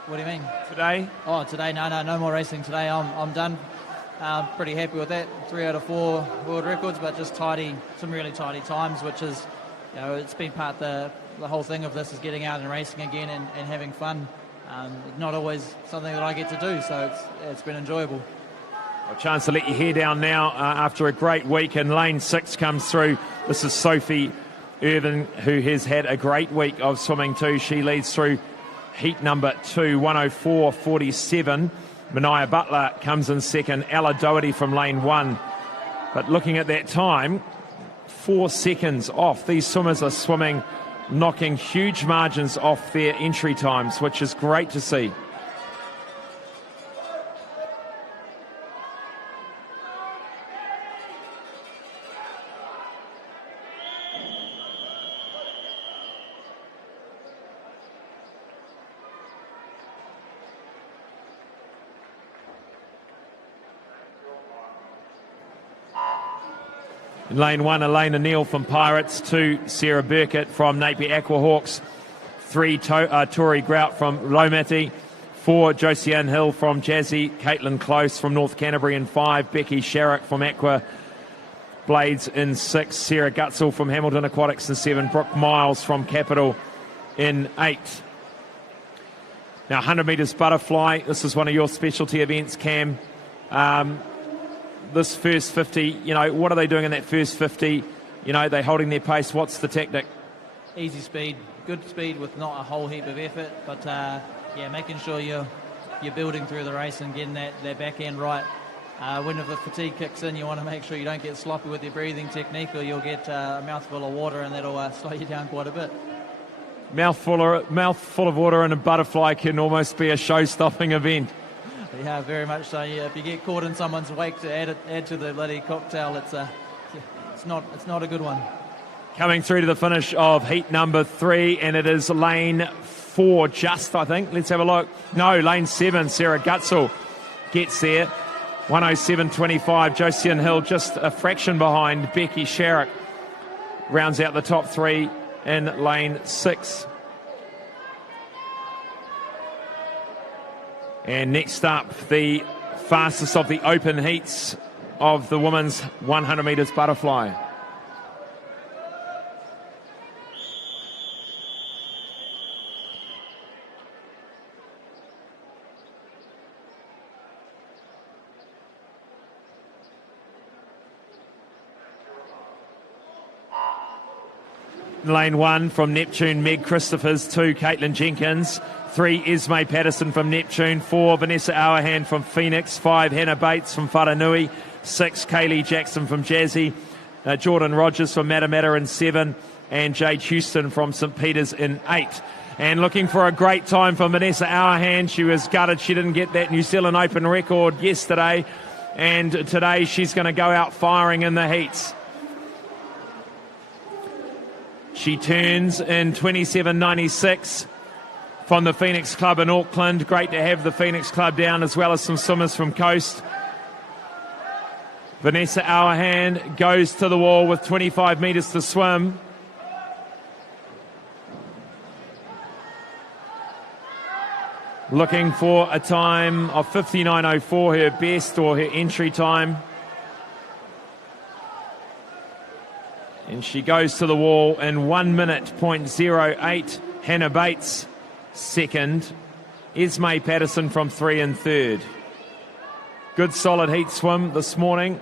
What do you mean? Today? Oh, today? No more racing today. I'm done. Pretty happy with that. 3 out of 4 world records, but just some really tidy times, which is, it's been part of the whole thing of this is getting out and racing again and having fun. Not always something that I get to do, so it's been enjoyable. A chance to let your hair down now after a great week, and lane 6 comes through. This is Sophie Irvin, who has had a great week of swimming too. She leads through heat number 2, 104.47. Mania Butler comes in second. Ella Doherty from lane 1. But looking at that time, 4 seconds off. These swimmers are swimming, knocking huge margins off their entry times, which is great to see. In lane 1, Elena Neal from Pirates. 2, Sarah Burkett from Napier Aquahawks. 3, Tori Grout from Lomati. 4, Josiane Hill from Jazzy. Caitlin Close from North Canterbury in 5. Becky Sharrock from Aqua Blades in 6. Sarah Gutzel from Hamilton Aquatics in 7. Brooke Miles from Capital in 8. Now, 100 metres butterfly. This is one of your specialty events, Cam. This first 50, what are they doing in that first 50? They're holding their pace. What's the tactic? Easy speed, good speed with not a whole heap of effort, but making sure you're building through the race and getting that back end right. When the fatigue kicks in, you want to make sure you don't get sloppy with your breathing technique, or you'll get a mouthful of water, and that'll slow you down quite a bit. Mouthful of water and a butterfly can almost be a show-stopping event. Yeah, very much so. Yeah, if you get caught in someone's wake to add to the bloody cocktail, it's not a good one. Coming through to the finish of heat number 3, and it is lane 4 just, I think. Let's have a look. No, lane 7, Sarah Gutzel gets there. 107.25, Josiane Hill just a fraction behind. Becky Sharrock rounds out the top 3 in lane 6. And next up, the fastest of the open heats of the women's 100 metres butterfly. Lane 1 from Neptune, Meg Christophers. 2, Caitlin Jenkins. 3, Esme Patterson from Neptune. 4, Vanessa Auerhand from Phoenix. 5, Hannah Bates from Wharanui. 6, Kaylee Jackson from Jazzy. Jordan Rogers from Matamata in 7. And Jade Houston from St Peters in 8. And looking for a great time for Vanessa Auerhand. She was gutted she didn't get that New Zealand Open record yesterday. And today she's going to go out firing in the heats. She turns in 27.96 from the Phoenix Club in Auckland. Great to have the Phoenix Club down, as well as some swimmers from Coast. Vanessa Auerhand goes to the wall with 25 metres to swim. Looking for a time of 59.04, her best or her entry time. And she goes to the wall in 1 minute, 0.08. Hannah Bates, second. Esme Patterson from 3 and third. Good solid heat swim this morning.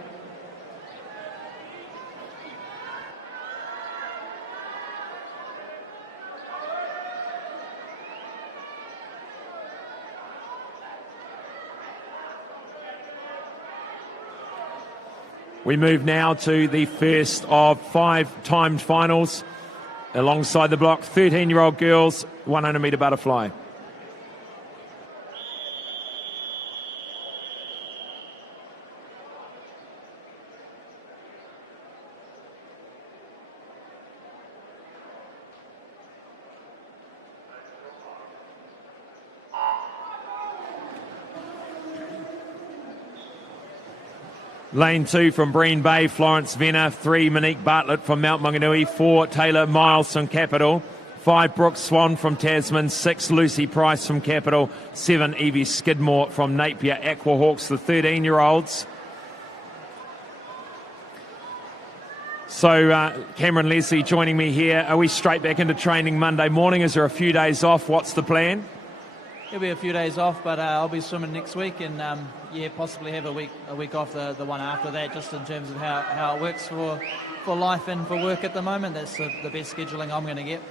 We move now to the first of 5 timed finals alongside the block. 13-year-old girls, 100 metre butterfly. Lane 2 from Bream Bay, Florence Venner. 3, Monique Bartlett from Mount Maunganui. 4, Taylor Miles from Capital. 5, Brooke Swan from Tasman. 6, Lucy Price from Capital. 7, Evie Skidmore from Napier Aquahawks, the 13-year-olds. So Cameron Leslie joining me here. Are we straight back into training Monday morning? Is there a few days off? What's the plan? There'll be a few days off, but I'll be swimming next week, and possibly have a week off the one after that, just in terms of how it works for life and for work at the moment. That's the best scheduling I'm going to get.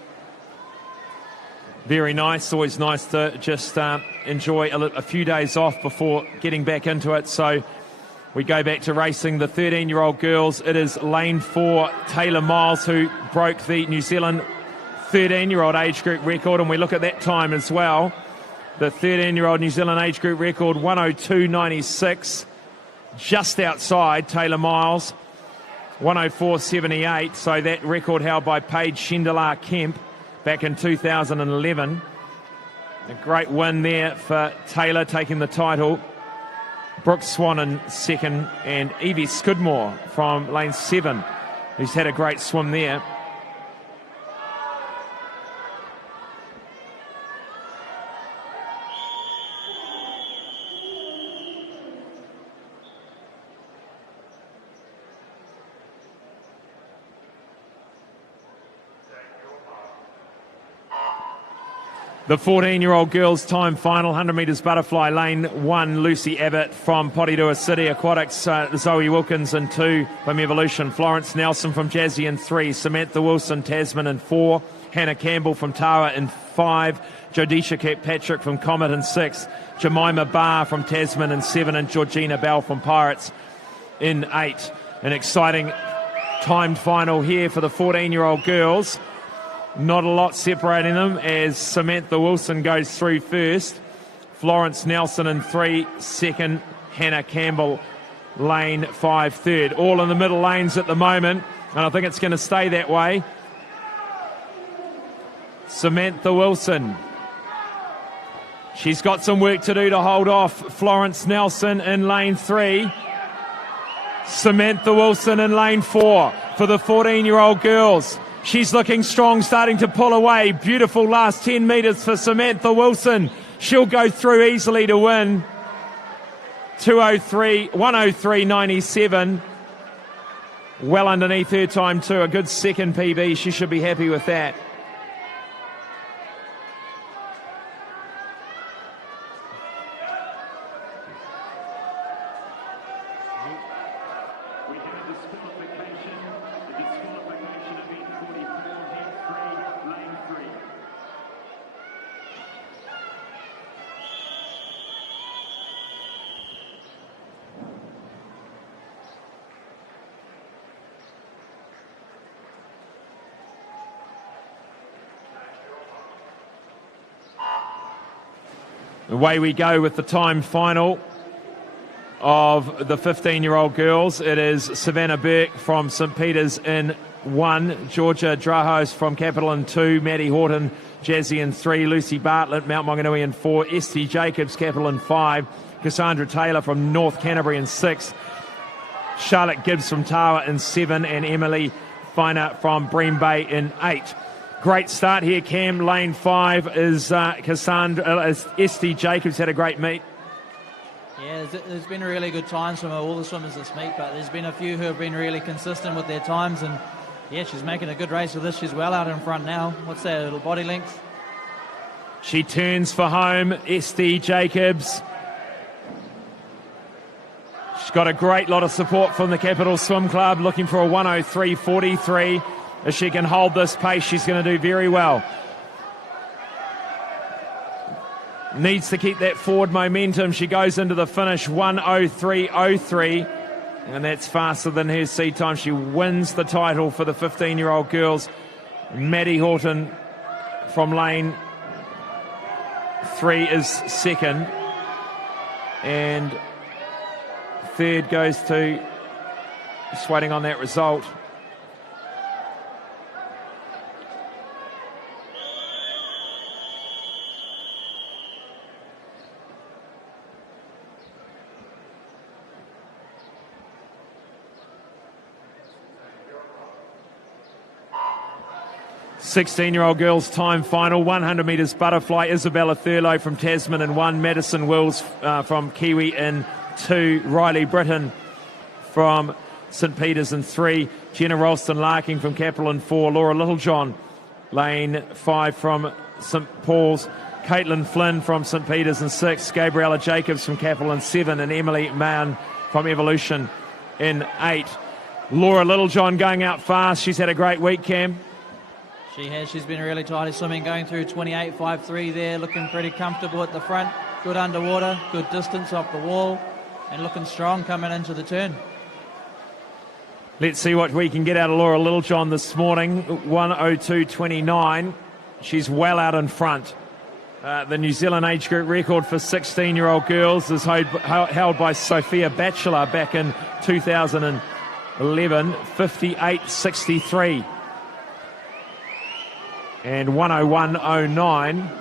Very nice. Always nice to just enjoy a few days off before getting back into it. So we go back to racing the 13-year-old girls. It is lane 4, Taylor Miles, who broke the New Zealand 13-year-old age group record, and we look at that time as well. The 13-year-old New Zealand age group record, 102.96, just outside Taylor Miles, 104.78. So that record held by Paige Shendelar Kemp back in 2011. A great win there for Taylor, taking the title. Brooke Swan in second, and Evie Skidmore from lane 7, who's had a great swim there. The 14-year-old girls' time final, 100 metres butterfly, lane 1, Lucy Abbott from Porirua City Aquatics, Zoe Wilkins in 2 from Evolution, Florence Nelson from Jazzy in 3, Samantha Wilson, Tasman in 4, Hannah Campbell from Tawa in 5, Jodisha Kirkpatrick from Comet in 6, Jemima Barr from Tasman in 7, and Georgina Bell from Pirates in 8. An exciting timed final here for the 14-year-old girls. Not a lot separating them as Samantha Wilson goes through first. Florence Nelson in 3, second. Hannah Campbell, lane 5, third. All in the middle lanes at the moment, and I think it's going to stay that way. Samantha Wilson. She's got some work to do to hold off Florence Nelson in lane 3. Samantha Wilson in lane 4 for the 14-year-old girls. She's looking strong, starting to pull away. Beautiful last 10 metres for Samantha Wilson. She'll go through easily to win. 103.97. Well underneath her time too. A good second PB. She should be happy with that. Away we go with the time final of the 15-year-old girls. It is Savannah Burke from St Peter's in 1, Georgia Drahos from Capital in 2, Maddie Horton, Jazzy in 3, Lucy Bartlett, Mount Maunganui in 4, Esty Jacobs, Capital in 5, Cassandra Taylor from North Canterbury in 6, Charlotte Gibbs from Tawa in 7, and Emily Feiner from Bream Bay in 8. Great start here, Cam. Lane 5 is Cassandra. Esty Jacobs had a great meet. Yeah, there's been really good times from all the swimmers this meet, but there's been a few who have been really consistent with their times, and yeah, she's making a good race with this. She's well out in front now. What's that, a little body length? She turns for home, Esty Jacobs. She's got a great lot of support from the Capital Swim Club, looking for a 103.43. If she can hold this pace, she's going to do very well. Needs to keep that forward momentum. She goes into the finish 103.03, and that's faster than her seed time. She wins the title for the 15-year-old girls. Maddie Horton from lane 3 is second, and third goes to, just waiting on that result, .16-year-old girls time final, 100 metres butterfly, Isabella Thurlow from Tasman in 1, Madison Wills from Kiwi in 2, Riley Britton from St Peter's in 3, Jenna Ralston Larking from Capital in 4, Laura Littlejohn lane 5 from St Paul's, Caitlin Flynn from St Peter's in 6, Gabriella Jacobs from Capital in 7, and Emily Mann from Evolution in 8. Laura Littlejohn going out fast. She's had a great week, Cam. She has. She's been really tidy swimming, going through 28.53 there, looking pretty comfortable at the front. Good underwater, good distance off the wall, and looking strong coming into the turn. Let's see what we can get out of Laura Littlejohn this morning. 102.29. She's well out in front. The New Zealand age group record for 16-year-old girls is held by Sophia Batchelor back in 2011, 58.63. And 101.09.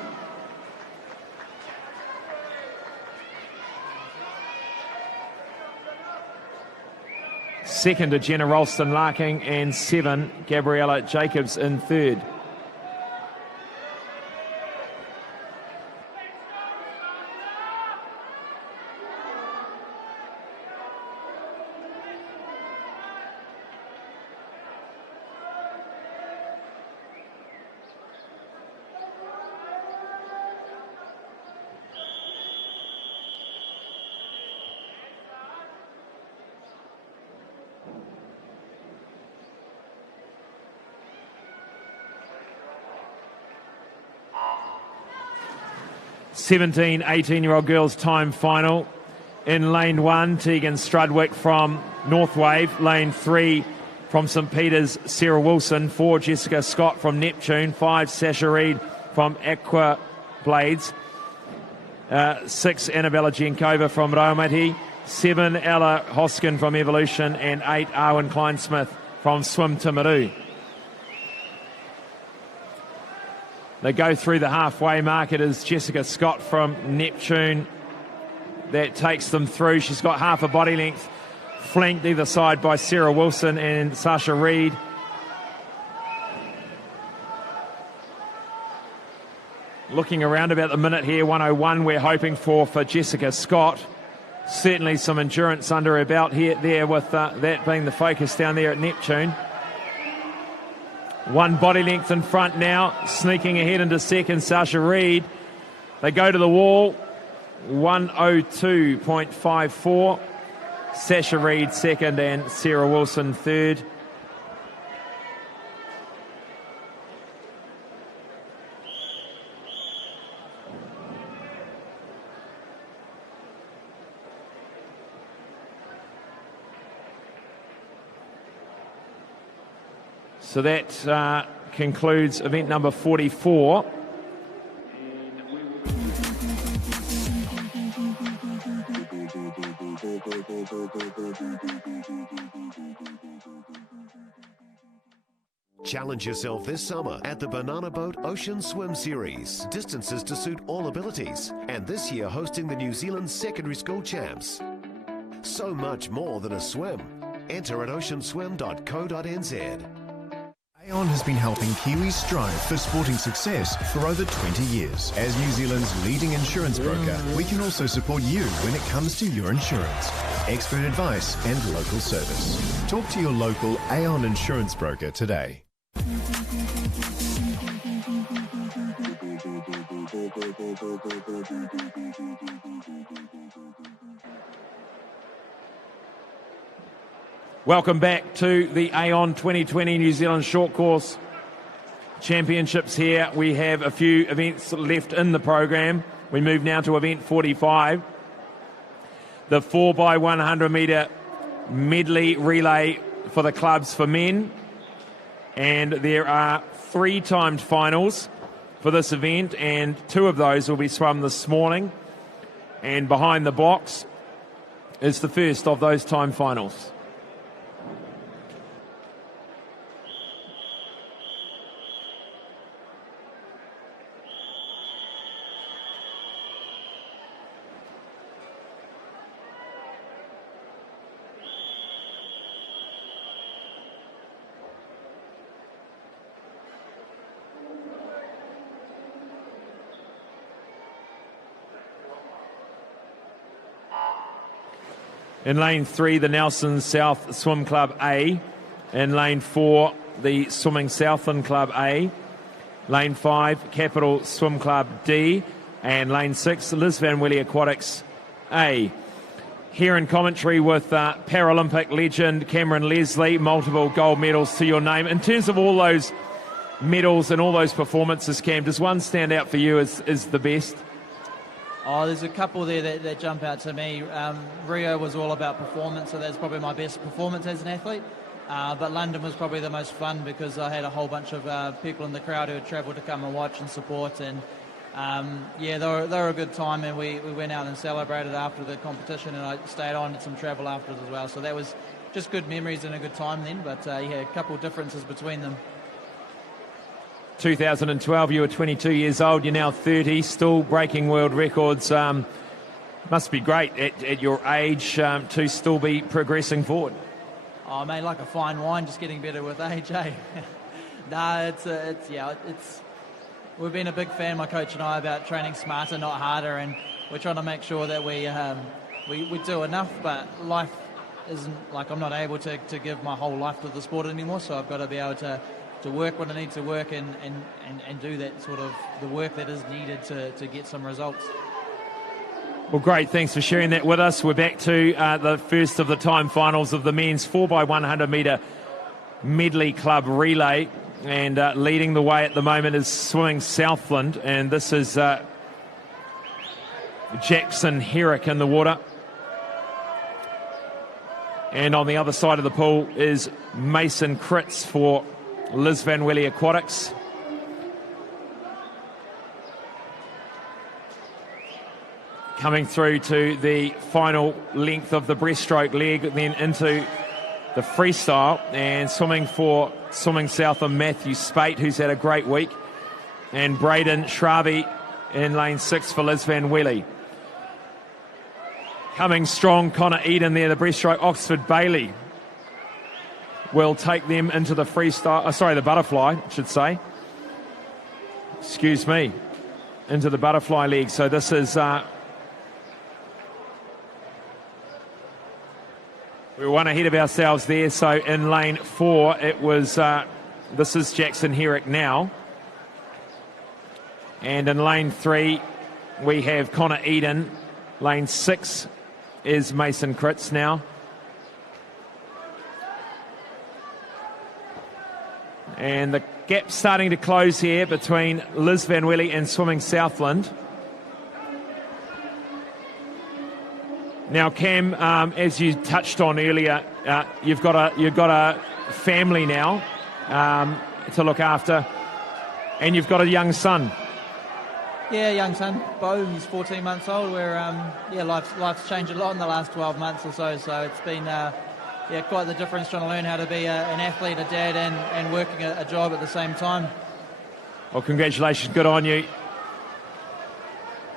Second to Jenna Ralston Larking, and 7, Gabriella Jacobs in third. (17) 18-year-old girls time final. In lane 1, Tegan Strudwick from North Wave. Lane 3 from St Peter's, Sarah Wilson. 4, Jessica Scott from Neptune. 5, Sasha Reid from Aqua Blades. 6, Annabella Giancova from Raumati. 7, Ella Hoskin from Evolution. And 8, Arwen Kleinsmith from Swim Timaru. They go through the halfway mark. It is Jessica Scott from Neptune that takes them through. She's got half a body length, flanked either side by Sarah Wilson and Sasha Reid. looking around about the minute here, 101 we're hoping for Jessica Scott. Certainly some endurance under her belt there with that being the focus down there at Neptune. One body length in front now, sneaking ahead into second, Sasha Reid. They go to the wall, 102.54. Sasha Reid second and Sarah Wilson third. So that concludes event number 44. Challenge yourself this summer at the Banana Boat Ocean Swim Series. Distances to suit all abilities. And this year hosting the New Zealand Secondary School Champs. So much more than a swim. Enter at oceanswim.co.nz. Aon has been helping Kiwis strive for sporting success for over 20 years. As New Zealand's leading insurance broker, we can also support you when it comes to your insurance. Expert advice and local service. Talk to your local Aon insurance broker today. Welcome back to the Aon 2020 New Zealand Short Course Championships here. We have a few events left in the program. We move now to event 45. The 4x100 metre medley relay for the clubs for men. And there are 3 timed finals for this event, and 2 of those will be swum this morning. And behind the box is the first of those timed finals. In lane 3, the Nelson South Swim Club A. In lane 4, the Swimming Southland Club A. Lane 5, Capital Swim Club D. And lane 6, Liz Van Willy Aquatics A. Here in commentary with Paralympic legend Cameron Leslie, multiple gold medals to your name. In terms of all those medals and all those performances, Cam, does one stand out for you as the best? Oh, there's a couple there that jump out to me. Rio was all about performance, so that's probably my best performance as an athlete. But London was probably the most fun because I had a whole bunch of people in the crowd who had travelled to come and watch and support. And yeah, they were a good time, and we went out and celebrated after the competition, and I stayed on, did some travel afterwards as well. So that was just good memories and a good time then. But yeah, a couple of differences between them. 2012, you were 22 years old, you're now 30, still breaking world records. Must be great at your age to still be progressing forward. Oh, mate, like a fine wine, just getting better with age, eh? No, we've been a big fan, my coach and I, about training smarter, not harder, and we're trying to make sure that we do enough, but life isn't, like, I'm not able to give my whole life to the sport anymore, so I've got to be able to work when I need to work and do that sort of the work that is needed to get some results. Well, great. Thanks for sharing that with us. We're back to the first of the time finals of the men's 4x100 metre medley club relay. And leading the way at the moment is Swimming Southland. And this is Jackson Herrick in the water. And on the other side of the pool is Mason Kritz for Liz Van Willy Aquatics. Coming through to the final length of the breaststroke leg, then into the freestyle, and swimming for Swimming Southland, Matthew Spate, who's had a great week, and Braden Shravi in lane 6 for Liz Van Willy. Coming strong, Connor Eden there, the breaststroke. Oxford Bailey will take them into the freestyle, the butterfly, I should say. Excuse me. into the butterfly leg. So this is... we were one ahead of ourselves there. So in lane 4, it was... this is Jackson Herrick now. And in lane 3, we have Connor Eden. Lane 6 is Mason Kritz now. And the gap's starting to close here between Liz Van Welly and Swimming Southland. Now, Cam, as you touched on earlier, you've got a family now to look after, and you've got a young son. Yeah, young son, Bo. He's 14 months old. Life's changed a lot in the last 12 months or so. So it's been quite the difference trying to learn how to be an athlete, a dad, and working a job at the same time. Well, congratulations, good on you.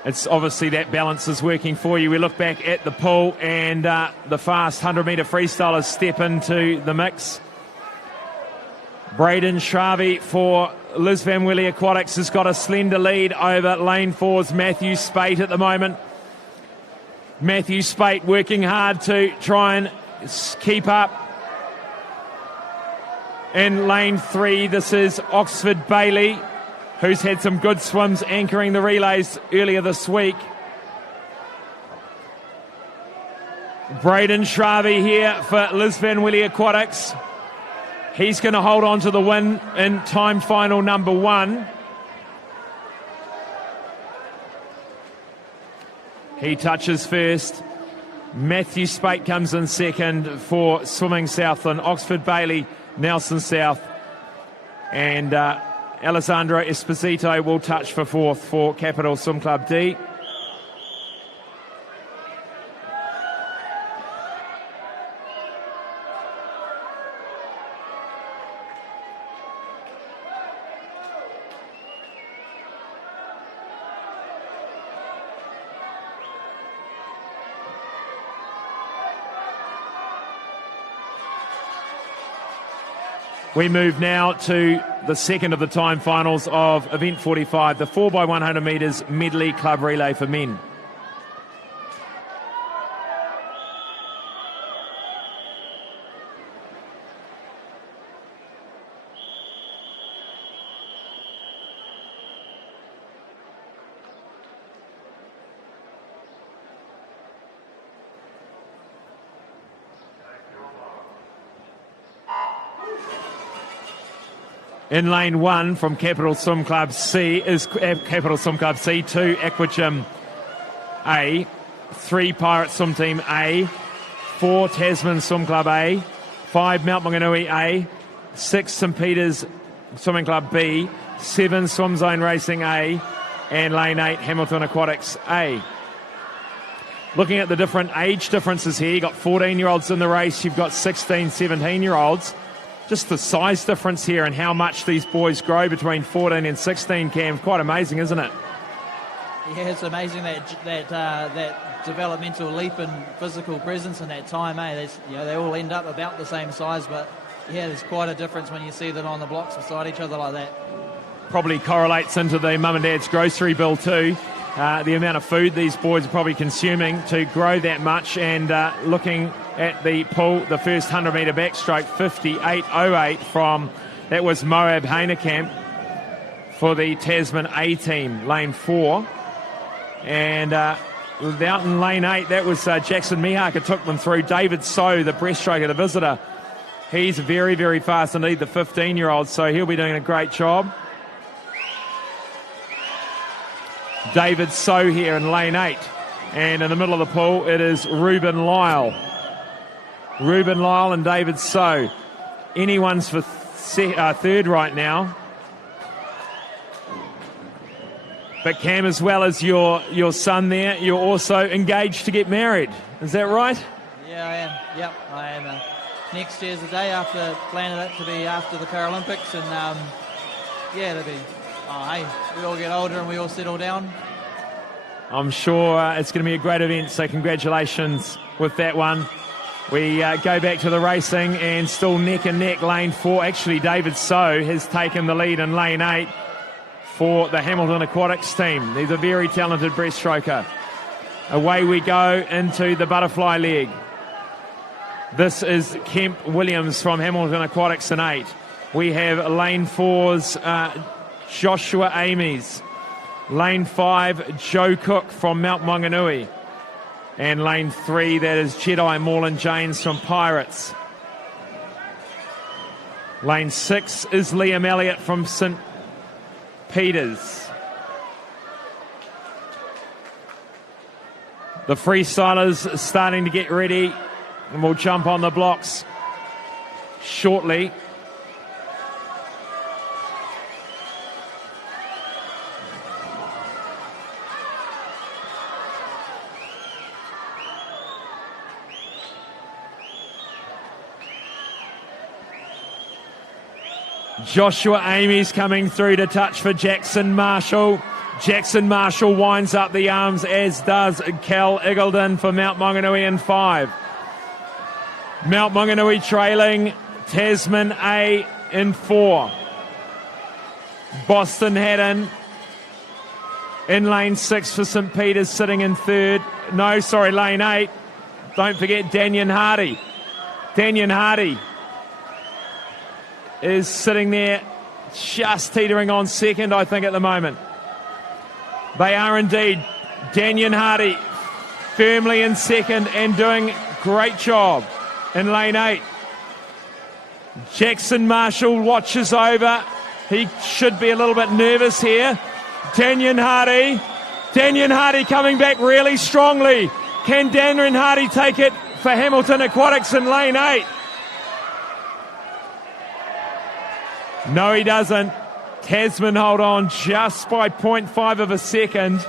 It's obviously that balance is working for you. We look back at the pool, and the fast 100-metre freestylers step into the mix. Braden Shravi for Liz Van Welly Aquatics has got a slender lead over lane 4's Matthew Spate at the moment. Matthew Spate working hard to try and keep up. In lane 3, this is Oxford Bailey, who's had some good swims anchoring the relays earlier this week. Braden Shravi here for Liz Van Welly Aquatics. He's going to hold on to the win in time final number 1. He touches first. Matthew Spate comes in second for Swimming Southland. Oxford Bailey, Nelson South. And Alessandro Esposito will touch for 4th for Capital Swim Club D. We move now to the second of the time finals of Event 45, the 4x100 metres medley club relay for men. In lane 1 from Capital Swim Club C is Capital Swim Club C, 2 Aquagym A, 3 Pirate Swim Team A, 4 Tasman Swim Club A, 5 Mount Maunganui A, 6 St Peters Swimming Club B, 7 Swim Zone Racing A, and lane 8 Hamilton Aquatics A. Looking at the different age differences here, you've got 14-year-olds in the race, you've got 16, 17-year-olds. Just the size difference here and how much these boys grow between 14 and 16, Cam. Quite amazing, isn't it? Yeah, it's amazing that developmental leap in physical presence in that time, eh? They all end up about the same size, but yeah, there's quite a difference when you see them on the blocks beside each other like that. Probably correlates into the mum and dad's grocery bill too. The amount of food these boys are probably consuming to grow that much. And looking at the pool, the first 100-metre backstroke, 58.08 from, that was Moab Hainekamp for the Tasman A team, lane 4. And out in lane 8, that was Jackson Mihaka took them through. David So, the breaststroker, the visitor, he's very, very fast indeed, the 15-year-old, so he'll be doing a great job. David So here in lane 8. And in the middle of the pool, it is Ruben Lyle. Ruben Lyle and David So. Anyone's for third right now. But Cam, as well as your son there, you're also engaged to get married. Is that right? Yeah, I am. Yep, I am. Next year's the day after, planning it to be after the Paralympics. And yeah, it'll be... Oh, hey, we all get older and we all settle down. I'm sure it's going to be a great event, so congratulations with that one. We go back to the racing and still neck and neck, lane 4. Actually, David So has taken the lead in lane 8. for the Hamilton Aquatics team. He's a very talented breaststroker. Away we go into the butterfly leg. This is Kemp Williams from Hamilton Aquatics in 8. We have lane 4's Joshua Amies. Lane 5, Joe Cook from Mount Maunganui. And lane 3, that is Jedi Morland James from Pirates. Lane 6 is Liam Elliott from St. Peters. The freestylers starting to get ready, and we'll jump on the blocks shortly. Joshua Amies coming through to touch for Jackson Marshall. Jackson Marshall winds up the arms, as does Cal Iggledon for Mount Maunganui in 5. Mount Maunganui trailing Tasman A in 4. Boston Haddon in lane 6 for St. Peters, sitting in 3rd. No, sorry, lane 8. Don't forget Danyon Hardy. Danyon Hardy is sitting there just teetering on 2nd, I think, at the moment. They are indeed. Danyon Hardy firmly in 2nd and doing a great job in lane 8. Jackson Marshall watches over. He should be a little bit nervous here. Danyon Hardy coming back really strongly. Can Danyon Hardy take it for Hamilton Aquatics in lane 8? No, he doesn't. Tasman hold on just by 0.5 of a second.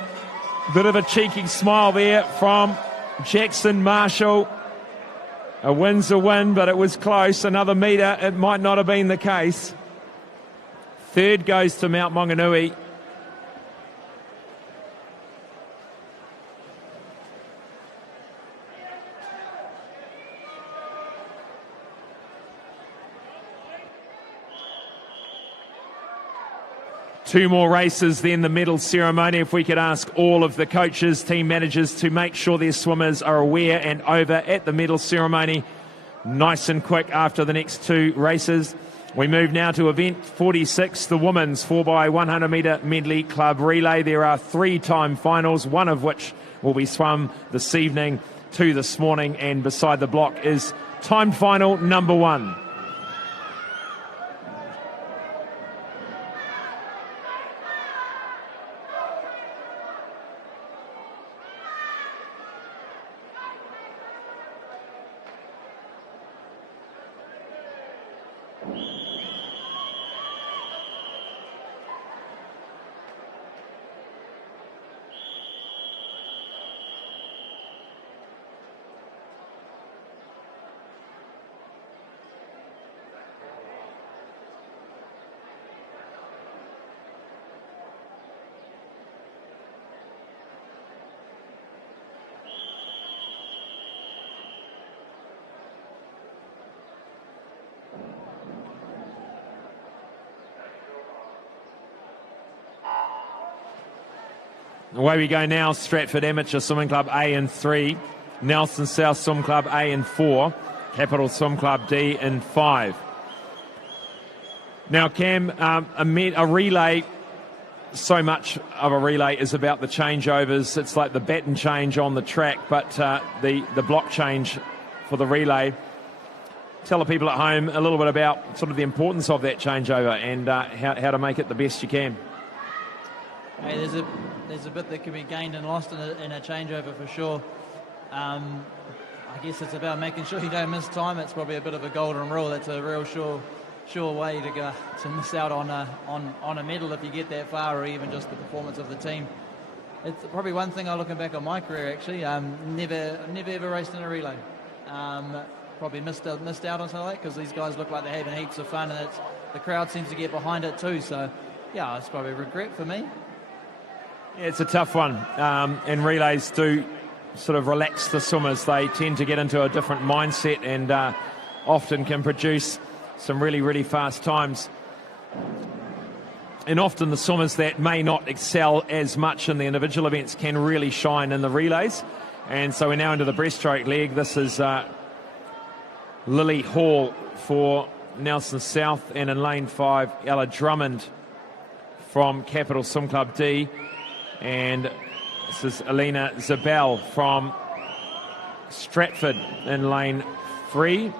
Bit of a cheeky smile there from Jackson Marshall. A win's a win, but it was close. Another metre, it might not have been the case. 3rd goes to Mount Maunganui. Two more races, then the medal ceremony. If we could ask all of the coaches, team managers to make sure their swimmers are aware and over at the medal ceremony nice and quick after the next 2 races. We move now to event 46, the women's 4x100 metre medley club relay. There are 3 time finals, one of which will be swum this evening, 2 this morning, and beside the block is timed final number 1. Away we go now. Stratford Amateur Swimming Club A in 3, Nelson South Swim Club A in 4, Capital Swim Club D in 5. Now, Cam, a relay, so much of a relay is about the changeovers. It's like the baton change on the track, but the block change for the relay. Tell the people at home a little bit about sort of the importance of that changeover and how to make it the best you can. Hey, there's a bit that can be gained and lost in a changeover for sure. I guess it's about making sure you don't miss time. It's probably a bit of a golden rule. That's a real sure way to go to miss out on a medal if you get that far, or even just the performance of the team. It's probably one thing I'm looking back on my career actually. Never ever raced in a relay. Probably missed out on something like that because these guys look like they're having heaps of fun, and the crowd seems to get behind it too. So yeah, it's probably a regret for me. Yeah, it's a tough one, and relays do sort of relax the swimmers. They tend to get into a different mindset and often can produce some really, really fast times. And often the swimmers that may not excel as much in the individual events can really shine in the relays. And so we're now into the breaststroke leg. This is Lily Hall for Nelson South, and in lane 5, Ella Drummond from Capital Swim Club D. And this is Alina Zabel from Stratford in lane 3.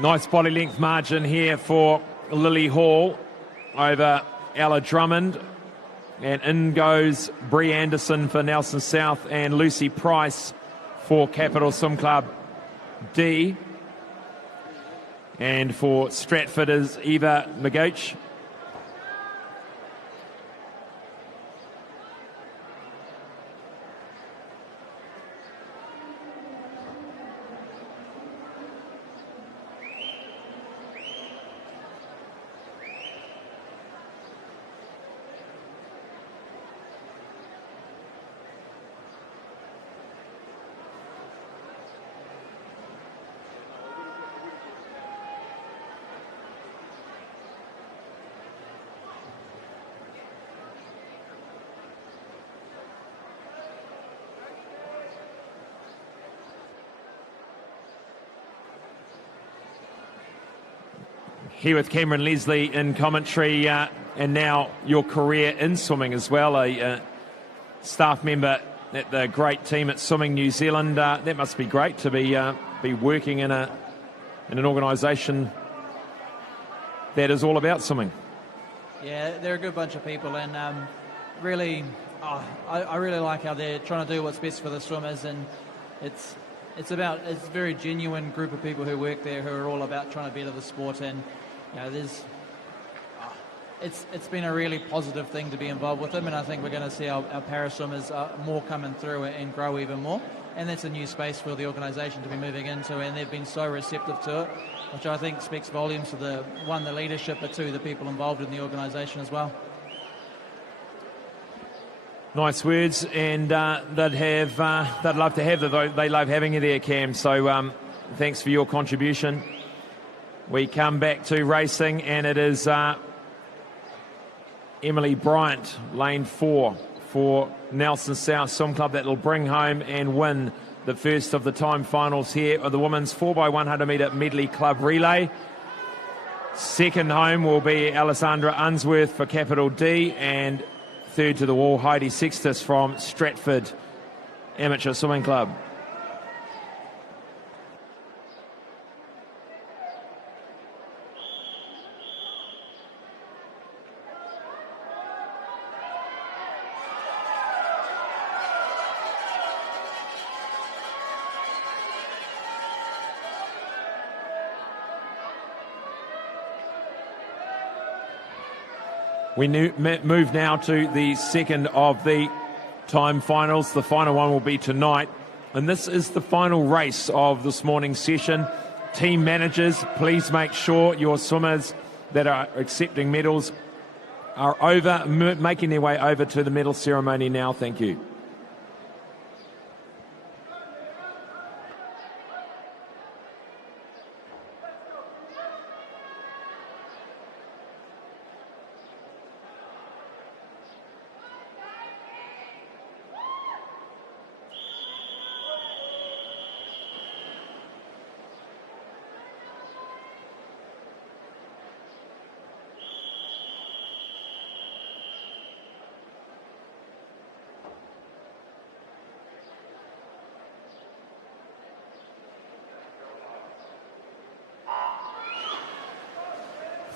Nice body length margin here for Lily Hall over Ella Drummond. And in goes Bree Anderson for Nelson South and Lucy Price for Capital Swim Club D. And for Stratford is Eva McGoach. Here with Cameron Leslie in commentary, and now your career in swimming as well, a staff member at the great team at Swimming New Zealand. That must be great to be working in an organisation that is all about swimming. Yeah, they're a good bunch of people, and really, I really like how they're trying to do what's best for the swimmers, and it's a very genuine group of people who work there who are all about trying to better the sport. And you know, it's been a really positive thing to be involved with them, and I think we're going to see our para-swimmers more coming through and grow even more. And that's a new space for the organisation to be moving into, and they've been so receptive to it, which I think speaks volumes to the leadership, but two, the people involved in the organisation as well. Nice words, and they'd love to have that. They love having you there, Cam. So thanks for your contribution. We come back to racing, and it is Emily Bryant, lane 4 for Nelson South Swim Club, that will bring home and win the first of the time finals here of the women's 4x100 metre medley club relay. Second home will be Alessandra Unsworth for Capital D, and third to the wall, Heidi Sextus from Stratford Amateur Swimming Club. We move now to the second of the time finals. The final one will be tonight. And this is the final race of this morning's session. Team managers, please make sure your swimmers that are accepting medals are making their way over to the medal ceremony now. Thank you.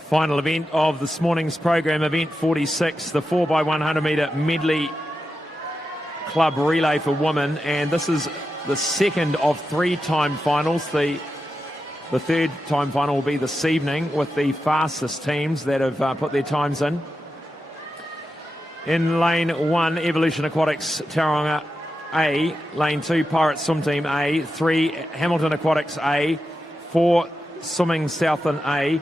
Final event of this morning's program, event 46, the 4x100 metre medley club relay for women, and this is the second of 3 time finals. The third time final will be this evening with the fastest teams that have put their times in. In lane 1, Evolution Aquatics Tauranga A. Lane 2, Pirate Swim Team A. 3, Hamilton Aquatics A. 4, Swimming Southland A.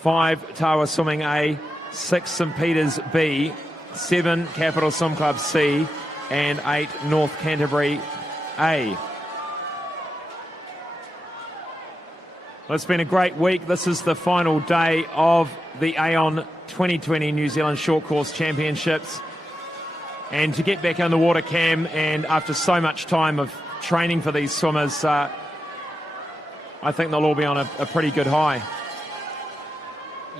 5, Tawa Swimming A. 6, St Peters B. 7, Capital Swim Club C. And 8, North Canterbury A. Well, it's been a great week. This is the final day of the Aon 2020 New Zealand Short Course Championships. And to get back on the water, Cam, and after so much time of training for these swimmers, I think they'll all be on a pretty good high.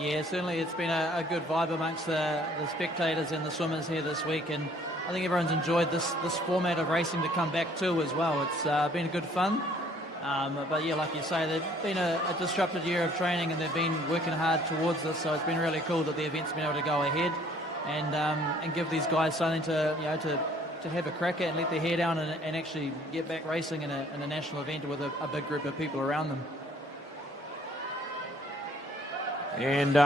Yeah, certainly it's been a good vibe amongst the spectators and the swimmers here this week, and I think everyone's enjoyed this format of racing to come back to as well. It's been good fun. But yeah, like you say, they've been a disrupted year of training, and they've been working hard towards this. So it's been really cool that the event's been able to go ahead and give these guys something to have a crack at and let their hair down and actually get back racing in a national event with a big group of people around them. And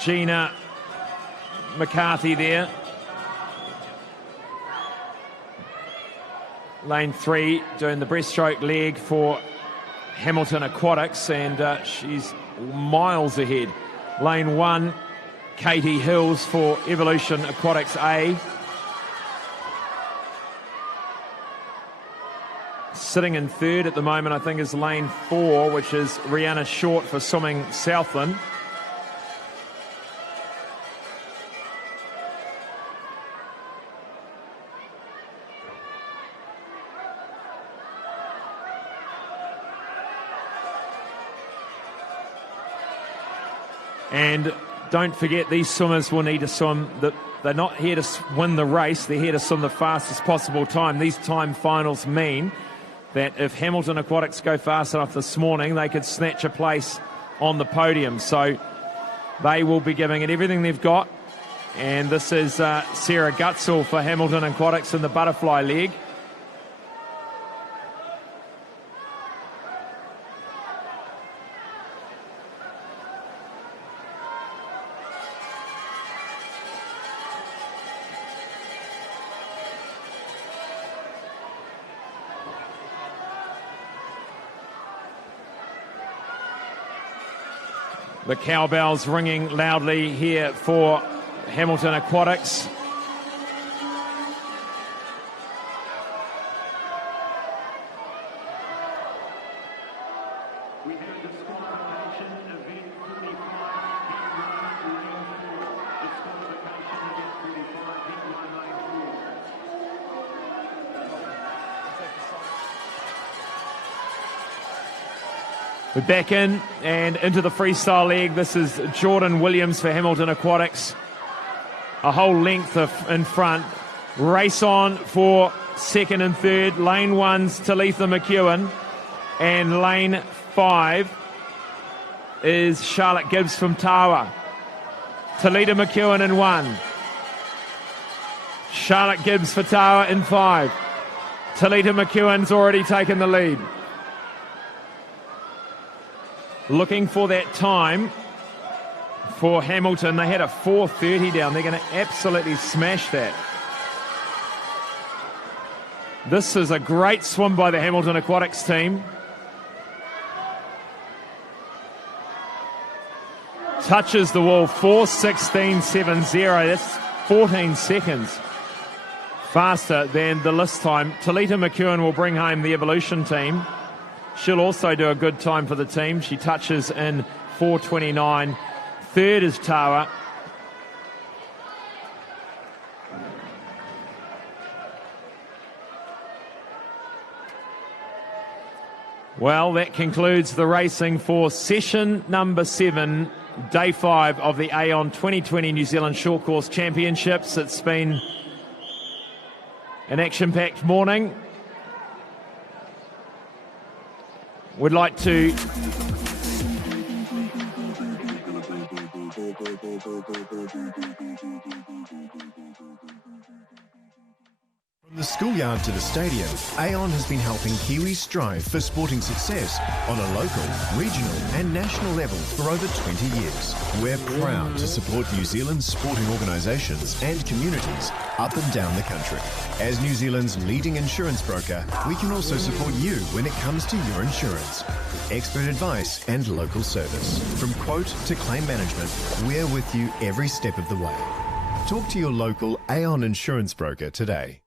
Gina McCarthy there. Lane 3 doing the breaststroke leg for Hamilton Aquatics, and she's miles ahead. Lane 1, Katie Hills for Evolution Aquatics A. Sitting in third at the moment, I think, is lane 4, which is Rihanna Short for Swimming Southland. And don't forget, these swimmers will need to swim. They're not here to win the race. They're here to swim the fastest possible time. These time finals mean that if Hamilton Aquatics go fast enough this morning, they could snatch a place on the podium. So they will be giving it everything they've got. And this is Sarah Gutzel for Hamilton Aquatics in the butterfly leg. The cowbells ringing loudly here for Hamilton Aquatics. We're back in and into the freestyle leg. This is Jordan Williams for Hamilton Aquatics. A whole length in front. Race on for second and third. Lane 1's Talitha McEwen. And lane 5 is Charlotte Gibbs from Tawa. Talitha McEwen in 1. Charlotte Gibbs for Tawa in 5. Talitha McEwen's already taken the lead. Looking for that time for Hamilton. They had a 4:30 down. They're going to absolutely smash that. This is a great swim by the Hamilton Aquatics team. Touches the wall, 4:16.70. That's 14 seconds faster than the list time. Talitha McEwen will bring home the Evolution team. She'll also do a good time for the team. She touches in 4:29. Third is Tawa. Well, that concludes the racing for session number 7, day 5 of the Aon 2020 New Zealand Short Course Championships. It's been an action-packed morning. Would like to From the schoolyard to the stadium, Aon has been helping Kiwis strive for sporting success on a local, regional and national level for over 20 years. We're proud to support New Zealand's sporting organisations and communities up and down the country. As New Zealand's leading insurance broker, we can also support you when it comes to your insurance. With expert advice and local service. From quote to claim management, we're with you every step of the way. Talk to your local Aon insurance broker today.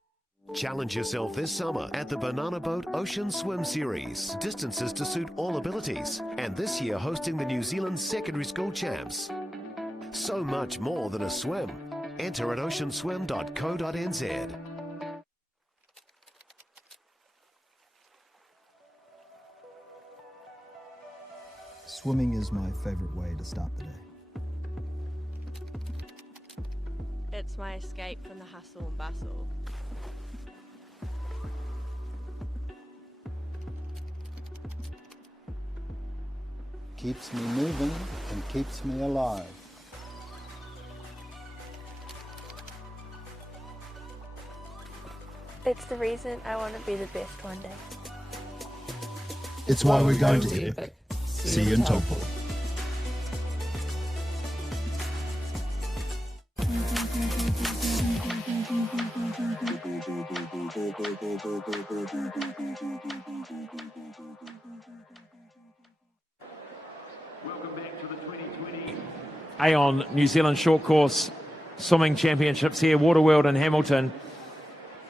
Challenge yourself this summer at the Banana Boat Ocean Swim Series. Distances to suit all abilities. And this year hosting the New Zealand Secondary School Champs. So much more than a swim. Enter at oceanswim.co.nz. Swimming is my favourite way to start the day. It's my escape from the hustle and bustle. Keeps me moving and keeps me alive. It's the reason I want to be the best one day. It's why we're going to Epic. See you in Taupo. Welcome back to the 2020 Aon New Zealand Short Course Swimming Championships here, Waterworld in Hamilton.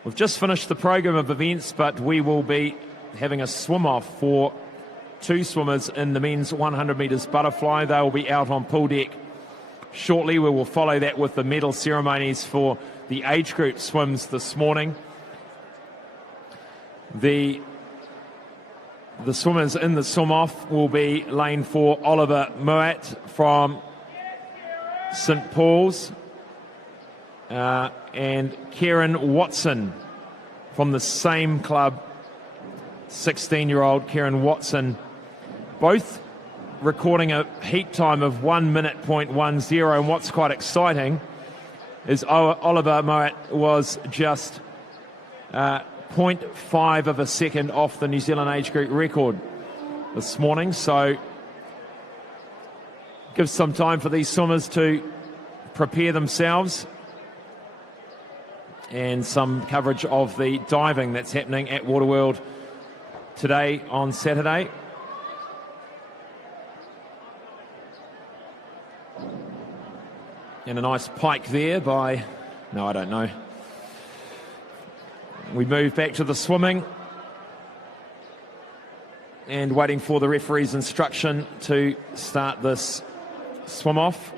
We've just finished the program of events, but we will be having a swim-off for two swimmers in the men's 100 metres butterfly. They will be out on pool deck shortly. We will follow that with the medal ceremonies for the age group swims this morning. The swimmers in the swim-off will be lane 4, Oliver Moat from St Paul's and Kieran Watson from the same club, 16-year-old Kieran Watson, both recording a heat time of 1:10.10. And what's quite exciting is Oliver Moat was just 0.5 of a second off the New Zealand age group record this morning, so gives some time for these swimmers to prepare themselves, and some coverage of the diving that's happening at Waterworld today on Saturday. And a nice pike there by, no, I don't know. We move back to the swimming and waiting for the referee's instruction to start this swim off.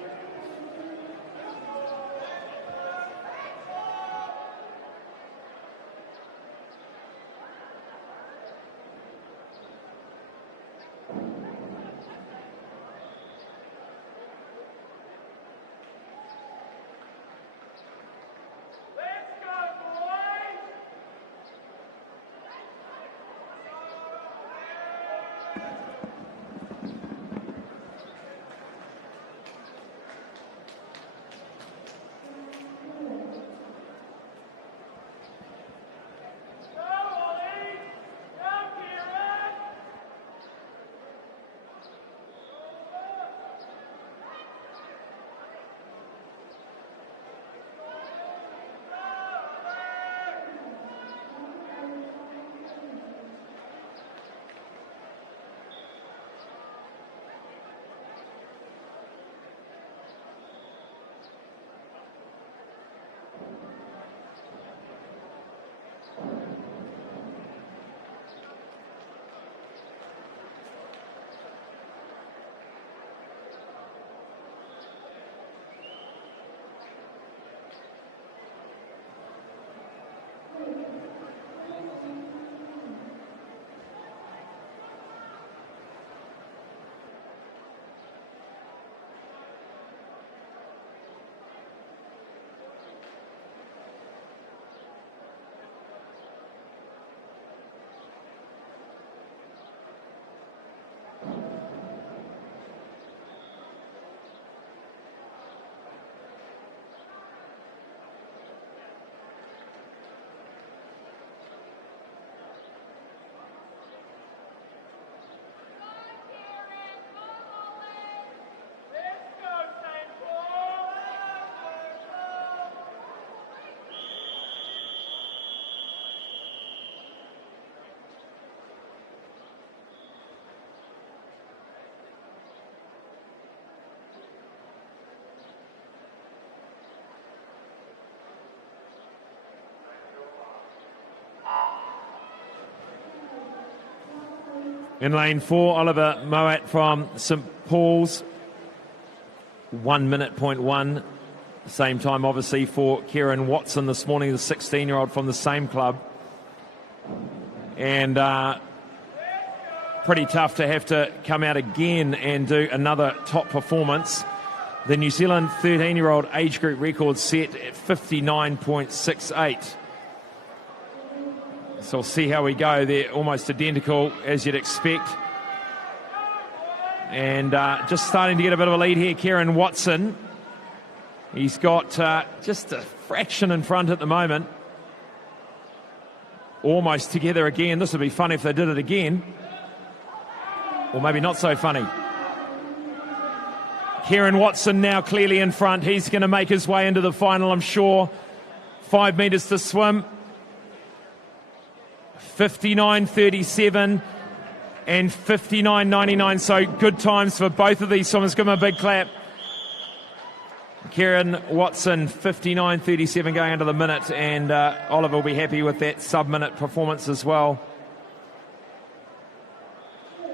In lane 4, Oliver Moat from St Paul's, 1 minute, 0.1. Same time, obviously, for Kieran Watson this morning, the 16-year-old from the same club. And pretty tough to have to come out again and do another top performance. The New Zealand 13-year-old age group record set at 59.68. So we'll see how we go. They're almost identical, as you'd expect. And just starting to get a bit of a lead here, Kieran Watson. He's got just a fraction in front at the moment. Almost together again. This would be funny if they did it again. Or maybe not so funny. Kieran Watson now clearly in front. He's going to make his way into the final, I'm sure. 5 metres to swim. 59.37 and 59.99. So good times for both of these swimmers. Give them a big clap. Kieran Watson, 59.37 going into the minute, and Oliver will be happy with that sub-minute performance as well.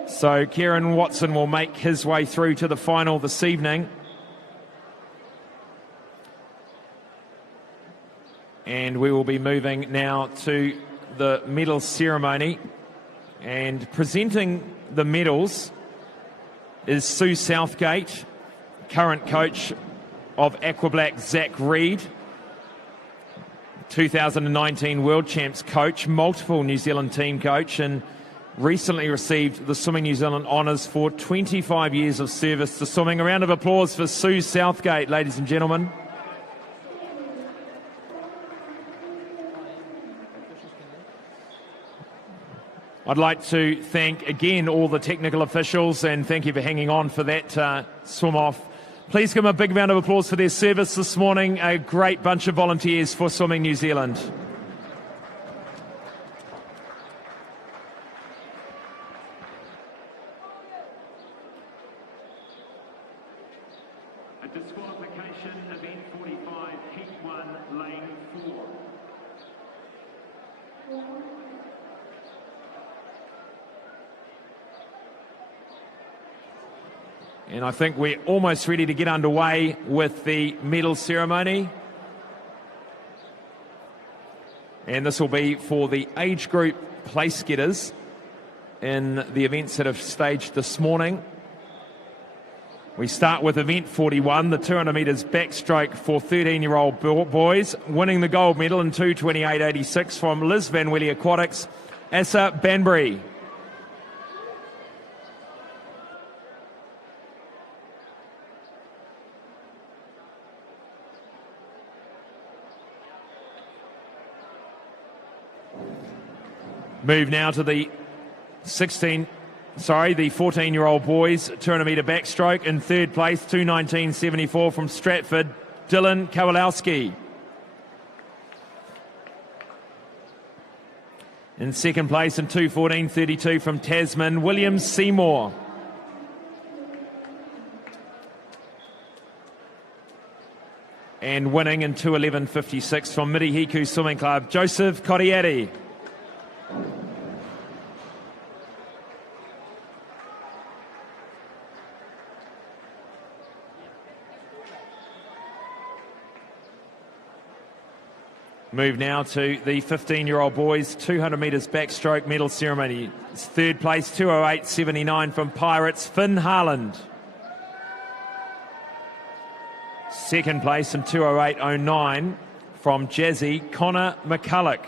So Kieran Watson will make his way through to the final this evening. And we will be moving now to the medal ceremony. And presenting the medals is Sue Southgate, current coach of Aquablack Zach Reed, 2019 World Champs coach, multiple New Zealand team coach, and recently received the Swimming New Zealand honours for 25 years of service to swimming. A round of applause for Sue Southgate, ladies and gentlemen. I'd like to thank again all the technical officials, and thank you for hanging on for that swim off. Please give them a big round of applause for their service this morning. A great bunch of volunteers for Swimming New Zealand. A disqualification, event 45, heat 1, lane 4. And I think we're almost ready to get underway with the medal ceremony. And this will be for the age group place getters in the events that have staged this morning. We start with event 41, the 200 metres backstroke for 13-year-old boys, winning the gold medal in 2:28.86 from Liz Van Willy Aquatics, Asa Banbury. Move now to the 14-year-old boys 200 metre backstroke. In third place, 2:19.74 from Stratford, Dylan Kowalowski. In second place, in 2:14.32 from Tasman, William Seymour. And winning in 2:11.56 from Mirihiku Swimming Club, Joseph Coriati. Move now to the 15-year-old boys 200 metres backstroke medal ceremony. It's third place, 2:08.79 from Pirates, Finn Harland. Second place in 2:08.09 from Jazzy, Connor McCulloch.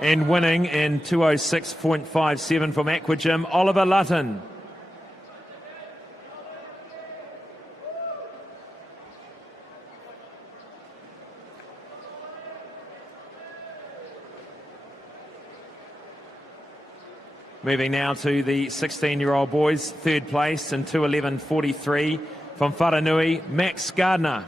And winning in 2:06.57 from Aquagym, Oliver Lutton. Moving now to the 16-year-old boys, third place in 2:11.43 from Wharanui, Max Gardner.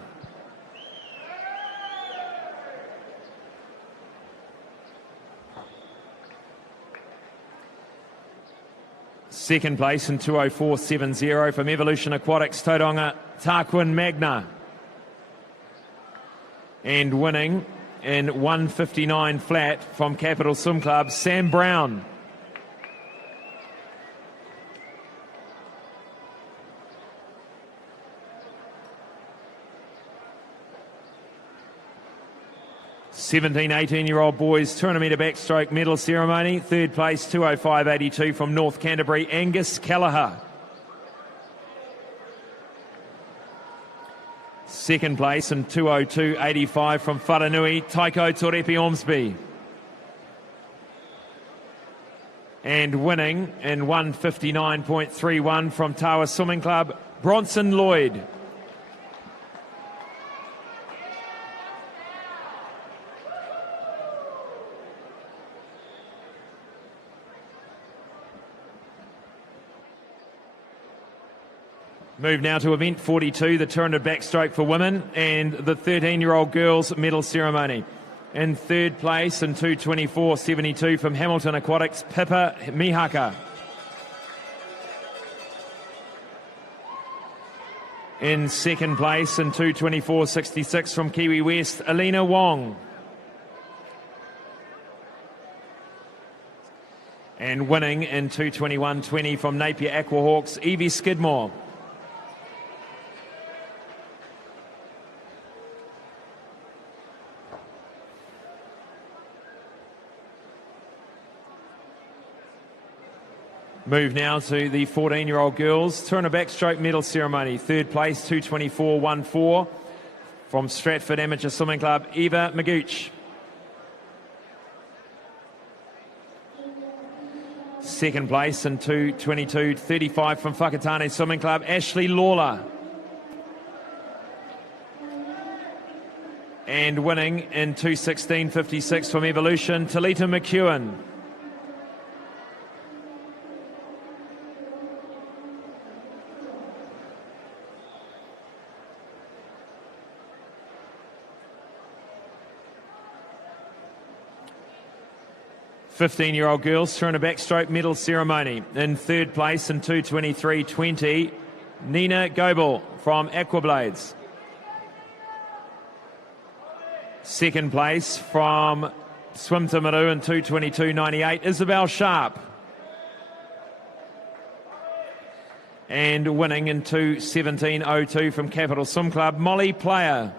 Second place in 2:04.70 from Evolution Aquatics, Tauranga, Tarquin Magna. And winning in 1:59 flat from Capital Swim Club, Sam Brown. Seventeen, 18-year-old boys 200 metre backstroke medal ceremony. Third place, 2:05.82 from North Canterbury, Angus Kelleher. Second place in 2:02.85 from Wharanui, Taiko Torepi Ormsby. And winning in 1:59.31 from Tawa Swimming Club, Bronson Lloyd. Move now to event 42, the 200 backstroke for women and the 13-year-old girls medal ceremony. In third place in 2:24.72 from Hamilton Aquatics, Pippa Mihaka. In second place in 2:24.66 from Kiwi West, Alina Wong. And winning in 2:21.20 from Napier Aquahawks, Evie Skidmore. Move now to the 14-year-old girls 200 backstroke medal ceremony. Third place, 2:24.14 from Stratford Amateur Swimming Club, Eva Magooch. Second place in 2:22.35 from Whakatane Swimming Club, Ashley Lawler. And winning in 2:16.56 from Evolution, Talita McEwen. Fifteen-year-old girls 200 backstroke medal ceremony. In third place in 2:23.20, Nina Goebel from Aquablades. Second place from Swim to Maru in 2:22.98, Isabel Sharp. And winning in 2:17.02 from Capital Swim Club, Molly Player.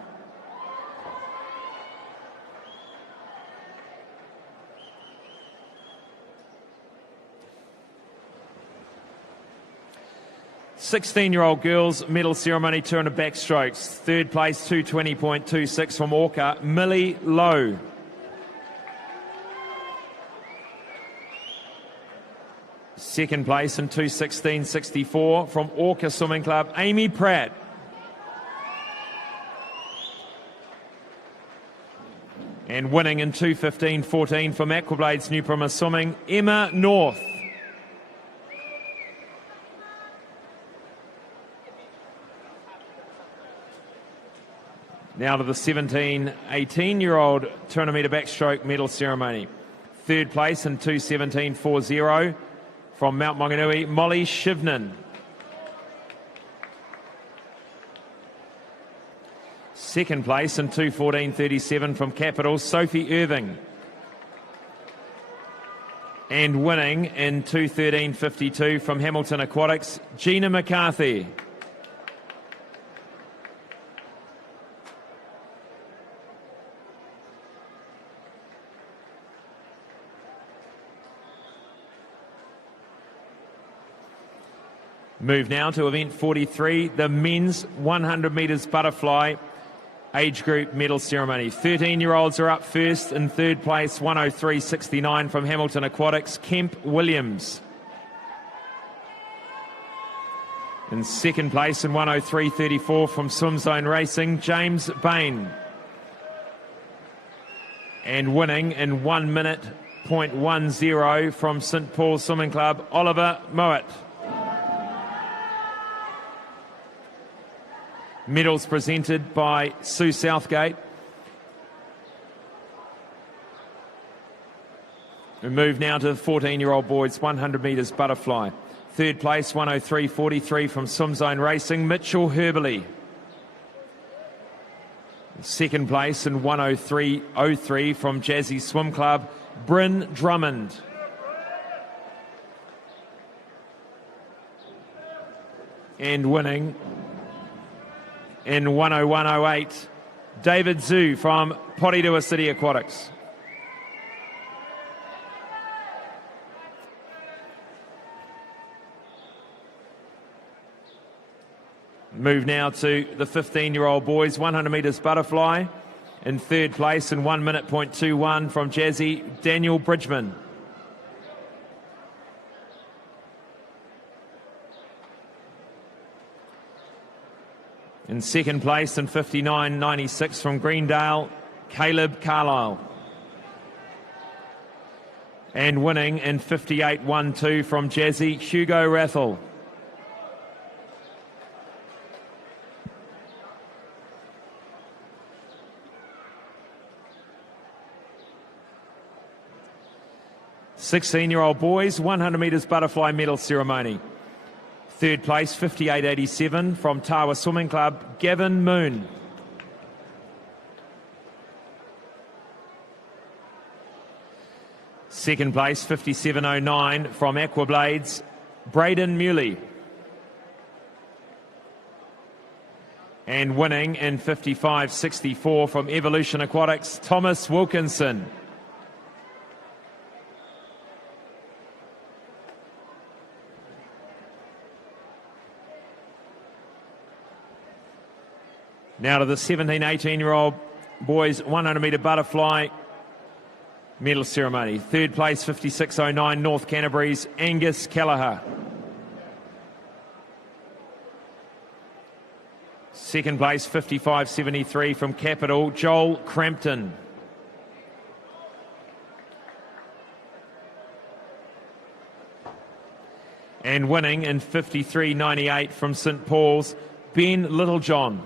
Sixteen-year-old girls medal ceremony 200 backstrokes. Third place 2:20.26 from Orca, Millie Lowe. Second place in 2:16.64 from Orca Swimming Club, Amy Pratt. And winning in 2:15.14 from Aquablades New Promise Swimming, Emma North. Now to the 17, 18-year-old 200 metre backstroke medal ceremony. Third place in 2:17.40 from Mount Maunganui, Molly Shivnan. Second place in 2:14.37 from Capital, Sophie Irving. And winning in 2:13.52 from Hamilton Aquatics, Gina McCarthy. Move now to event 43, the men's 100 metres butterfly age group medal ceremony. 13-year-olds are up first. In third place, 1:03.69 from Hamilton Aquatics, Kemp Williams. In second place in 1:03.34 from Swim Zone Racing, James Bain. And winning in 1 minute .10 from St Paul's Swimming Club, Oliver Mowat. Medals presented by Sue Southgate. We move now to the 14-year-old boys 100 metres butterfly. Third place, 1:03.43 from Swim Zone Racing, Mitchell Herberley. Second place in 103.03 from Jazzy Swim Club, Bryn Drummond. And winning in 101.08, David Zhu from Porirua City Aquatics. Move now to the 15-year-old boys, 100 metres butterfly. In third place in 1 minute .21 from Jazzy, Daniel Bridgman. In second place in 59.96 from Greendale, Caleb Carlisle. And winning in 58.12 from Jazzy, Hugo Rathel. Sixteen-year-old boys, 100 metres butterfly medal ceremony. Third place, 58.87 from Tawa Swimming Club, Gavin Moon. Second place, 57.09 from Aquablades, Braden Muley. And winning in 55.64 from Evolution Aquatics, Thomas Wilkinson. Now to the 17, 18-year-old boys 100 metre butterfly medal ceremony. Third place, 56.09, North Canterbury's Angus Kelleher. Second place, 55.73 from Capital, Joel Crampton. And winning in 53.98 from St Paul's, Ben Littlejohn.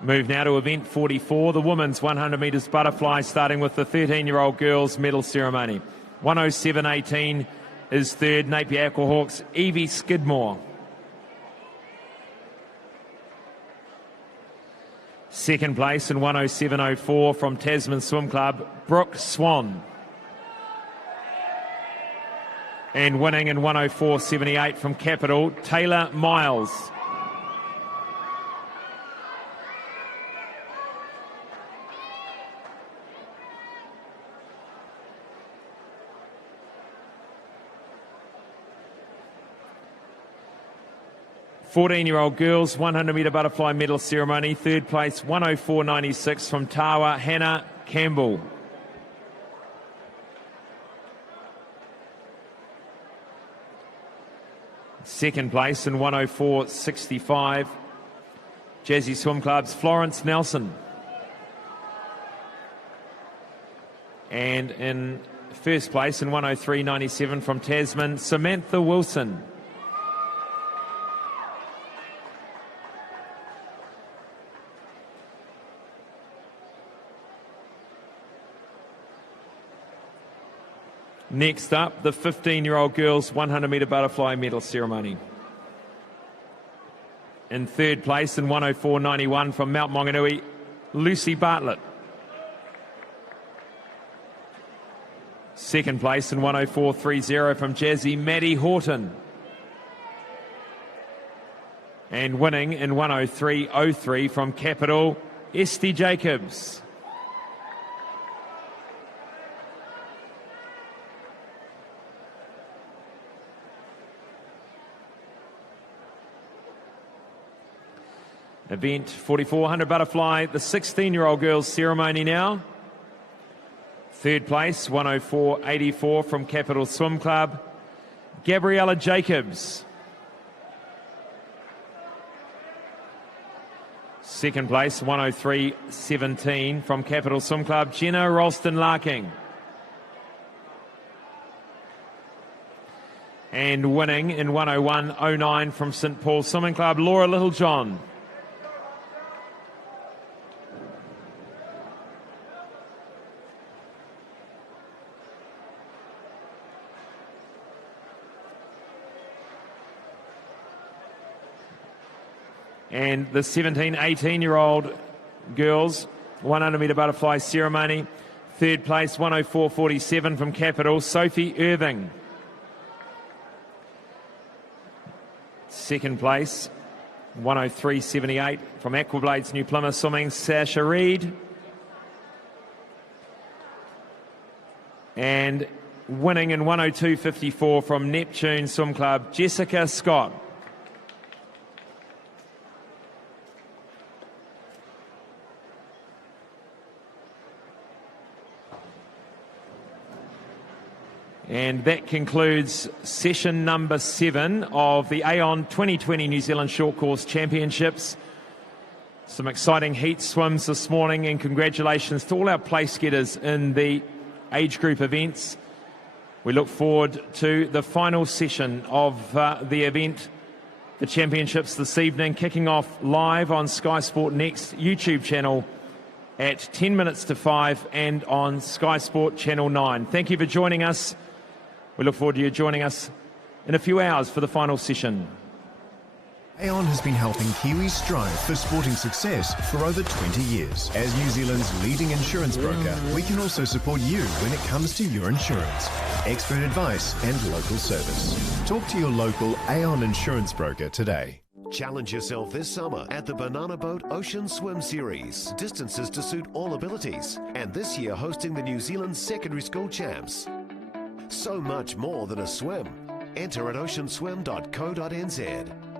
Move now to event 44, the women's 100 metres butterfly, starting with the 13-year-old girls medal ceremony. 107.18 is third, Napier Aquahawks, Evie Skidmore. Second place in 107.04 from Tasman Swim Club, Brooke Swan. And winning in 104.78 from Capital, Taylor Miles. Fourteen-year-old girls 100 metre butterfly medal ceremony. Third place 104.96 from Tawa, Hannah Campbell. Second place in 104.65, Jazzy Swim Club's Florence Nelson. And in first place in 103.97 from Tasman, Samantha Wilson. Next up, the 15-year-old girls 100 metre butterfly medal ceremony. In third place in 104.91 from Mount Maunganui, Lucy Bartlett. Second place in 104.30 from Jazzy, Maddie Horton. And winning in 103.03 from Capital, Esty Jacobs. Event 4400 butterfly, the 16-year-old girls ceremony now. Third place, 104.84 from Capital Swim Club, Gabriella Jacobs. Second place, 103.17 from Capital Swim Club, Jenna Ralston Larking. And winning in 101.09 from St Paul Swimming Club, Laura Littlejohn. And the 17, 18-year-old girls, 100 metre butterfly ceremony. Third place, 104.47 from Capital, Sophie Irving. Second place, 103.78 from Aquablades New Plymouth Swimming, Sasha Reid. And winning in 102.54 from Neptune Swim Club, Jessica Scott. And that concludes session number 7 of the Aon 2020 New Zealand Short Course Championships. Some exciting heat swims this morning, and congratulations to all our place getters in the age group events. We look forward to the final session of the event, the championships this evening, kicking off live on skysportnext YouTube channel at 10 minutes to 5 and on Sky Sport Channel 9. Thank you for joining us. We look forward to you joining us in a few hours for the final session. Aon has been helping Kiwis strive for sporting success for over 20 years. As New Zealand's leading insurance broker, we can also support you when it comes to your insurance. Expert advice and local service. Talk to your local Aon insurance broker today. Challenge yourself this summer at the Banana Boat Ocean Swim Series. Distances to suit all abilities. And this year hosting the New Zealand Secondary School Champs. So much more than a swim. Enter at oceanswim.co.nz.